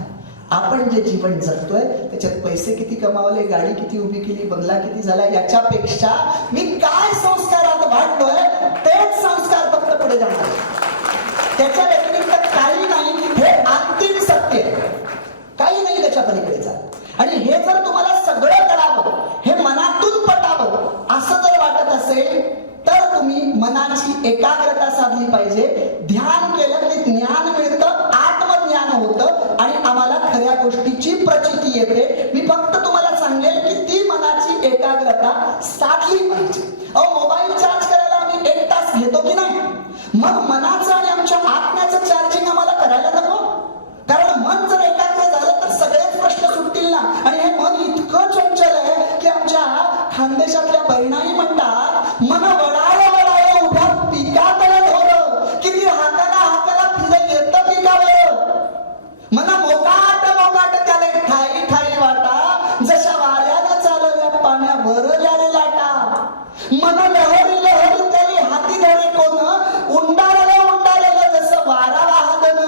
आपण जे जीवन जगतोय त्याच्यात पैसे किती कमावले, गाडी किती उभी केली, बंगला किती झाला, याच्यापेक्षा मी काय संस्कारात वाढलोय तेच संस्कार फक्त पुढे जाणार. त्याच्या व्यतिरिक्त काही नाही, हे अंतिम सत्य आहे. काही नाही त्याच्या पलीकडे जात. आणि हे जर तुम्हाला सगळं करावं, हे मनातून पटावं असं जर वाटत असेल तर तुम्ही मनाची एकाग्रता साधली पाहिजे. ध्यान केलं की ज्ञान मिळतं, आत्मज्ञान होतं आणि आम्हाला खऱ्या गोष्टीची प्रचिती येते. मी फक्त तुम्हाला सांगेल की ती मनाची एकाग्रता साधली पाहिजे. मोबाईल चार्ज करायला आम्ही 1 तास घेतो की नाही, मग मनाचं आणि आमच्या आत्म्याचं चार्जिंग आम्हाला करायला नको. कारण मन जर एकाग्र झालं तर सगळेच प्रश्न सुटतील ना. आणि हे मन इतकं चंचल आहे की आमच्या खानदेशातल्या बहिणाई म्हणतात, मन वडाळं वडाळं उभ्या पिकाकडे ढोरं, किती हाताला हाताला फिरत येतं पिकावर. मन मोकाट मोकाट त्याला ठाई ठाई वाटा, जशा वाऱ्याला चालल्या पाण्यावर लाले लाटा. मन लहरी लहरी त्याली हाती धरे कोण, उंडाळलं उंडाळलं जसं वारा वाहतन.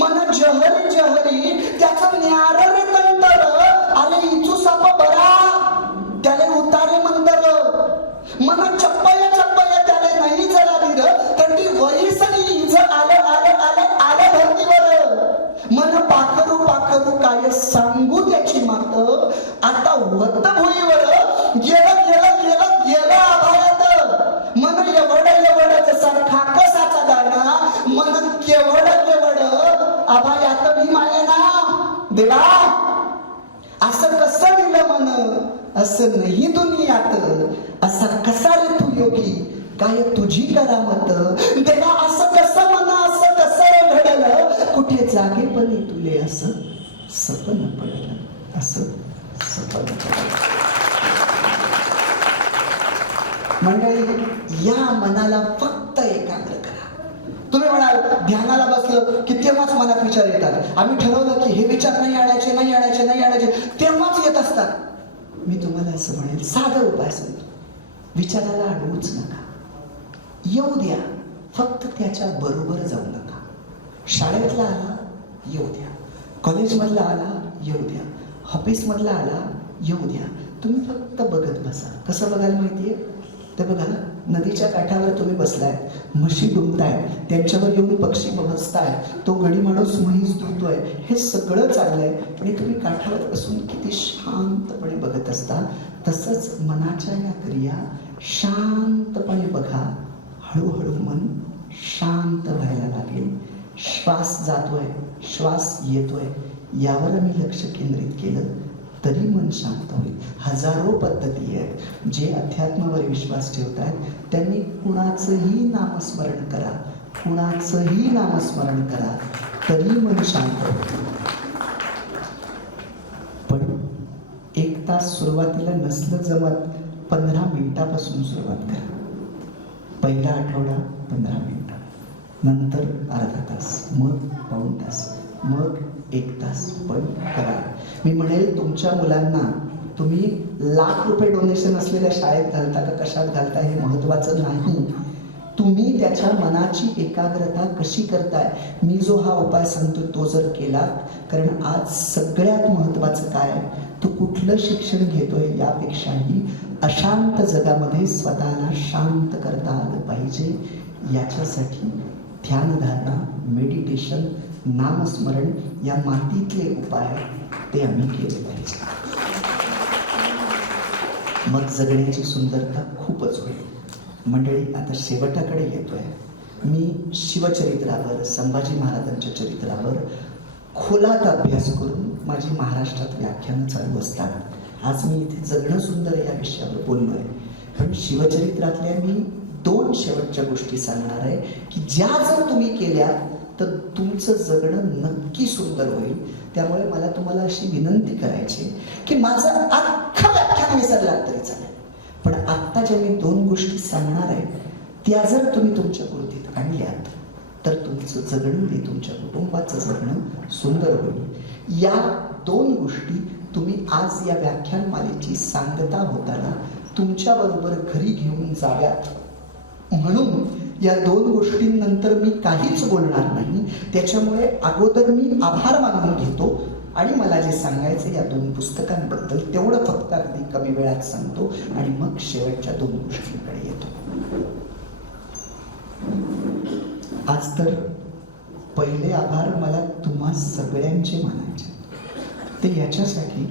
मन जहरी जहरी त्याचं न्यार रे तंतर, आले इचू साप बरा त्याले उतारे मंदर. मन चप्पय चप्पय त्याले नाही जरा धीर, थंडी वही सगळी इज आलं आलं आलं आलं धरतीवर. मन पाखरू पाखरू काय सांगू त्याची मात, आता वत भुईवर गेलं गेलं गेलं गेलं आभाळात. मन एवढं एवढं जसा खाकसाचा दाणा, मन केवढं केवढं आभाळात भीमाये ना. देवा असं कसं दिलं मन, असं नाही दुनियात, असा कसा रे तू योगी, काय तुझी करामत. देवा असं कसं मन, असं कसं रे घडलं, कुठे जागेपणी तुले असं सपन पडलं, असं सपन पडलं. मंडळी, या मनाला फक्त एकाग्र करा. तुम्ही म्हणाल ध्यानाला बसलं की तेव्हाच मनात विचार येतात. आम्ही ठरवलं की हे विचार नाही आणायचे नाही आणायचे नाही आणायचे, तेव्हाच येत असतात. मी तुम्हाला असं म्हणेल, साधा उपाय सांगतो, विचाराला अडवूच नका, येऊ द्या, फक्त त्याच्या बरोबर जाऊ नका. शाळेतला आला येऊ द्या, कॉलेजमधला आला येऊ द्या, ऑफिसमधला आला येऊ द्या. तुम्ही फक्त बघत बसा. कसं बघायला माहितीये? तर बघा, नदीच्या काठावर तुम्ही बसलाय, म्हशी डुंबताय, त्यांच्यावर येऊन पक्षी बसताय, तो गडी माणूस म्हैस धुतोय, हे सगळं चाललंय आणि तुम्ही काठावर बसून किती शांतपणे बघत असता. तसंच मनाच्या या क्रिया शांतपणे बघा. हळूहळू मन शांत व्हायला लागेल. श्वास जातोय, श्वास येतोय, यावर आम्ही लक्ष केंद्रित केलं तरी मन शांत होईल. हजारो पद्धती आहेत. जे अध्यात्मावर विश्वास ठेवतात त्यांनी कुणाचंही नामस्मरण करा, कुणाचंही नामस्मरण करा, तरी मन शांत होतं. पण 1 तास सुरुवातीला नसलं जमत, 15 मिनिटापासून सुरुवात करा. पहिला आठवडा 15 मिनिटं, नंतर अर्धा तास, मग पाऊण तास, मग 1 तास, पण करा. मी म्हणेल तुमच्या मुलांना तुम्ही लाख रुपये डोनेशन असलेल्या शाळेत घालता का कशात घालता हे महत्वाचं नाही. तुम्ही त्याच्या मनाची एकाग्रता कशी करताय. मी जो हा उपाय सांगतो तो जर केलात, कारण आज सगळ्यात महत्वाचं काय, तू कुठलं शिक्षण घेतोय यापेक्षाही अशांत जगामध्ये स्वतःला शांत करता आलं पाहिजे. याच्यासाठी ध्यानधारणा, मेडिटेशन, नामस्मरण या मातीतले उपाय ते आम्ही केले पाहिजे. मग जगण्याची सुंदरता खूपच होईल. मंडळी, आता शेवटाकडे येतोय. मी शिवचरित्रावर, संभाजी महाराजांच्या चरित्रावर खोलात अभ्यास करून माझी महाराष्ट्रात व्याख्यानं चालू असतात. आज मी इथे जगणं सुंदर या विषयावर बोललोय, पण शिवचरित्रातल्या मी 2 शेवटच्या गोष्टी सांगणार आहे की ज्या जर तुम्ही केल्या तर तुमचं जगणं नक्की सुंदर होईल. त्यामुळे मला तुम्हाला अशी विनंती करायची की माझं अख्खं व्याख्यान विसरलात तरी चालेल, पण आत्ता ज्या मी 2 गोष्टी सांगणार आहे त्या जर तुम्ही तुमच्या कृतीत आणल्यात तर तुमचं जगणं, तुमच्या कुटुंबाचं जगणं सुंदर होईल. या 2 गोष्टी तुम्ही आज या व्याख्यानमालेची सांगता होताना तुमच्याबरोबर घरी घेऊन जाव्यात म्हणून या 2 गोष्टींनंतर मी काहीच बोलणार नाही. त्याच्यामुळे अगोदर मी आभार मानून घेतो आणि मला जे सांगायचं या 2 पुस्तकांबद्दल तेवढं फक्त अगदी कमी वेळात सांगतो आणि मग शेवटच्या 2 गोष्टींकडे येतो. आज तर पहिले आभार मला तुम्हा सगळ्यांचे मानायचे. ते याच्यासाठी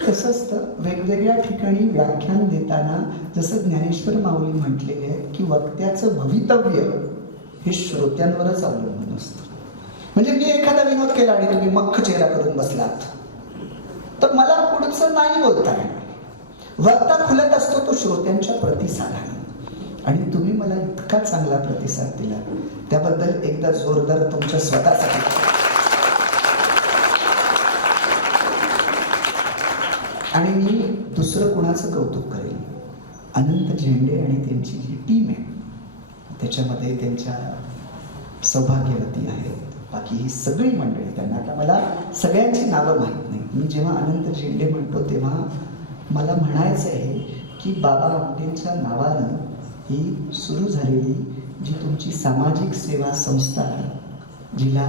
कसं असतं, वेगवेगळ्या ठिकाणी व्याख्यान देताना जसं ज्ञानेश्वर माऊली म्हटलेले आहे की वक्त्याचं भवितव्य हे श्रोत्यांवरच अवलंबून असतं. म्हणजे मी एखादा विनोद केला आणि तुम्ही मख्ख चेहरा करून बसलात तर मला पुढचं नाही बोलता येणार. वक्ता खुलत असतो तो श्रोत्यांच्या प्रतिसादाने, आणि तुम्ही मला इतका चांगला प्रतिसाद दिला त्याबद्दल एकदा जोरदार तुमच्या स्वतःसाठी. आणि मी दुसरं कुणाचं कौतुक करेन, अनंत झेंडे आणि त्यांची जी टीम आहे त्याच्यामध्ये त्यांच्या सौभाग्यवती आहेत, बाकी ही सगळी मंडळी. त्यांना आता मला सगळ्यांची नावं माहीत नाही. मी जेव्हा अनंत झेंडे म्हणतो तेव्हा मला म्हणायचं आहे की बाबा आमटेंच्या नावानं ही सुरू झालेली जी तुमची सामाजिक सेवा संस्था आहे, जिला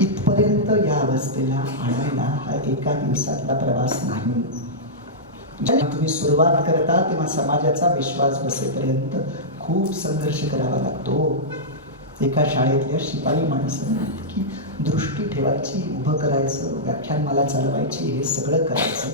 इथपर्यंत या अवस्थेला आणायला हा एका दिवसातला प्रवास नाही. जेव्हा तुम्ही सुरुवात करता तेव्हा समाजाचा विश्वास बसेपर्यंत खूप संघर्ष करावा लागतो. एका शाळेतल्या शिपाई माणसं की दृष्टी ठेवायची, उभं करायचं, व्याख्यानमाला चालवायची, हे सगळं करायचं,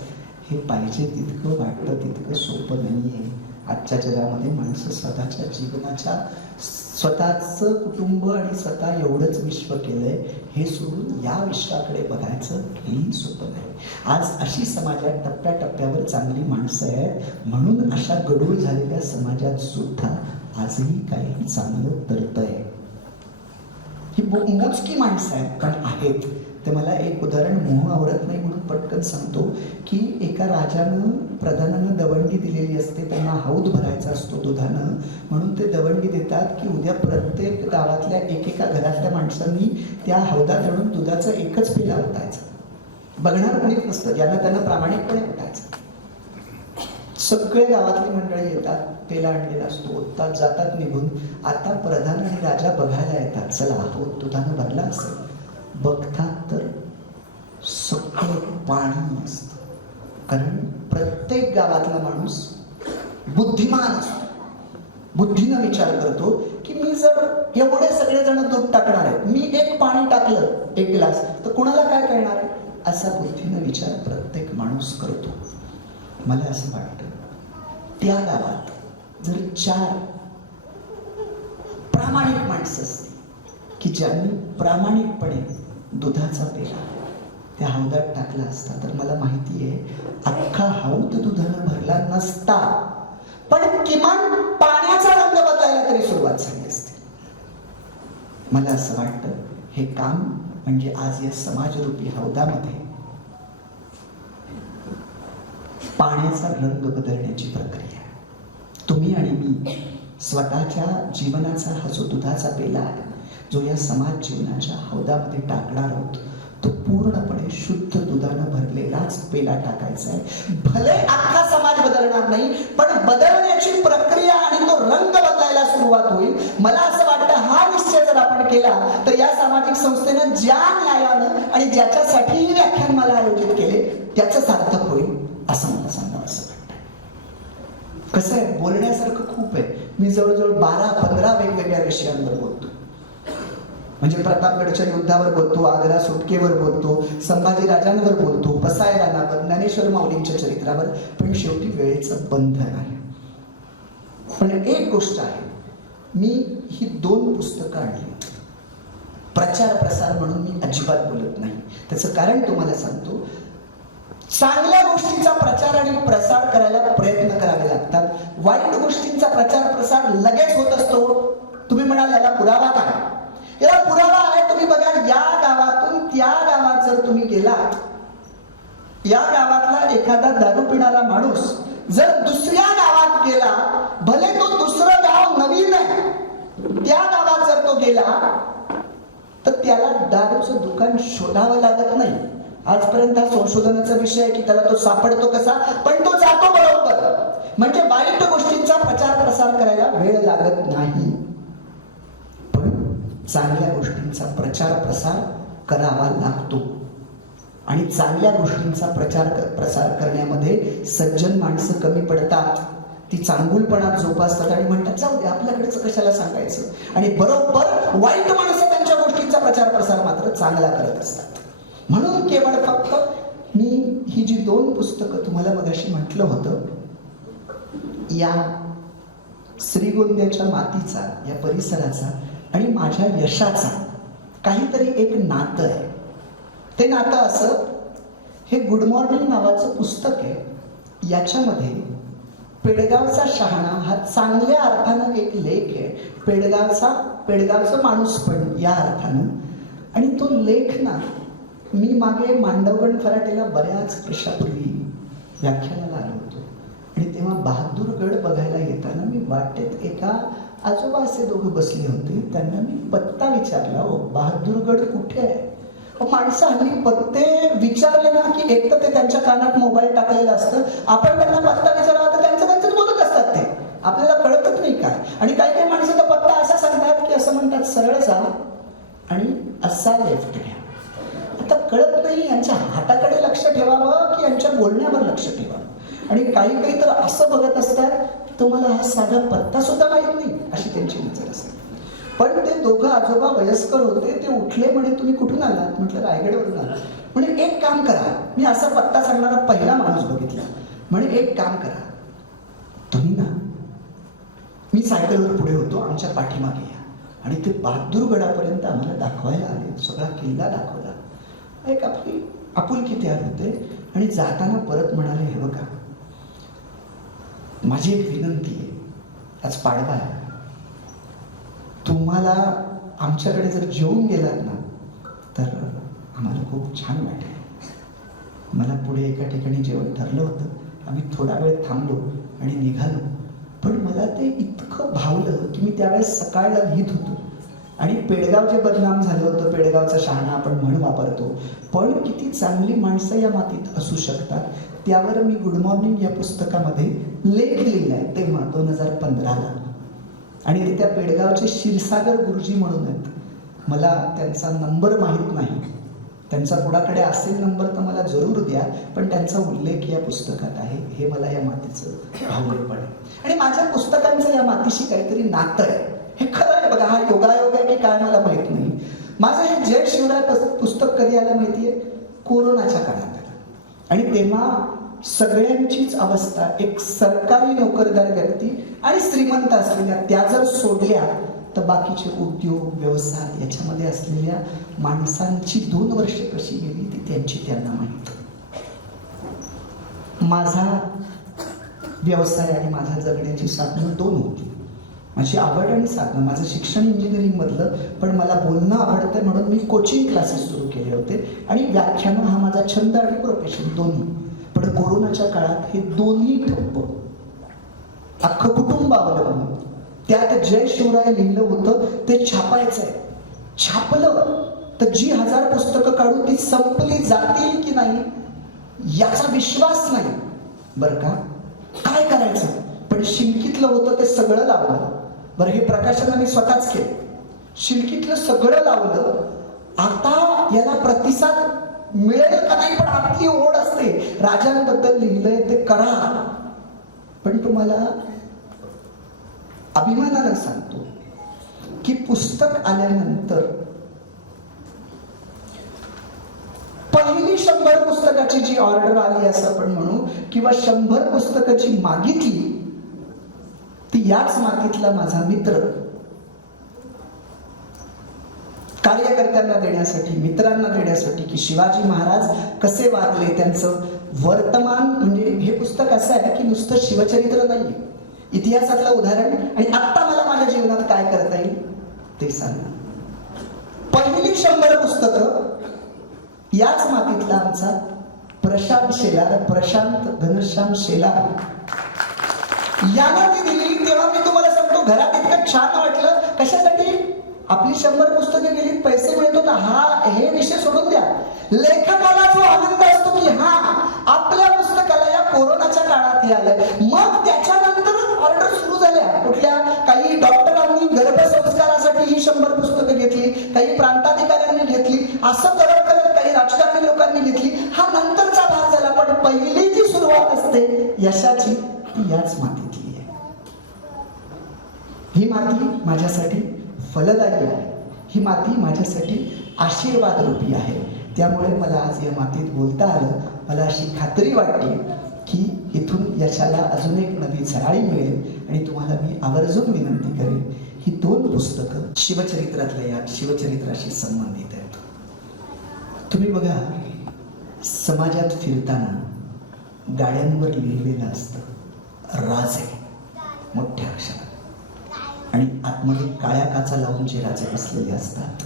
हे पाहिजे तितकं वाटतं तितकं सोपं नाही आहे. आजच्या जगामध्ये माणसं स्वतःच्या जीवनाच्या स्वतःचं कुटुंब आणि स्वतः एवढंच विश्व केलंय, हे सोडून या विश्वाकडे बघायचं हेही सोपं नाही. आज अशी समाजात टप्प्याटप्प्यावर चांगली माणसं आहेत म्हणून अशा गडूळ झालेल्या समाजात सुद्धा आजही काही चांगलं तरतंय. ही मोजकी माणसं आहेत पण आहेत. ते मला एक उदाहरण मोह आवरत नाही म्हणून पटकन सांगतो की एका राजानं प्रधानानं दवंडी दिलेली असते, त्यांना हौद भरायचा असतो दुधानं, म्हणून ते दवंडी देतात की उद्या प्रत्येक गावातल्या एकेका घरातल्या माणसांनी त्या हौदात आणून दुधाचा एकच पेला ओतायचा. बघणार कोणीच नसतं, ज्यांना त्यांना प्रामाणिकपणे ओतायचं. सगळे गावातली मंडळी येतात, पेला आणलेला असतो, ओततात, जातात निघून. आता प्रधान आणि राजा बघायला येतात, चला हौद दुधानं भरला असेल. बघतात तर सगळं पाणी असतं. कारण प्रत्येक गावातला माणूस बुद्धिमान असतो, बुद्धीनं विचार करतो की मी जर एवढे सगळेजण दूध टाकणार आहेत, मी एक पाणी टाकलं 1 ग्लास तर कुणाला काय कळणार आहे, असा बुद्धीनं विचार प्रत्येक माणूस करतो. मला असं वाटतं त्या गावात जर 4 प्रामाणिक माणसं असतील की ज्यांनी प्रामाणिकपणे दुधाचा पेला त्या हौदात टाकला असता तर मला माहिती आहे अख्खा हौद दुधानं भरला नसता, पण किमान पाण्याचा रंग बदलायला तरी सुरुवात झाली असते. मला असं वाटतं हे काम म्हणजे आज या समाजरूपी हौदामध्ये पाण्याचा रंग बदलण्याची प्रक्रिया. तुम्ही आणि मी स्वतःच्या जीवनाचा हा जो दुधाचा पेला आहे, जो या समाज जीवनाच्या हौदामध्ये टाकणार आहोत, तो पूर्णपणे शुद्ध दुधानं भरलेलाच पेला टाकायचा आहे. भले अख्खा समाज बदलणार नाही, पण बदलण्याची प्रक्रिया आणि तो रंग बदलायला सुरुवात होईल. मला असं वाटतं हा निश्चय जर आपण केला तर या सामाजिक संस्थेनं ज्या न्यायानं आणि ज्याच्यासाठी ही व्याख्यानमाला आयोजित केले त्याचं सार्थक होईल असं मला सांगावं असं वाटतं. कसं आहे, बोलण्यासारखं खूप आहे. मी जवळजवळ 12-15 वेगवेगळ्या विषयांवर बोलतो. म्हणजे प्रतापगडच्या युद्धावर बोलतो, आग्रा सुटकेवर बोलतो, संभाजी राजांवर बोलतो, पसाय रानावर, ज्ञानेश्वर माऊलींच्या चरित्रावर, पण शेवटी वेळेचं बंधन आहे. पण एक गोष्ट आहे, मी ही 2 पुस्तकं आणली प्रचार प्रसार म्हणून मी अजिबात बोलत नाही. त्याचं कारण तुम्हाला सांगतो. चांगल्या गोष्टींचा प्रचार आणि प्रसार करायला प्रयत्न करावे लागतात. वाईट गोष्टींचा प्रचार प्रसार लगेच होत असतो. तुम्ही म्हणाल याला पुरावा काय? याला पुरावा आहे. तुम्ही बघा, या गावातून त्या गावात जर तुम्ही गेलात, या गावातला एखादा दारू पिणारा माणूस जर दुसऱ्या गावात गेला, भले तो दुसरं गाव नवीन आहे, त्या गावात तो गेला तर त्याला दारूचं दुकान शोधावं लागत नाही. आजपर्यंत हा संशोधनाचा विषय आहे की त्याला तो सापडतो कसा, पण तो जातो बरोबर. म्हणजे वाईट गोष्टींचा प्रचार प्रसार करायला वेळ लागत नाही, पण चांगल्या गोष्टींचा प्रचार प्रसार करावा लागतो. आणि चांगल्या गोष्टींचा प्रचार प्रसार करण्यामध्ये सज्जन माणसं कमी पडतात. ती चांगुलपणात जोपासतात आणि म्हणतात जाऊ दे आपल्याकडेच कशाला सांगायचं. आणि बरोबर वाईट माणसं त्यांच्या गोष्टींचा प्रचार प्रसार मात्र चांगला करत असतात. म्हणून केवळ फक्त मी ही जी 2 पुस्तकं तुम्हाला मगाशी म्हटलं होतं, या श्रीगोंद्याच्या मातीचा, या परिसराचा आणि माझ्या यशाचा काहीतरी एक नातं आहे. ते नातं असं, हे गुड मॉर्निंग नावाचं पुस्तक आहे. याच्यामध्ये पेडगावचा शहाणा हा चांगल्या अर्थानं एक लेख आहे. पेडगावचा माणूस पण या अर्थानं. आणि तो लेख ना मी मागे मांडवगण फराटेला बऱ्याच वर्षापूर्वी व्याख्यानाला आलो होतो आणि तेव्हा बहादूरगड बघायला येताना मी वाटेत एका आजोबा असे दोघं बसले होते. त्यांना मी पत्ता विचारला, हो बहादूरगड कुठे आहे? माणसं हल्ली पत्ते विचारले ना की एक तर ते त्यांच्या कानात मोबाईल टाकलेला असतं, आपण त्यांना पत्ता विचारला तर त्यांचं बोलत असतात, ते आपल्याला कळतच नाही काय. आणि काही काही माणसं तर पत्ता असा सांगतात की असं म्हणतात सरळ जा आणि असा लेफ्ट घ्या. आता कळत नाही यांच्या हाताकडे लक्ष ठेवावं की यांच्या बोलण्यावर लक्ष ठेवावं. आणि काही काही तर असं बघत असतात तुम्हाला हा साधा पत्ता सुद्धा माहित नाही अशी त्यांची नजर असते. पण ते दोघं आजोबा वयस्कर होते. ते उठले, म्हणे तुम्ही कुठून आलात? म्हटलं रायगडवरून आला. म्हणे एक काम करा, मी असा पत्ता सांगणारा पहिला माणूस बघितला. म्हणे एक काम करा, तुम्ही ना, मी सायकलवर पुढे होतो, आमच्या पाठीमागे या आणि ते बहादूरगडापर्यंत आम्हाला दाखवायला आले. सगळा किल्ला दाखवला. एक आपली आपुलकी तयार होते आणि जाताना परत म्हणाले, हे बघा माझी एक विनंती आहे, आज पाडवा आहे, तुम्हाला आमच्याकडे जर जेवून गेलात ना तर आम्हाला खूप छान वाटेल. मला पुढे एका ठिकाणी जेवण ठरलं होतं, आम्ही थोडा वेळ थांबलो आणि निघालो. पण मला ते इतकं भावलं की मी त्यावेळेस सकाळला लिहित होतो आणि पेडगाव जे बदनाम झालं होतं, पेडगावचा शहाणा आपण म्हण वापरतो, पण किती चांगली माणसं या मातीत असू शकतात त्यावर मी गुड मॉर्निंग या पुस्तकामध्ये लेख लिहिलाय तेव्हा 2015ला. आणि ते त्या पेडगावचे क्षीरसागर गुरुजी म्हणून आहेत. मला त्यांचा नंबर माहीत नाही, त्यांचा पुढाकडे असेल नंबर तर मला जरूर द्या, पण त्यांचा उल्लेख या पुस्तकात आहे. हे मला या मातीचं भावलेपण आहे. आणि माझ्या पुस्तकांचं या मातीशी काहीतरी नातं आहे. हे खरं आहे बघा, हा योगायोग आहे की काय मला माहित नाही. माझं हे जय शिवराय पुस्तक कधी आलं माहितीये? कोरोनाच्या काळात आलं. आणि तेव्हा सगळ्यांचीच अवस्था, एक सरकारी नोकरदार व्यक्ती आणि श्रीमंत असलेल्या त्या जर सोडल्या तर बाकीचे उद्योग व्यवसाय याच्यामध्ये असलेल्या माणसांची 2 वर्ष कशी गेली ती त्यांची त्यांना माहित. माझा व्यवसाय आणि माझ्या जगण्याची साधनं 2 होती. माझी आवड आणि साधनं. माझं शिक्षण इंजिनिअरिंग मधलं, पण मला बोलणं आवडतं म्हणून मी कोचिंग क्लासेस सुरू केले होते आणि व्याख्यानं हा माझा छंद आणि प्रोफेशन दोन्ही. पण कोरोनाच्या काळात हे दोन्ही ठप्प. अख्खं कुटुंब अवलंबून. त्यात जय शिवराय लिहिलं होतं ते छापायचंय. छापलं तर जी 1000 पुस्तकं काढून ती संपली जातील की नाही याचा विश्वास नाही बरं का. काय करायचं? पण शिल्कीतलं होतं ते सगळं लावलं. बरं, हे प्रकाशन मी स्वतःच केलं. शिल्कीतलं सगळं लावलं. आता याला प्रतिसाद मिळेल का नाही, पण आपली ओढ असते. राजांबद्दल लिहिलंय ते करा. पण तुम्हाला अभिमानानं सांगतो की पुस्तक आल्यानंतर पहिली 100 पुस्तकाची जी ऑर्डर आली असं आपण म्हणू, किंवा 100 पुस्तकं जी मागितली, ती याच मातीतला माझा मित्र कार्यकर्त्यांना देण्यासाठी, मित्रांना देण्यासाठी की शिवाजी महाराज कसे वागले, त्यांचं वर्तमान. म्हणजे हे पुस्तक असं आहे की नुसतं शिवचरित्र नाहीये, इतिहासातलं उदाहरण आणि आत्ता मला माझ्या जीवनात काय करता येईल ते सांगा. पहिली 100 पुस्तकं याच मातीतला आमचा प्रशांत शेलार, प्रशांत घनश्याम शेलार यानं ती दिली. तेव्हा मी तुम्हाला सांगतो घरात इतकं छान वाटलं. कशासाठी? आपली 100 पुस्तकं गेली, पैसे मिळतो ना, हे विषय सोडून द्या. लेखकाला जो आनंद असतो की हा आपल्या पुस्तकाला या कोरोनाच्या काळात हे आलंय. मग त्याच्यानंतर ऑर्डर सुरू झाल्या. कुठल्या काही डॉक्टरांनी गर्भसंस्कारासाठी ही 100 पुस्तकं घेतली, काही प्रांताधिकाऱ्यांनी घेतली, असं करत करत काही राजकारणी लोकांनी घेतली. हा नंतरचा भाग झाला. पण पहिली जी सुरुवात असते यशाची ती याच मातीतली आहे. ही माती माझ्यासाठी फलदायी आहे. ही माती माझ्यासाठी आशीर्वाद रूपी आहे. त्यामुळे मला आज या मातीत बोलता आलं. मला अशी खात्री वाटते की इथून यशाला अजून एक नवी झळाळी मिळेल. आणि तुम्हाला मी आवर्जून विनंती करेन, ही 2 पुस्तकं शिवचरित्रातल्या या शिवचरित्राशी संबंधित आहेत. तुम्ही बघा, समाजात फिरताना गाड्यांवर लिहिलेलं असतं राजे मोठ्या अक्षरात, आणि आतमध्ये काळ्या काचा लावून जे राजे बसलेले असतात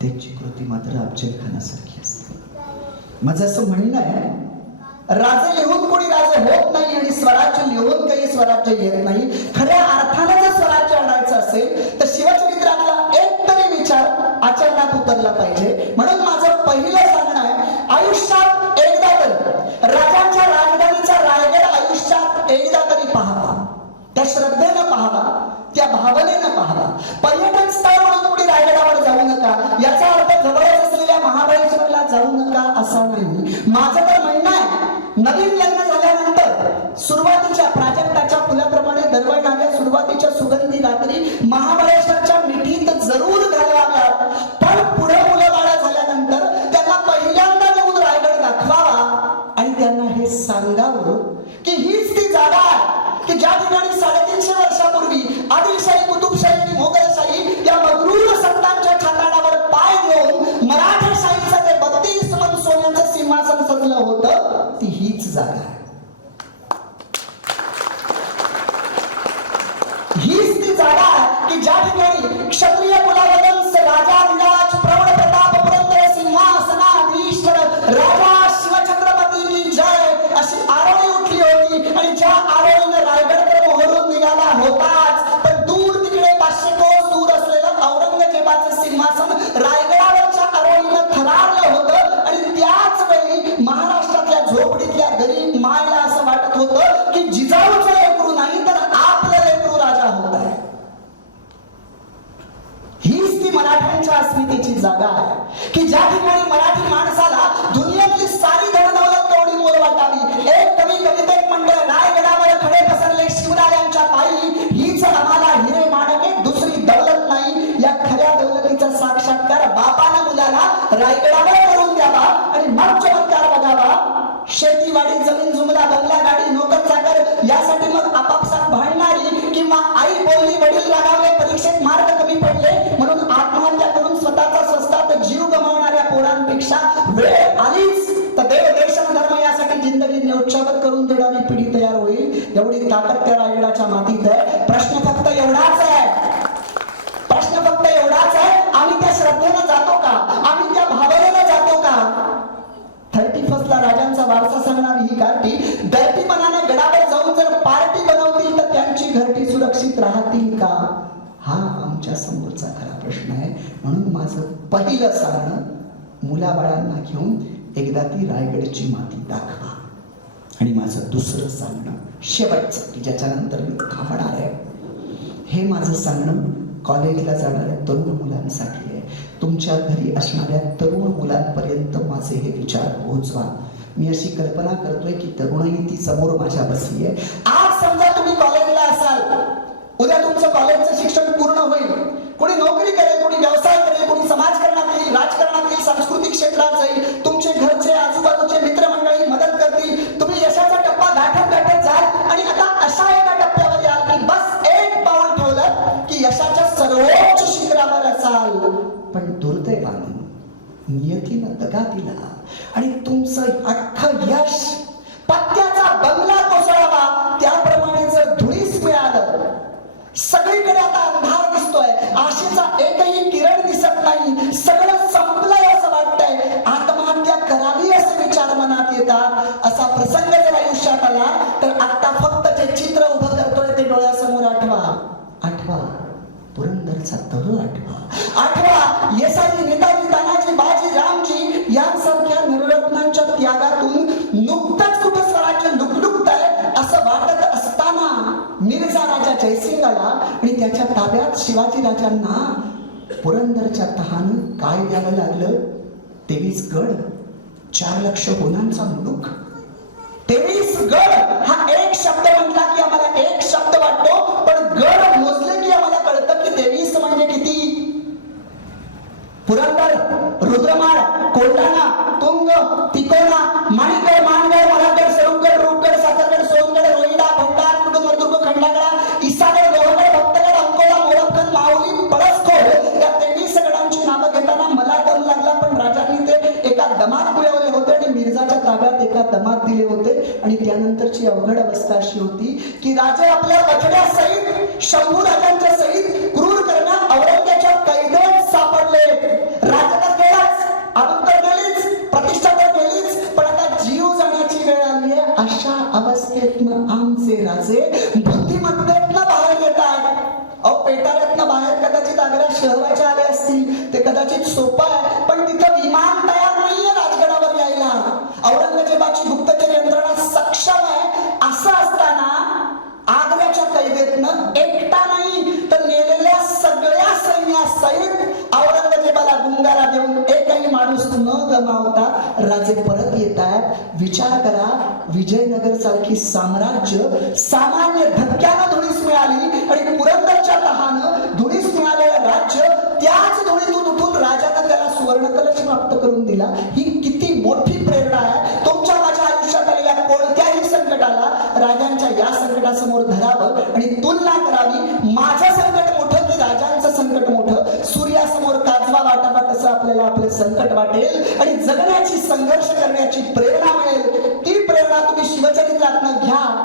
त्यांची कृती मात्र अफजल खानासारखी असते. माझं असं म्हणणं आहे, राजे लिहून कोणी राजे होत नाही आणि स्वराज्य लिहून काही स्वराज्य येत नाही. खऱ्या अर्थानं जर स्वराज्य आणायचं असेल तर शिवचरित्रातला एक तरी विचार आचरणात उतरला पाहिजे. म्हणून माझं पहिलं सांगणं आहे, आयुष्यात एकदा तरी राजांच्या राजधानीचा रायगड आयुष्यात एकदा तरी पाहावा. त्या श्रद्धेनं पाहावा, त्या भावनेनं पाहावा. पर्यटन स्थळ म्हणून कुठे रायगडावर जाऊ नका, याचा अर्थ जवळच असलेल्या महाबळेश्वरला जाऊ नका असा नाही. माझं तर म्हणणं आहे, नवीन लग्न झाल्यानंतर सुरुवातीच्या प्राजक्ताच्या फुलाप्रमाणे दरवळणाऱ्या सुरुवातीच्या सुगंधी रात्री महाबळेश्वरच्या मिठीत जरूर घालवाव्यात. पण पुढे मुलं बाळा झाल्यानंतर त्यांना पहिल्यांदा नेऊन रायगड दाखवावा आणि त्यांना हे सांगावं की हीच ती जागा आहे की ज्या ठिकाणी 350 वर्षापूर्वी आदिलशाही, कुतुबशाही आणि मोगलशाही या मगरूर सत्तांच्या छाताडावर पाय देऊन मराठाशाहीचं ते 32 मन सोन्याचं सिंहासन सजलं होतं, ती हीच जागा आहे. हीच ती जागा आहे की ज्या ठिकाणी क्षत्रिय कुलावतंस राजा विराज प्रौढ प्रताप पुरंदर सिंहासनाधीश्वर राजा शिवछत्रपती की जय अशी आरोळी उठली होती. आणि ज्या आरोळीनं रायगडकडे मोहरून निघाला होताच, पण दूर तिकडे 500 कोस दूर असलेलं औरंगजेबाचं सिंहासन रायगडावरच्या आरोळीनं थरारलं होतं. आणि त्याच वेळी महाराष्ट्रातल्या झोपडीतल्या गरीब मायला असं वाटत होतं की जिजाऊचं लेकरू नाही तर आपलं लेकरू राजा होत आहे. हीच ती मराठ्यांच्या अस्मितेची जागा आहे की ज्या ठिकाणी मराठी माणसाला दुनियातली सारी धनदौलत तेवढी मोल वाटावी. एक कवी कवितेत म्हणतोय, रायगडावर खडे पसरले शिवरायांच्या पायी, हीच आम्हाला हिरे माणके दुसरी दौलत नाही. या खऱ्या दौलतीचा साक्षात्कार बापानं मुलाला रायगडावर करून द्यावा आणि मग चमत्कार बघावा. शेतीवाडी, जमीन जुमला, बंगला, गाडी, नोकर चाकर यासाठी मग आपापसात भांडणारी किंवा आई बोलली, वडील रागावले, परीक्षेत मार्क कमी पडले म्हणून आत्महत्या करून स्वतःचा स्वस्तात जीव गमावणाऱ्या पोरांपेक्षा वेळ आलीच तर देव देश धर्म यासाठी जिंदगी न्योछावर करून देणारी पिढी तयार होईल. एवढी ताकद त्या रायगडाच्या मातीत आहे. प्रश्न फक्त एवढाच आहे, प्रश्न फक्त एवढाच आहे, आम्ही त्या श्रद्धेनं जातो का? आम्ही त्या भावनेनं जातो का? 31 ला राजांचा वारसा सांगणारी ही कार्टी दर्पीपणानं गडावर जाऊन जर पार्टी बनवतील तर त्यांची घरटी सुरक्षित राहतील का? हा आमच्या समोरचा खरा प्रश्न आहे. म्हणून माझं पहिलं सांगणं, मुलाबाळांना घेऊन एकदा ती रायगडची माती दाखवा. आणि माझं दुसरं सांगणं, शेवटचं की ज्याच्यानंतर मी थांबणार आहे, हे माझं सांगणं कॉलेजला जाणाऱ्या तरुण मुलांसाठी आहे. तुमच्या घरी असणाऱ्या तरुण मुलांपर्यंत माझे हे विचार पोहोचवा. मी अशी कल्पना करतोय की तरुणाई ती समोर माझ्या बसली आहे. आज समजा तुम्ही कॉलेजला असाल, उद्या तुमचं कॉलेजचं शिक्षण पूर्ण होईल, कोणी नोकरी करेल, कोणी व्यवसाय करेल, कोणी समाजकारणात येईल, राजकारणात येईल, सांस्कृतिक क्षेत्रात जाईल, तुमचे घरचे आजूबाजूचे मित्रमंडळी मदत करतील, तुम्ही यशाचा टप्पा गाठत गाठत जाल आणि आता अशा एका टप्प्यावर याल की बस एक पाऊल ठेवलं की यशाच्या सर्वोच्च शिखरावर असाल. पण दुर्दैवानं नियतीनं दगा दिला आणि तुमचं अख्खं यश पत्त्याचा बंगला कोसळावा त्याप्रमाणे जर धुळीस मिळालं, सगळीकडे आता अंधार दिसतोय, आशेचा एकही किरण दिसत नाही, सगळं संपलंय असं वाटतंय, आत्महत्या करावी असे विचार मनात येतात, असा प्रसंग जर आयुष्यात आला तर आता फक्त जे चित्र उभं करतोय ते डोळ्यासमोर आठवा. पुरंदरचा तरू आठवा. पंतप्रधानांच्या त्यागातून नुकतंच कुठं स्वराज्य लुकलुकत आहे असं वाटत असताना मिर्झा राजा जयसिंग आला आणि त्याच्या ताब्यात शिवाजी राजांना पुरंदरच्या तहानं काय द्यावं लागलं? 23 गड, 4 लाख होनांचा मुलूक. 23 गड हा एक शब्द म्हटला की आम्हाला एक शब्द वाटतो, पण गड मोजले की आम्हाला कळतं की 23 म्हणजे किती. पुरंदर, रुद्रमाळ, कोल्हाणा, तुंग, तिकोना, माणिकगड, मानगड, मराठगड, सरुगड, रूपगड, सासरगड, सोनगड, रोहिडा, भंडार, कुटुंबदुर्ग, खंडागडा, इसागड, लोहगड, भक्तगड, अंकोला, मोरपखंड, माऊली, पळसखोड या 23 गडांची नावं घेताना मला दम लागला, पण राजांनी ते एका दमात मिळवले होते आणि मिर्झाच्या ताब्यात एका दमात दिले होते. आणि त्यानंतरची अवघड अवस्था अशी होती की राजे आपल्या वचड्या सहित, शंभू राजांच्या सहित क्रूर करण्या औरंग्याच्या कैदेत सापडले. राजा तर गेलाच, अजून तर गेलीच, प्रतिष्ठा तर गेलीच, पण आता जीव जाण्याची वेळ आली आहे. अशा अवस्थेतनं आमचे राजे बुद्धिमत्तेतनं बाहेर येत आहेत. अहो, पेटाऱ्यातनं बाहेर कदाचित आग्रा शहराच्या आले असतील, ते कदाचित सोपं आहे, पण तिथं विमान तयार नाहीये राजगडावर यायला. औरंगजेबाची गुप्तचर यंत्रणा सक्षम आहे. असं असताना आग्र्याच्या कैदेतनं एकटा नाही तर नेलेल्या सगळ्या सैन्यासहित औरंगजेबाला गुंगारा देऊन एकही माणूस न गमावता राजे परत येत आहेत. विचार करा, विजयनगर सारखी साम्राज्य सामान्य धक्क्यानं धुळीस मिळाली आणि पुरंदरच्या तहानं धुळीस मिळालेलं राज्य त्याच धुळीतून उठून राजानं त्याला सुवर्णकलश प्राप्त करून दिला. ही किती मोठी प्रेरणा आहे. तुमच्या माझ्या आयुष्यात आलेल्या कोणत्याही संकटाला राजांच्या या संकटासमोर धरावं आणि तुलना करावी. माझं संकट मोठं की राजांचं संकट मोठं? सूर्यासमोर काजवा वाटावा तसं आपल्याला आपलं संकट वाटेल आणि जगण्याची, संघर्ष करण्याची प्रेरणा मिळेल. ती प्रेरणा तुम्ही शिवचरित्रातनं घ्या.